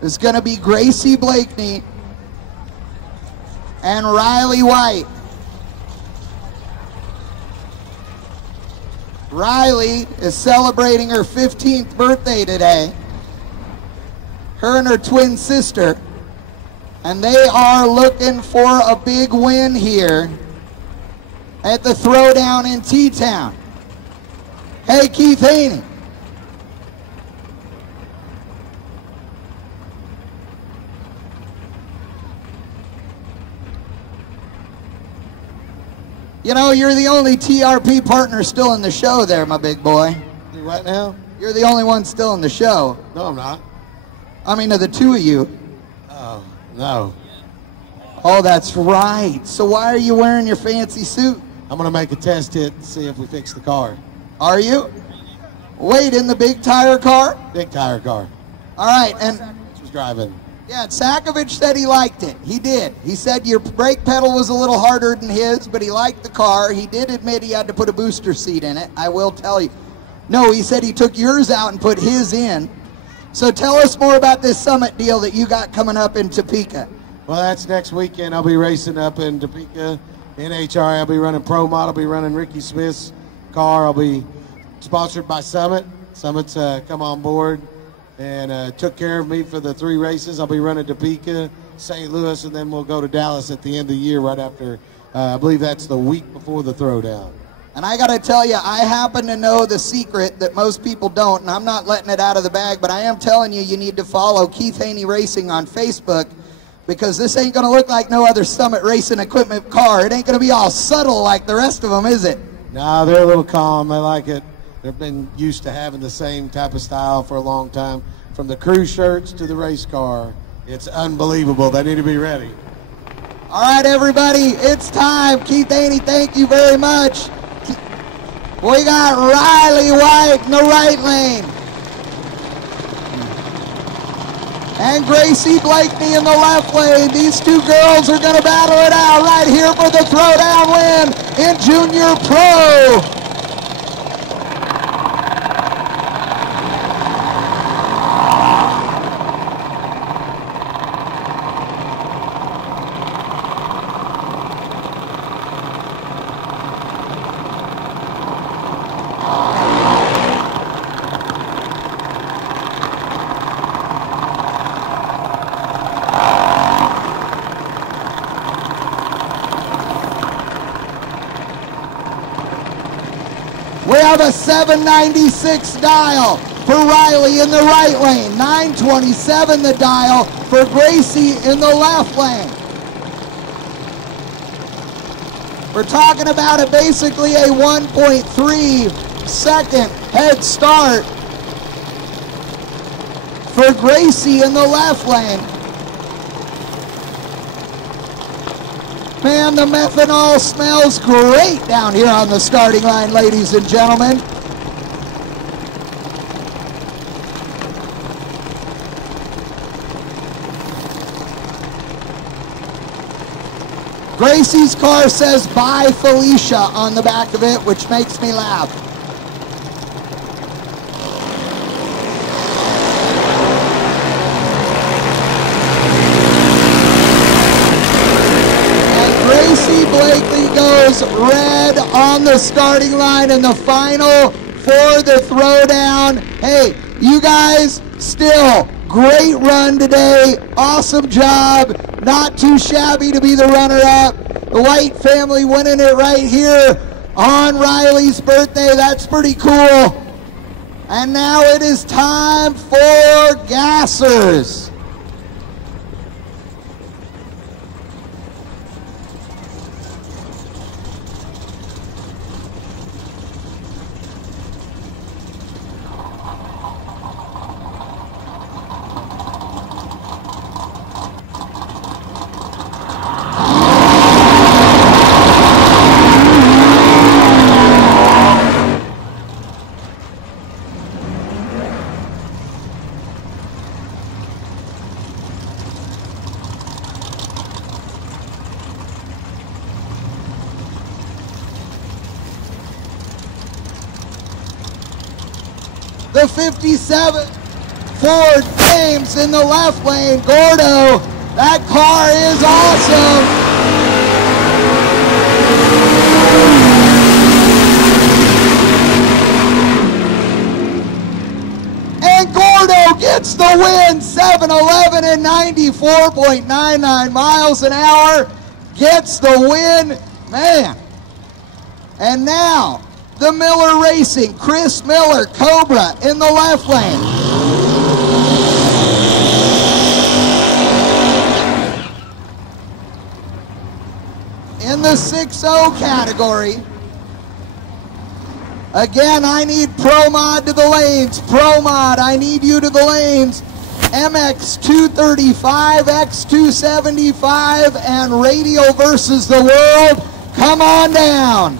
is going to be Gracie Blakeney and Riley White. Riley is celebrating her 15th birthday today. Her and her twin sister. And they are looking for a big win here at the Throwdown in T-Town. Hey, Keith Haney. You know, you're the only TRP partner still in the show there, my big boy. You what now? You're the only one still in the show. No, I'm not. I mean, of the two of you. Oh, no. Oh, that's right. So why are you wearing your fancy suit? I'm going to make a test hit and see if we fix the car. Are you? Wait, in the big tire car? Big tire car. All right, and Who's driving? yeah, Sakovic said he liked it. He did. He said your brake pedal was a little harder than his, but he liked the car. He did admit he had to put a booster seat in it, I will tell you. No, he said he took yours out and put his in. So tell us more about this Summit deal that you got coming up in Topeka. Well, that's next weekend. I'll be racing up in Topeka. NHRA, I'll be running Pro Mod. I'll be running Ricky Smith's car. I'll be sponsored by Summit. Summit's come on board and took care of me for the 3 races. I'll be running Topeka, St. Louis, and then we'll go to Dallas at the end of the year right after, I believe that's the week before the Throwdown. And I got to tell you, I happen to know the secret that most people don't, and I'm not letting it out of the bag, but I am telling you, you need to follow Keith Haney Racing on Facebook, because this ain't going to look like no other Summit racing equipment car. It ain't going to be all subtle like the rest of them, is it? No, they're a little calm. They like it. They've been used to having the same type of style for a long time. From the crew shirts to the race car, it's unbelievable. They need to be ready. All right, everybody, it's time. Keith Haney, thank you very much. We got Riley White in the right lane. And Gracie Blakeney in the left lane. These two girls are going to battle it out right here for the Throwdown win in Junior Pro. We have a 796 dial for Riley in the right lane. 927 the dial for Gracie in the left lane. We're talking about basically a 1.3 second head start for Gracie in the left lane. Man, the methanol smells great down here on the starting line, ladies and gentlemen. Gracie's car says "Bye Felicia" on the back of it, which makes me laugh. Gracie Blakeney goes red on the starting line in the final for the Throwdown. Hey, you guys, still great run today. Awesome job. Not too shabby to be the runner-up. The White family winning it right here on Riley's birthday. That's pretty cool. And now it is time for gassers. The 57 Ford James in the left lane. Gordo, that car is awesome. 11:11 and 94.99 miles an hour. Gets the win, man. And now, the Miller Racing, Chris Miller, Cobra in the left lane. In the 6-0 category, again, I need Pro Mod to the lanes. Pro Mod, I need you to the lanes. MX235, X275, and Radial versus the World. Come on down.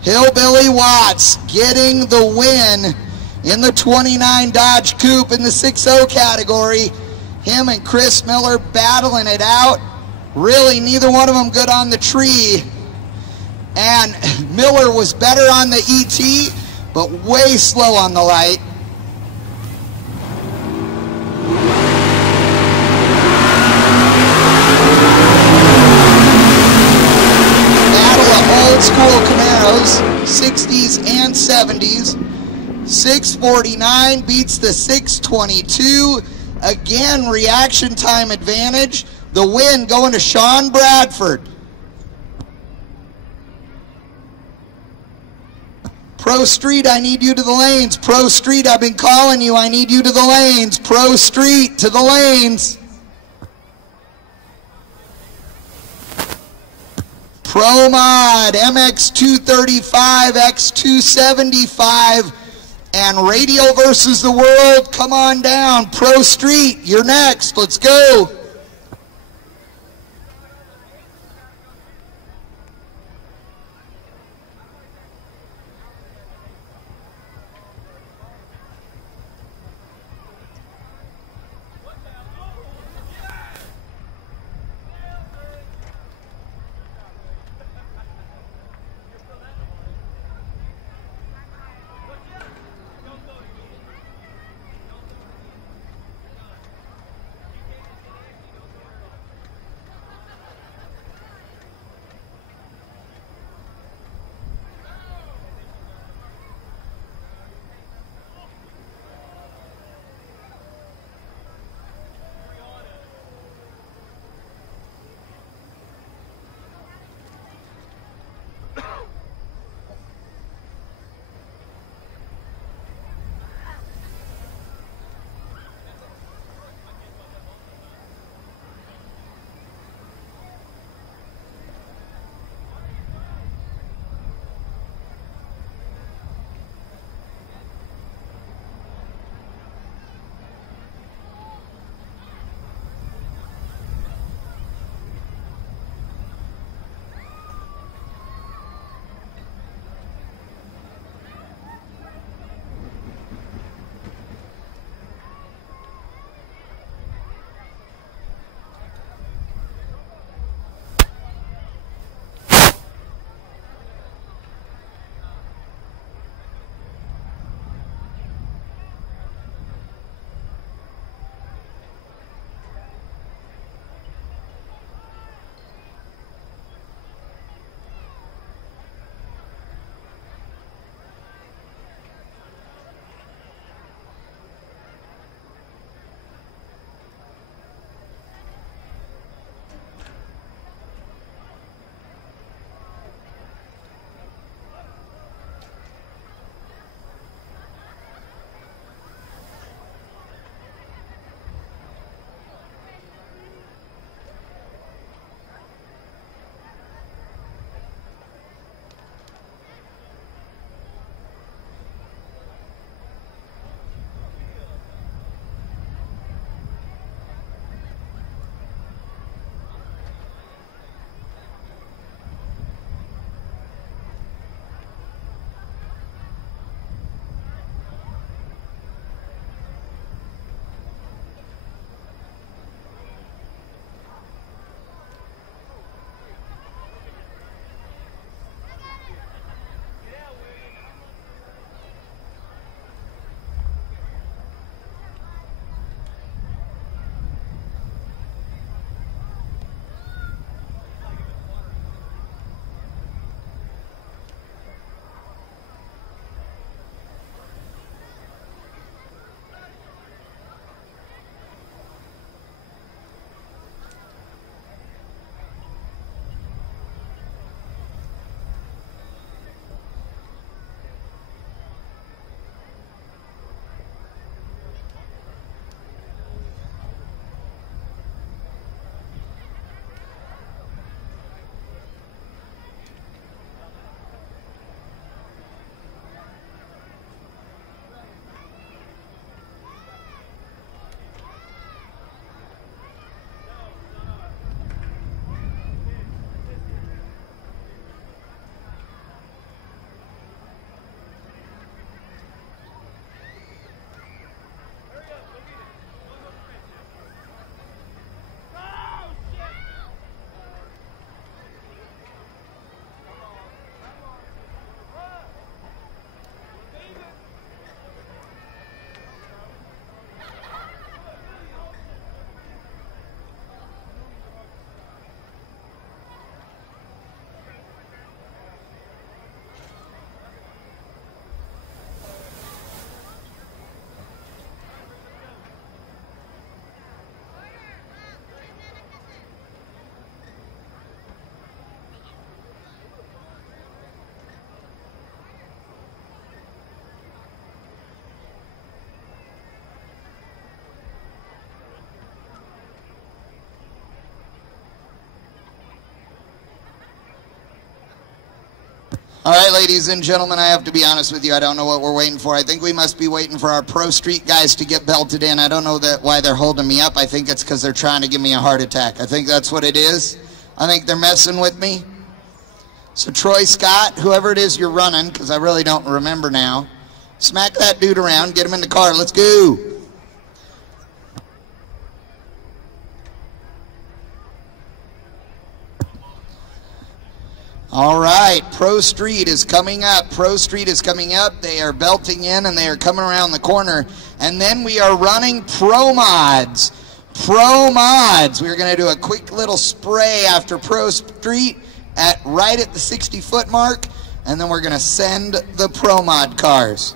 Hillbilly Watts getting the win in the 29 Dodge Coupe in the 6-0 category. Him and Chris Miller battling it out. Really, neither one of them good on the tree. And Miller was better on the ET, but way slow on the light. Old school Camaros, 60s and 70s. 649 beats the 622. Again, reaction time advantage. The win going to Sean Bradford. Pro Street, I need you to the lanes. Pro Street, I've been calling you. I need you to the lanes. Pro Street to the lanes. Pro Mod, MX235, X275, and Radial versus the World. Come on down. Pro Street, you're next. Let's go. All right, ladies and gentlemen, I have to be honest with you. I don't know what we're waiting for. I think we must be waiting for our Pro Street guys to get belted in. I don't know why they're holding me up. I think it's because they're trying to give me a heart attack. I think that's what it is. I think they're messing with me. So Troy Scott, whoever it is you're running, because I really don't remember now, smack that dude around, get him in the car. Let's go. All right, Pro Street is coming up. Pro Street is coming up. They are belting in and they are coming around the corner. And then we are running Pro Mods. Pro Mods. We're going to do a quick little spray after Pro Street right at the 60-foot mark. And then we're going to send the Pro Mod cars.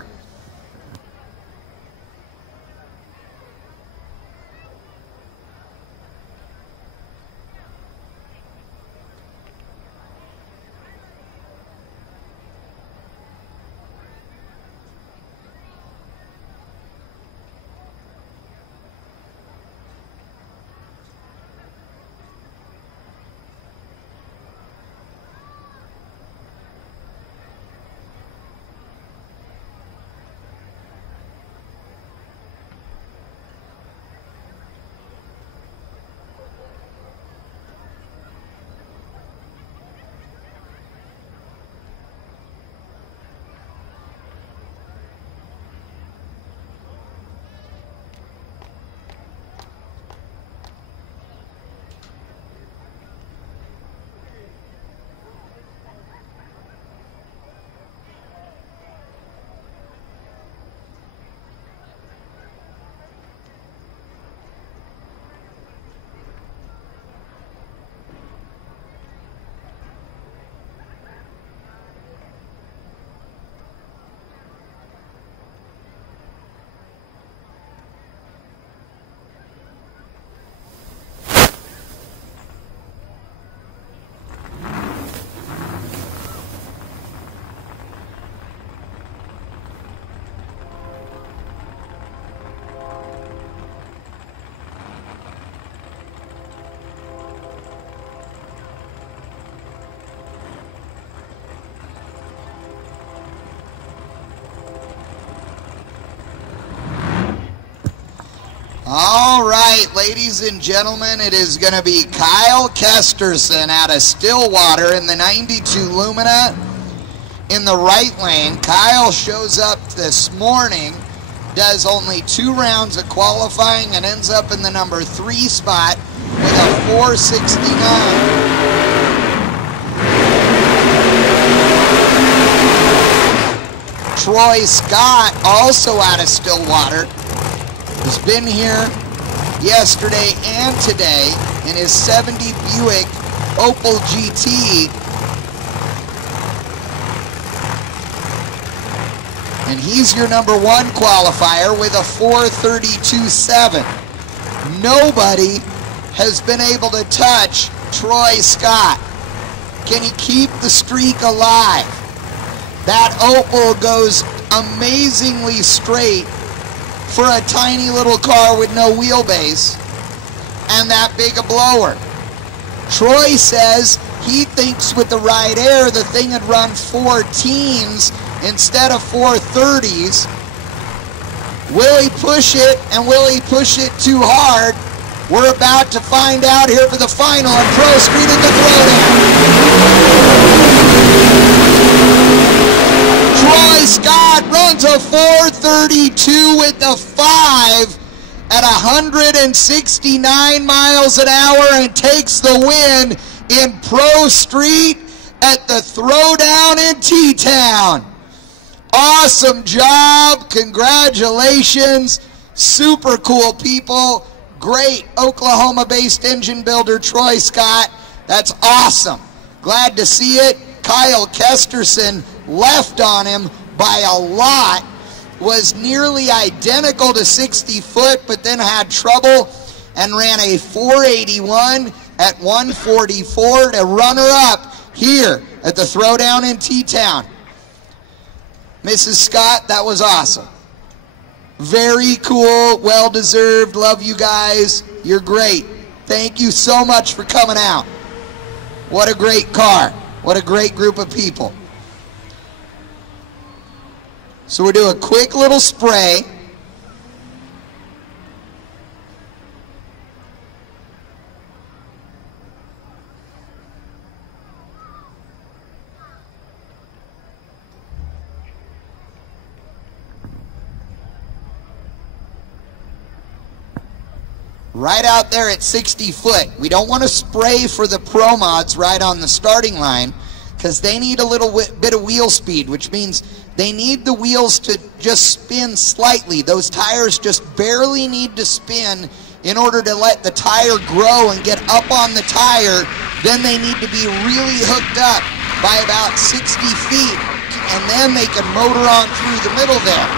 All right, ladies and gentlemen, it is going to be Kyle Kesterson out of Stillwater in the 92 Lumina in the right lane. Kyle shows up this morning, does only 2 rounds of qualifying, and ends up in the number 3 spot with a 469. Troy Scott, also out of Stillwater, has been here yesterday and today in his 70 Buick Opel GT. And he's your number 1 qualifier with a 432.7. Nobody has been able to touch Troy Scott. Can he keep the streak alive? That Opel goes amazingly straight for a tiny little car with no wheelbase and that big a blower. Troy says he thinks with the right air the thing had run 410s instead of 430s. Will he push it, and will he push it too hard? We're about to find out here for the final on Pro Street at the Throwdown. Troy Scott runs a 432 with the 5 at 169 miles an hour and takes the win in Pro Street at the Throwdown in T-Town. Awesome job, congratulations, super cool people, great Oklahoma-based engine builder Troy Scott, that's awesome. Glad to see it. Kyle Kesterson left on him by a lot, was nearly identical to 60 foot, but then had trouble and ran a 481 at 144 to runner up here at the Throwdown in T-Town. Mrs. Scott, that was awesome. Very cool, well-deserved, love you guys. You're great. Thank you so much for coming out. What a great car. What a great group of people. So we'll do a quick little spray. Right out there at 60 foot. We don't want to spray for the pro mods right on the starting line because they need a little bit of wheel speed, which means they need the wheels to just spin slightly. Those tires just barely need to spin in order to let the tire grow and get up on the tire. Then they need to be really hooked up by about 60 feet, and then they can motor on through the middle there.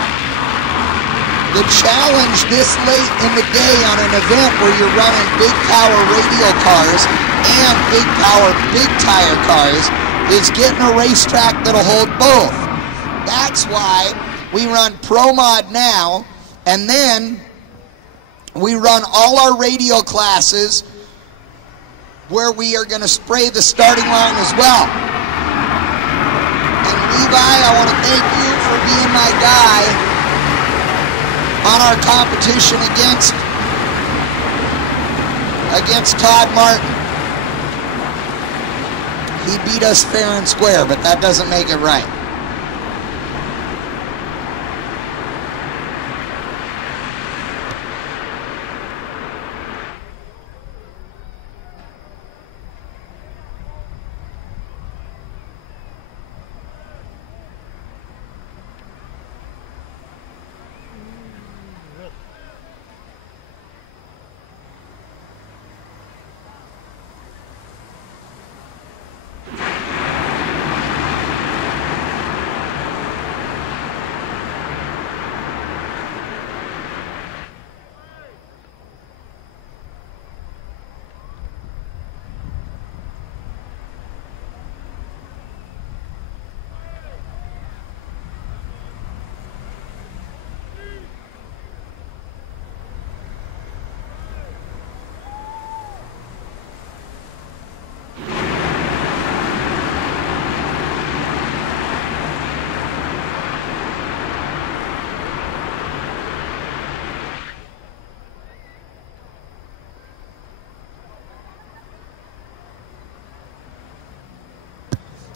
The challenge this late in the day on an event where you're running big power radial cars and big power big tire cars is getting a racetrack that'll hold both. That's why we run Pro Mod now, and then we run all our radial classes where we are going to spray the starting line as well. And Levi, I want to thank you for being my guy on our competition against Todd Martin. He beat us fair and square, but that doesn't make it right.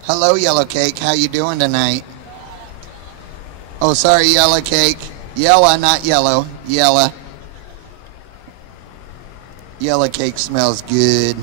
Hello, Yellow Cake. How you doing tonight? Oh, sorry, Yellow Cake. Yella, not yellow. Yella. Yellow Cake smells good.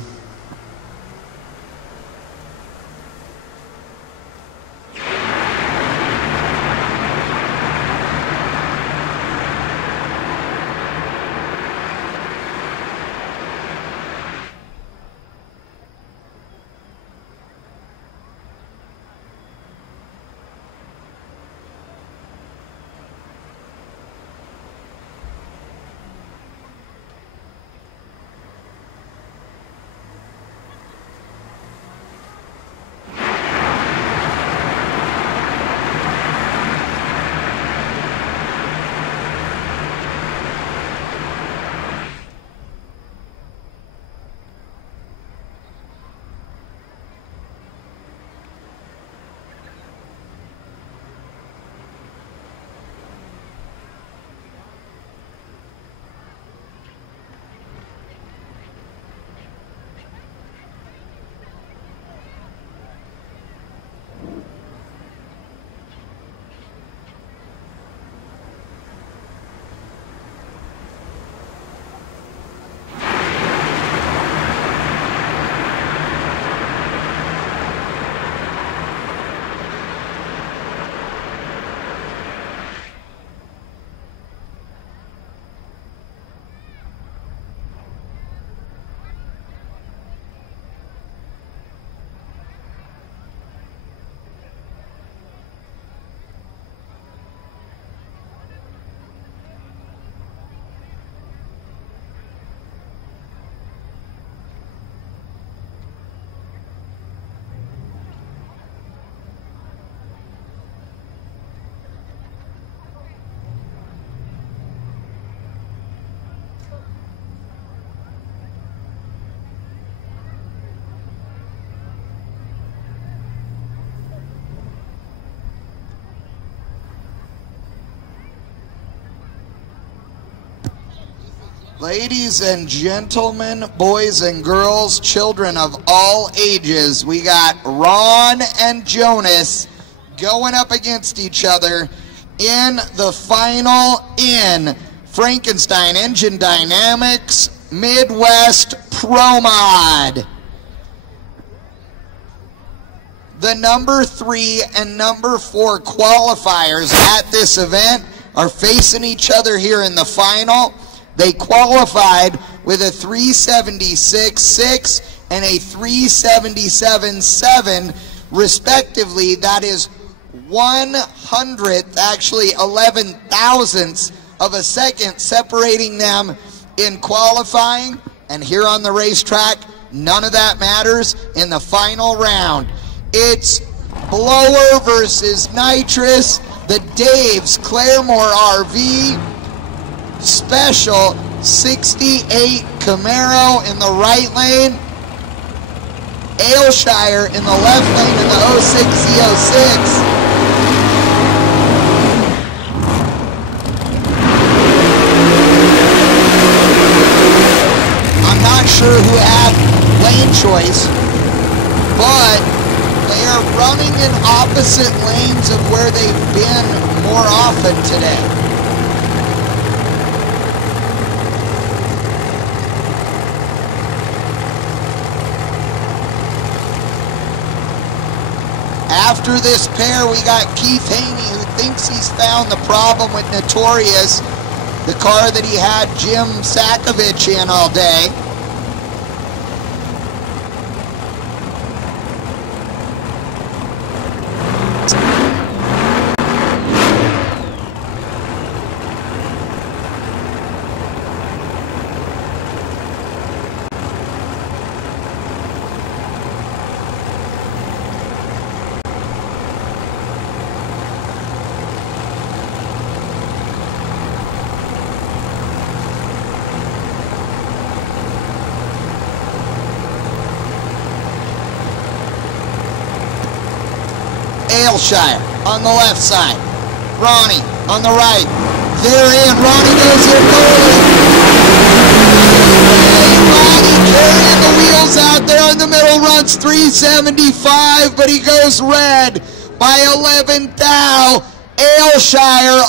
Ladies and gentlemen, boys and girls, children of all ages, we got Ron and Jonas going up against each other in the final in Frankenstein Engine Dynamics Midwest Pro Mod. The number 3 and number 4 qualifiers at this event are facing each other here in the final. They qualified with a 376.6 and a 377.7 respectively. That is 100th, actually 11 thousandths of a second separating them in qualifying. And here on the racetrack, none of that matters in the final round. It's Blower versus Nitrous, the Dave's Claremore RV Special 68 Camaro in the right lane, Aylshire in the left lane in the 06 Z06. I'm not sure who had lane choice, but they are running in opposite lanes of where they've been more often today. After this pair, we got Keith Haney, who thinks he's found the problem with Notorious, the car that he had Jim Sakovich in all day. Aylshire on the left side, Ronnie on the right. They're in. Ronnie goes in early. Ronnie carrying the wheels out there in the middle, runs 375, but he goes red by 11 thou. Aylshire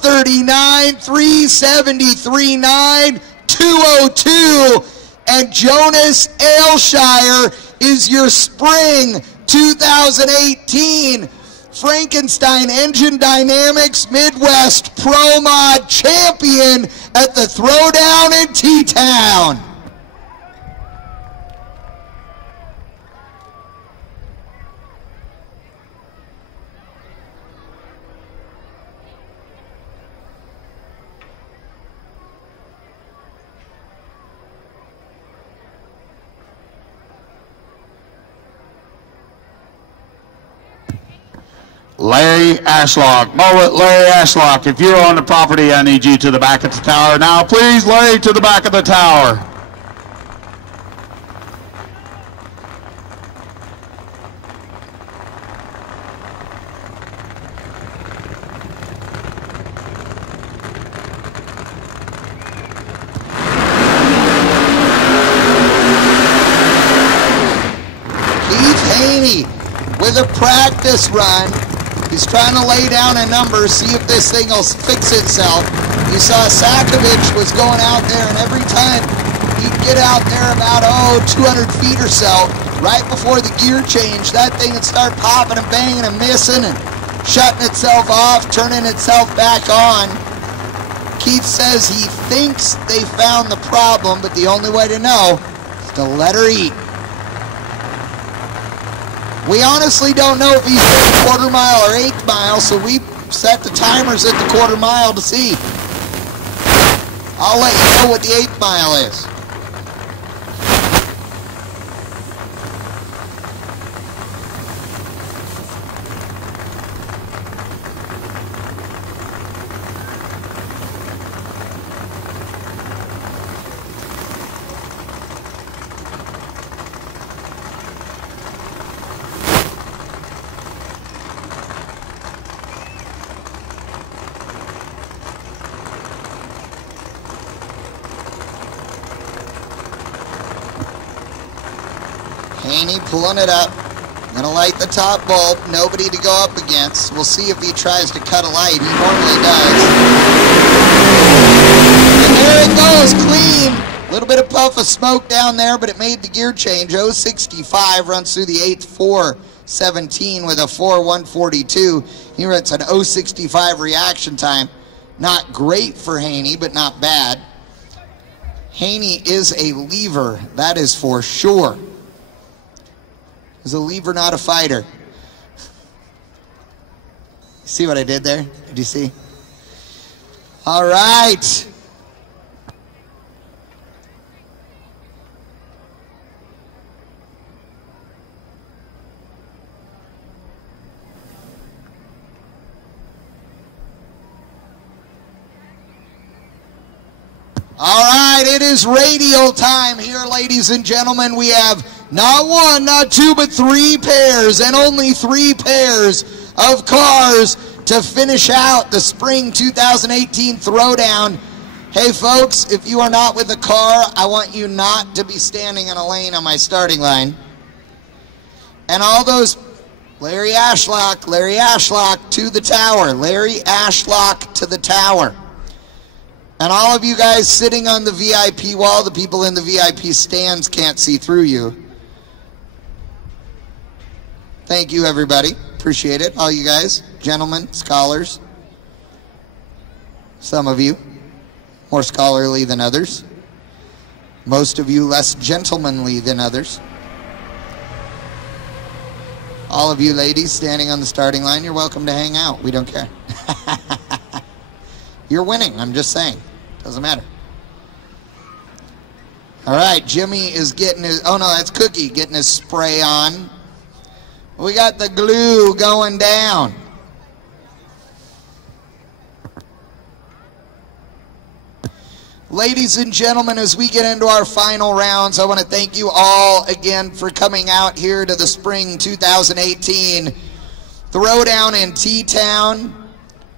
039, 373.9, 202, and Jonas Aylshire is your spring 2018 Frankenstein Engine Dynamics Midwest Pro Mod champion at the Throwdown in T-Town. Larry Ashlock, Mullet Larry Ashlock, if you're on the property, I need you to the back of the tower now. Please, Larry, to the back of the tower. Keith Haney with a practice run. He's trying to lay down a number, see if this thing will fix itself. You saw Sakovich was going out there, and every time he'd get out there about, 200 feet or so, right before the gear change, that thing would start popping and banging and missing and shutting itself off, turning itself back on. Keith says he thinks they found the problem, but the only way to know is to let her eat. We honestly don't know if he's doing quarter mile or eighth mile, so we set the timers at the quarter mile to see. I'll let you know what the eighth mile is. Haney pulling it up. Gonna light the top bulb. Nobody to go up against. We'll see if he tries to cut a light. He normally does. And there it goes, clean. A little bit of puff of smoke down there, but it made the gear change. 065 runs through the 8th, 4:17 with a 4:142. He runs an 065 reaction time. Not great for Haney, but not bad. Haney is a lever, that is for sure. He's a lever, not a fighter. See what I did there? Did you see? All right. All right, it is radial time here, ladies and gentlemen. We have not one, not two, but 3 pairs, and only 3 pairs of cars to finish out the Spring 2018 Throwdown. Hey, folks, if you are not with a car, I want you not to be standing in a lane on my starting line. And all those, Larry Ashlock to the tower. Larry Ashlock to the tower. And all of you guys sitting on the VIP wall, the people in the VIP stands can't see through you. Thank you, everybody. Appreciate it. All you guys, gentlemen, scholars. Some of you more scholarly than others. Most of you less gentlemanly than others. All of you ladies standing on the starting line, you're welcome to hang out. We don't care. You're winning, I'm just saying. Doesn't matter. All right, Jimmy is getting his, oh no, that's Cookie, getting his spray on. We got the glue going down. Ladies and gentlemen, as we get into our final rounds, I want to thank you all again for coming out here to the Spring 2018 Throwdown in T-Town.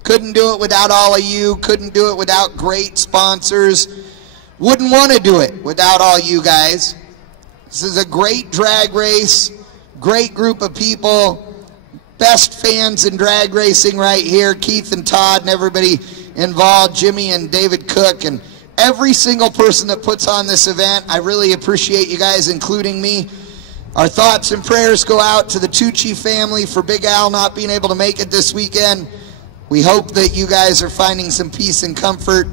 Couldn't do it without all of you. Couldn't do it without great sponsors. Wouldn't want to do it without all you guys. This is a great drag race. Great group of people. Best fans in drag racing right here. Keith and Todd and everybody involved. Jimmy and David Cook and every single person that puts on this event. I really appreciate you guys, including me. Our thoughts and prayers go out to the Tucci family for Big Al not being able to make it this weekend. We hope that you guys are finding some peace and comfort.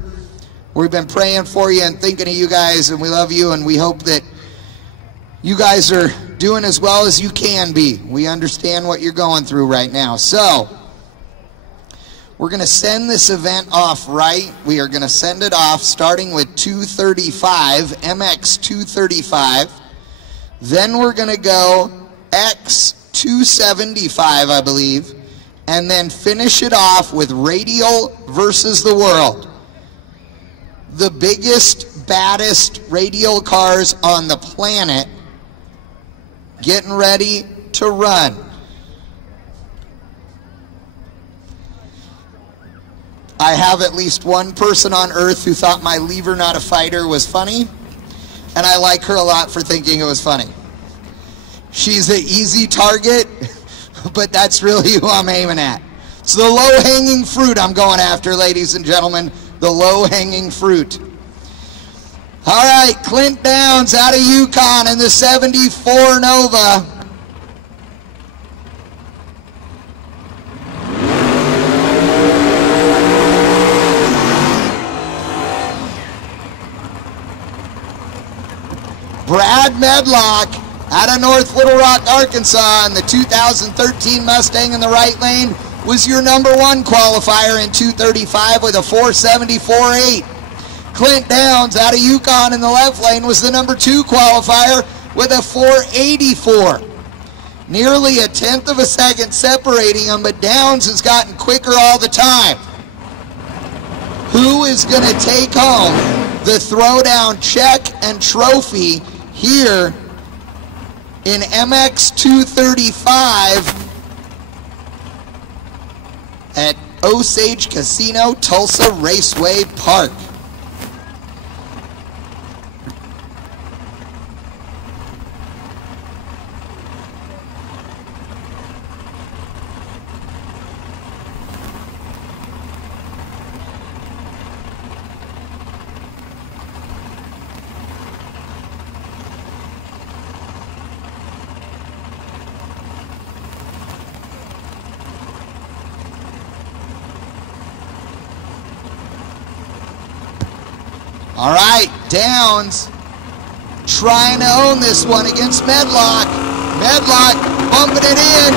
We've been praying for you and thinking of you guys, and we love you, and we hope that you guys are doing as well as you can be. We understand what you're going through right now. So, we're going to send this event off right. We are going to send it off starting with 235, MX 235. Then we're going to go X275, I believe. And then finish it off with Radial VS The World. The biggest, baddest radial cars on the planet getting ready to run. I have at least one person on earth who thought my lever not a fighter was funny, and I like her a lot for thinking it was funny. She's an easy target, but that's really who I'm aiming at. It's the low-hanging fruit I'm going after, ladies and gentlemen. The low-hanging fruit. All right, Clint Downs out of Yukon in the 74 Nova. Brad Medlock out of North Little Rock, Arkansas, in the 2013 Mustang in the right lane, was your #1 qualifier in 235 with a 474.8. Clint Downs out of Yukon in the left lane was the #2 qualifier with a 484. Nearly a 1/10 of a second separating them, but Downs has gotten quicker all the time. Who is going to take home the Throwdown check and trophy here in MX 235 at Osage Casino, Tulsa Raceway Park? All right, Downs trying to own this one against Medlock. Medlock bumping it in.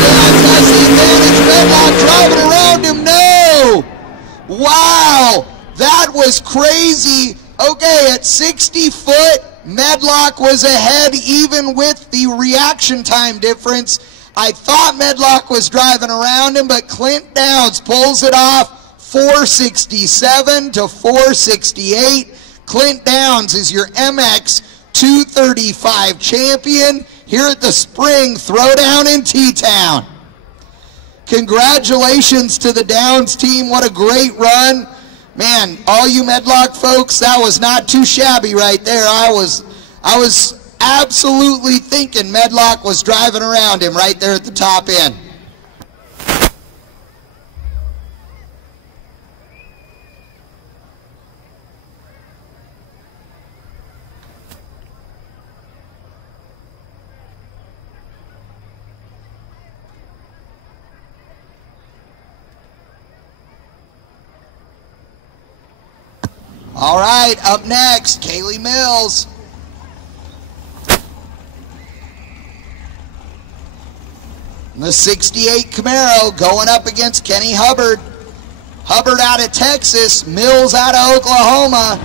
Downs has the advantage. Medlock driving around him. No! Wow, that was crazy. Okay, at 60 foot, Medlock was ahead even with the reaction time difference. I thought Medlock was driving around him, but Clint Downs pulls it off 467 to 468. Clint Downs is your MX 235 champion here at the Spring Throwdown in T-Town. Congratulations to the Downs team. What a great run. Man, all you Medlock folks, that was not too shabby right there. I was absolutely thinking Medlock was driving around him right there at the top end. All right, up next, Kaylee Mills. The 68 Camaro going up against Kenny Hubbard. Hubbard out of Texas, Mills out of Oklahoma.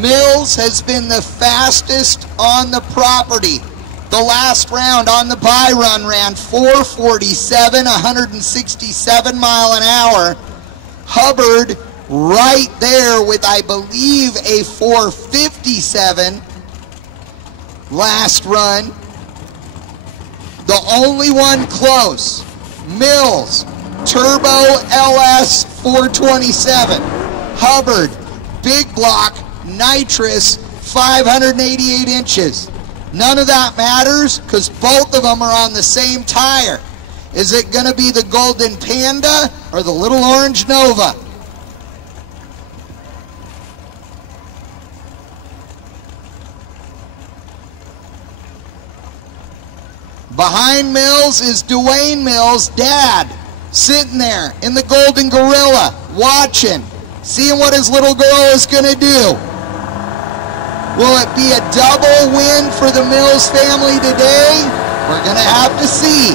Mills has been the fastest on the property. The last round on the bye run ran 447, 167 mile an hour. Hubbard right there with, I believe, a 457 last run. The only one close, Mills, Turbo LS 427. Hubbard, big block, nitrous, 588 inches. None of that matters because both of them are on the same tire. Is it going to be the Golden Panda or the Little Orange Nova? Behind Mills is Dwayne Mills' dad, sitting there in the Golden Gorilla, watching, seeing what his little girl is going to do. Will it be a double win for the Mills family today? We're going to have to see.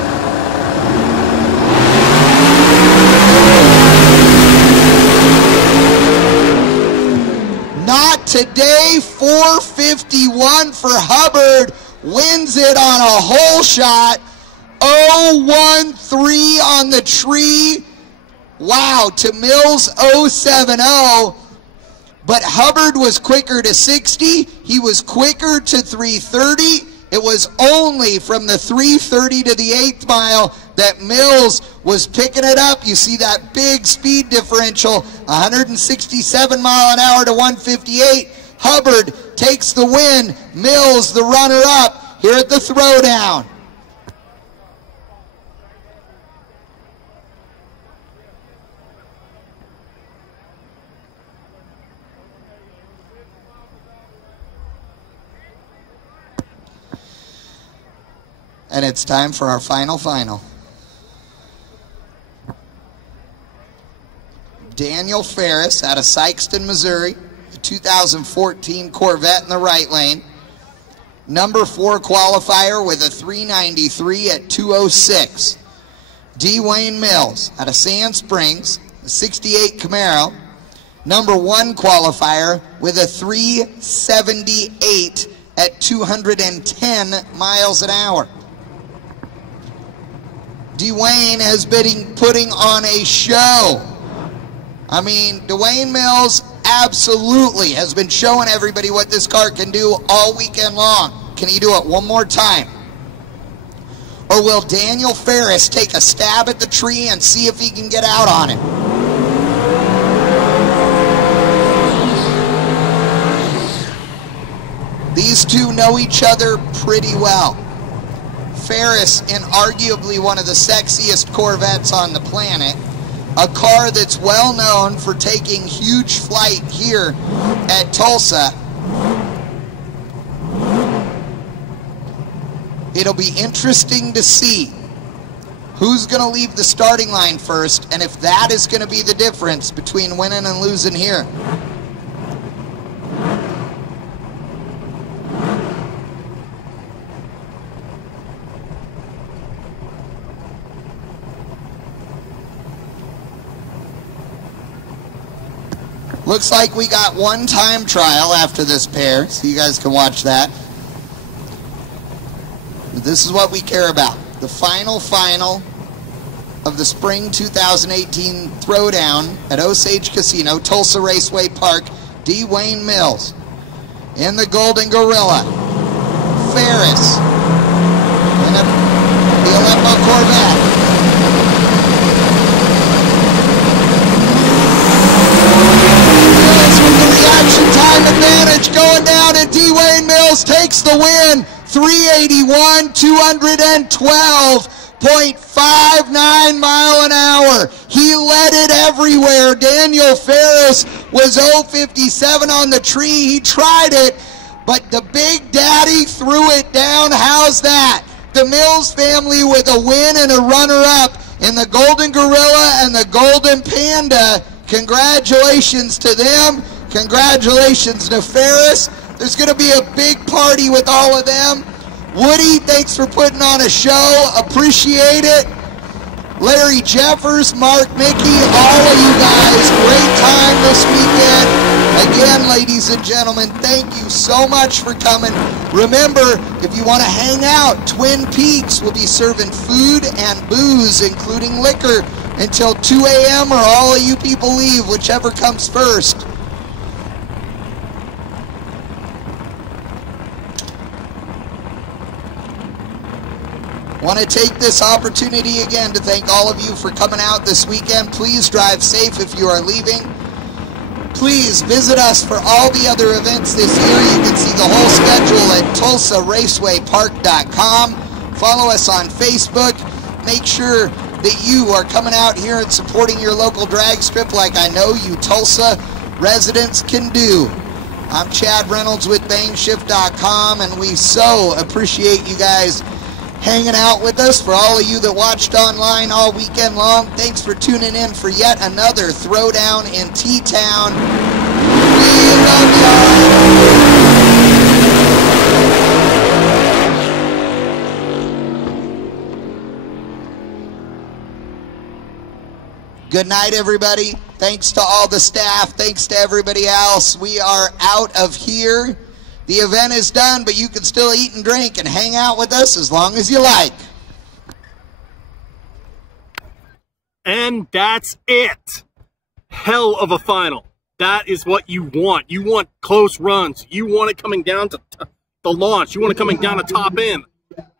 Not today. 451 for Hubbard. Wins it on a hole shot. 013 on the tree. Wow, to Mills 070. But Hubbard was quicker to 60. He was quicker to 330. It was only from the 330 to the 8th mile that Mills was picking it up. You see that big speed differential, 167 mile an hour to 158. Hubbard takes the win. Mills, the runner-up here at the Throwdown. And it's time for our final. Daniel Ferris out of Sikeston, Missouri, the 2014 Corvette in the right lane. Number 4 qualifier with a 393 at 206. Dwayne Mills out of Sand Springs, the 68 Camaro. Number 1 qualifier with a 378 at 210 miles an hour. Dwayne has been putting on a show. I mean, Dwayne Mills absolutely has been showing everybody what this car can do all weekend long. Can he do it one more time? Or will Daniel Ferris take a stab at the tree and see if he can get out on it? These two know each other pretty well. Ferris in arguably one of the sexiest Corvettes on the planet. a car that's well known for taking huge flight here at Tulsa. It'll be interesting to see who's going to leave the starting line first, and if that is going to be the difference between winning and losing here. Looks like we got one time trial after this pair, so you guys can watch that. But this is what we care about. The final of the Spring 2018 Throwdown at Osage Casino, Tulsa Raceway Park, D. Wayne Mills. In the Golden Gorilla, Ferris. In the Aleppo Corvette. Reaction time advantage going down, and D. Wayne Mills takes the win. 381, 212.59 mile an hour. He led it everywhere. Daniel Ferris was 057 on the tree. He tried it, but the Big Daddy threw it down. How's that? The Mills family with a win and a runner-up in the Golden Gorilla and the Golden Panda. Congratulations to them. Congratulations to Ferris. There's going to be a big party with all of them. Woody, thanks for putting on a show. Appreciate it. Larry Jeffers, Mark Mickey, all of you guys, great time this weekend. Again, ladies and gentlemen, thank you so much for coming. Remember, if you want to hang out, Twin Peaks will be serving food and booze, including liquor, until 2 a.m. or all of you people leave, whichever comes first. Want to take this opportunity again to thank all of you for coming out this weekend. Please drive safe if you are leaving. Please visit us for all the other events this year. You can see the whole schedule at TulsaRacewayPark.com. Follow us on Facebook. Make sure that you are coming out here and supporting your local drag strip like I know you Tulsa residents can do. I'm Chad Reynolds with BangShift.com, and we so appreciate you guys hanging out with us. For all of you that watched online all weekend long, thanks for tuning in for yet another Throwdown in T-Town. We love y'all. Good night, everybody. Thanks to all the staff. Thanks to everybody else. We are out of here. The event is done, but you can still eat and drink and hang out with us as long as you like. And that's it. Hell of a final. That is what you want. You want close runs. You want it coming down to the launch. You want it coming down to top end.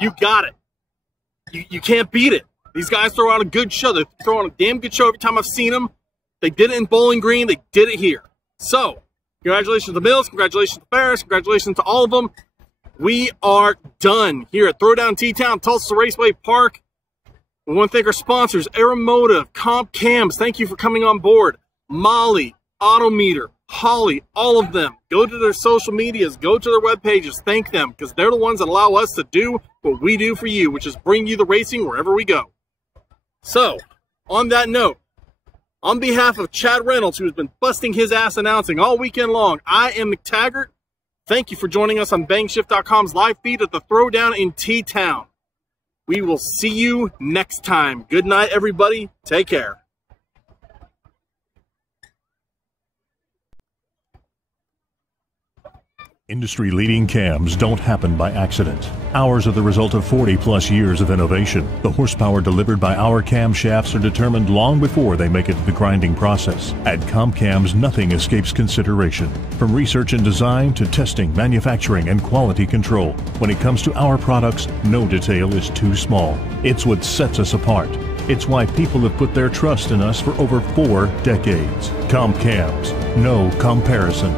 You got it. You can't beat it. These guys throw out a good show. They throw out a damn good show every time I've seen them. They did it in Bowling Green. They did it here. So, congratulations to Mills, congratulations to Ferris, congratulations to all of them. We are done here at Throwdown T-Town, Tulsa Raceway Park. We want to thank our sponsors, Aeromotive, Comp Cams, thank you for coming on board. Molly, Autometer, Holly, all of them. Go to their social medias, go to their web pages, thank them, because they're the ones that allow us to do what we do for you, which is bring you the racing wherever we go. So, on that note, on behalf of Chad Reynolds, who has been busting his ass announcing all weekend long, I am McTaggart. Thank you for joining us on BangShift.com's live feed at the Throwdown in T-Town. We will see you next time. Good night, everybody. Take care. Industry-leading cams don't happen by accident. Ours are the result of 40-plus years of innovation. The horsepower delivered by our camshafts are determined long before they make it to the grinding process. At Comp Cams, nothing escapes consideration. From research and design to testing, manufacturing, and quality control. When it comes to our products, no detail is too small. It's what sets us apart. It's why people have put their trust in us for over 4 decades. Comp Cams, no comparison.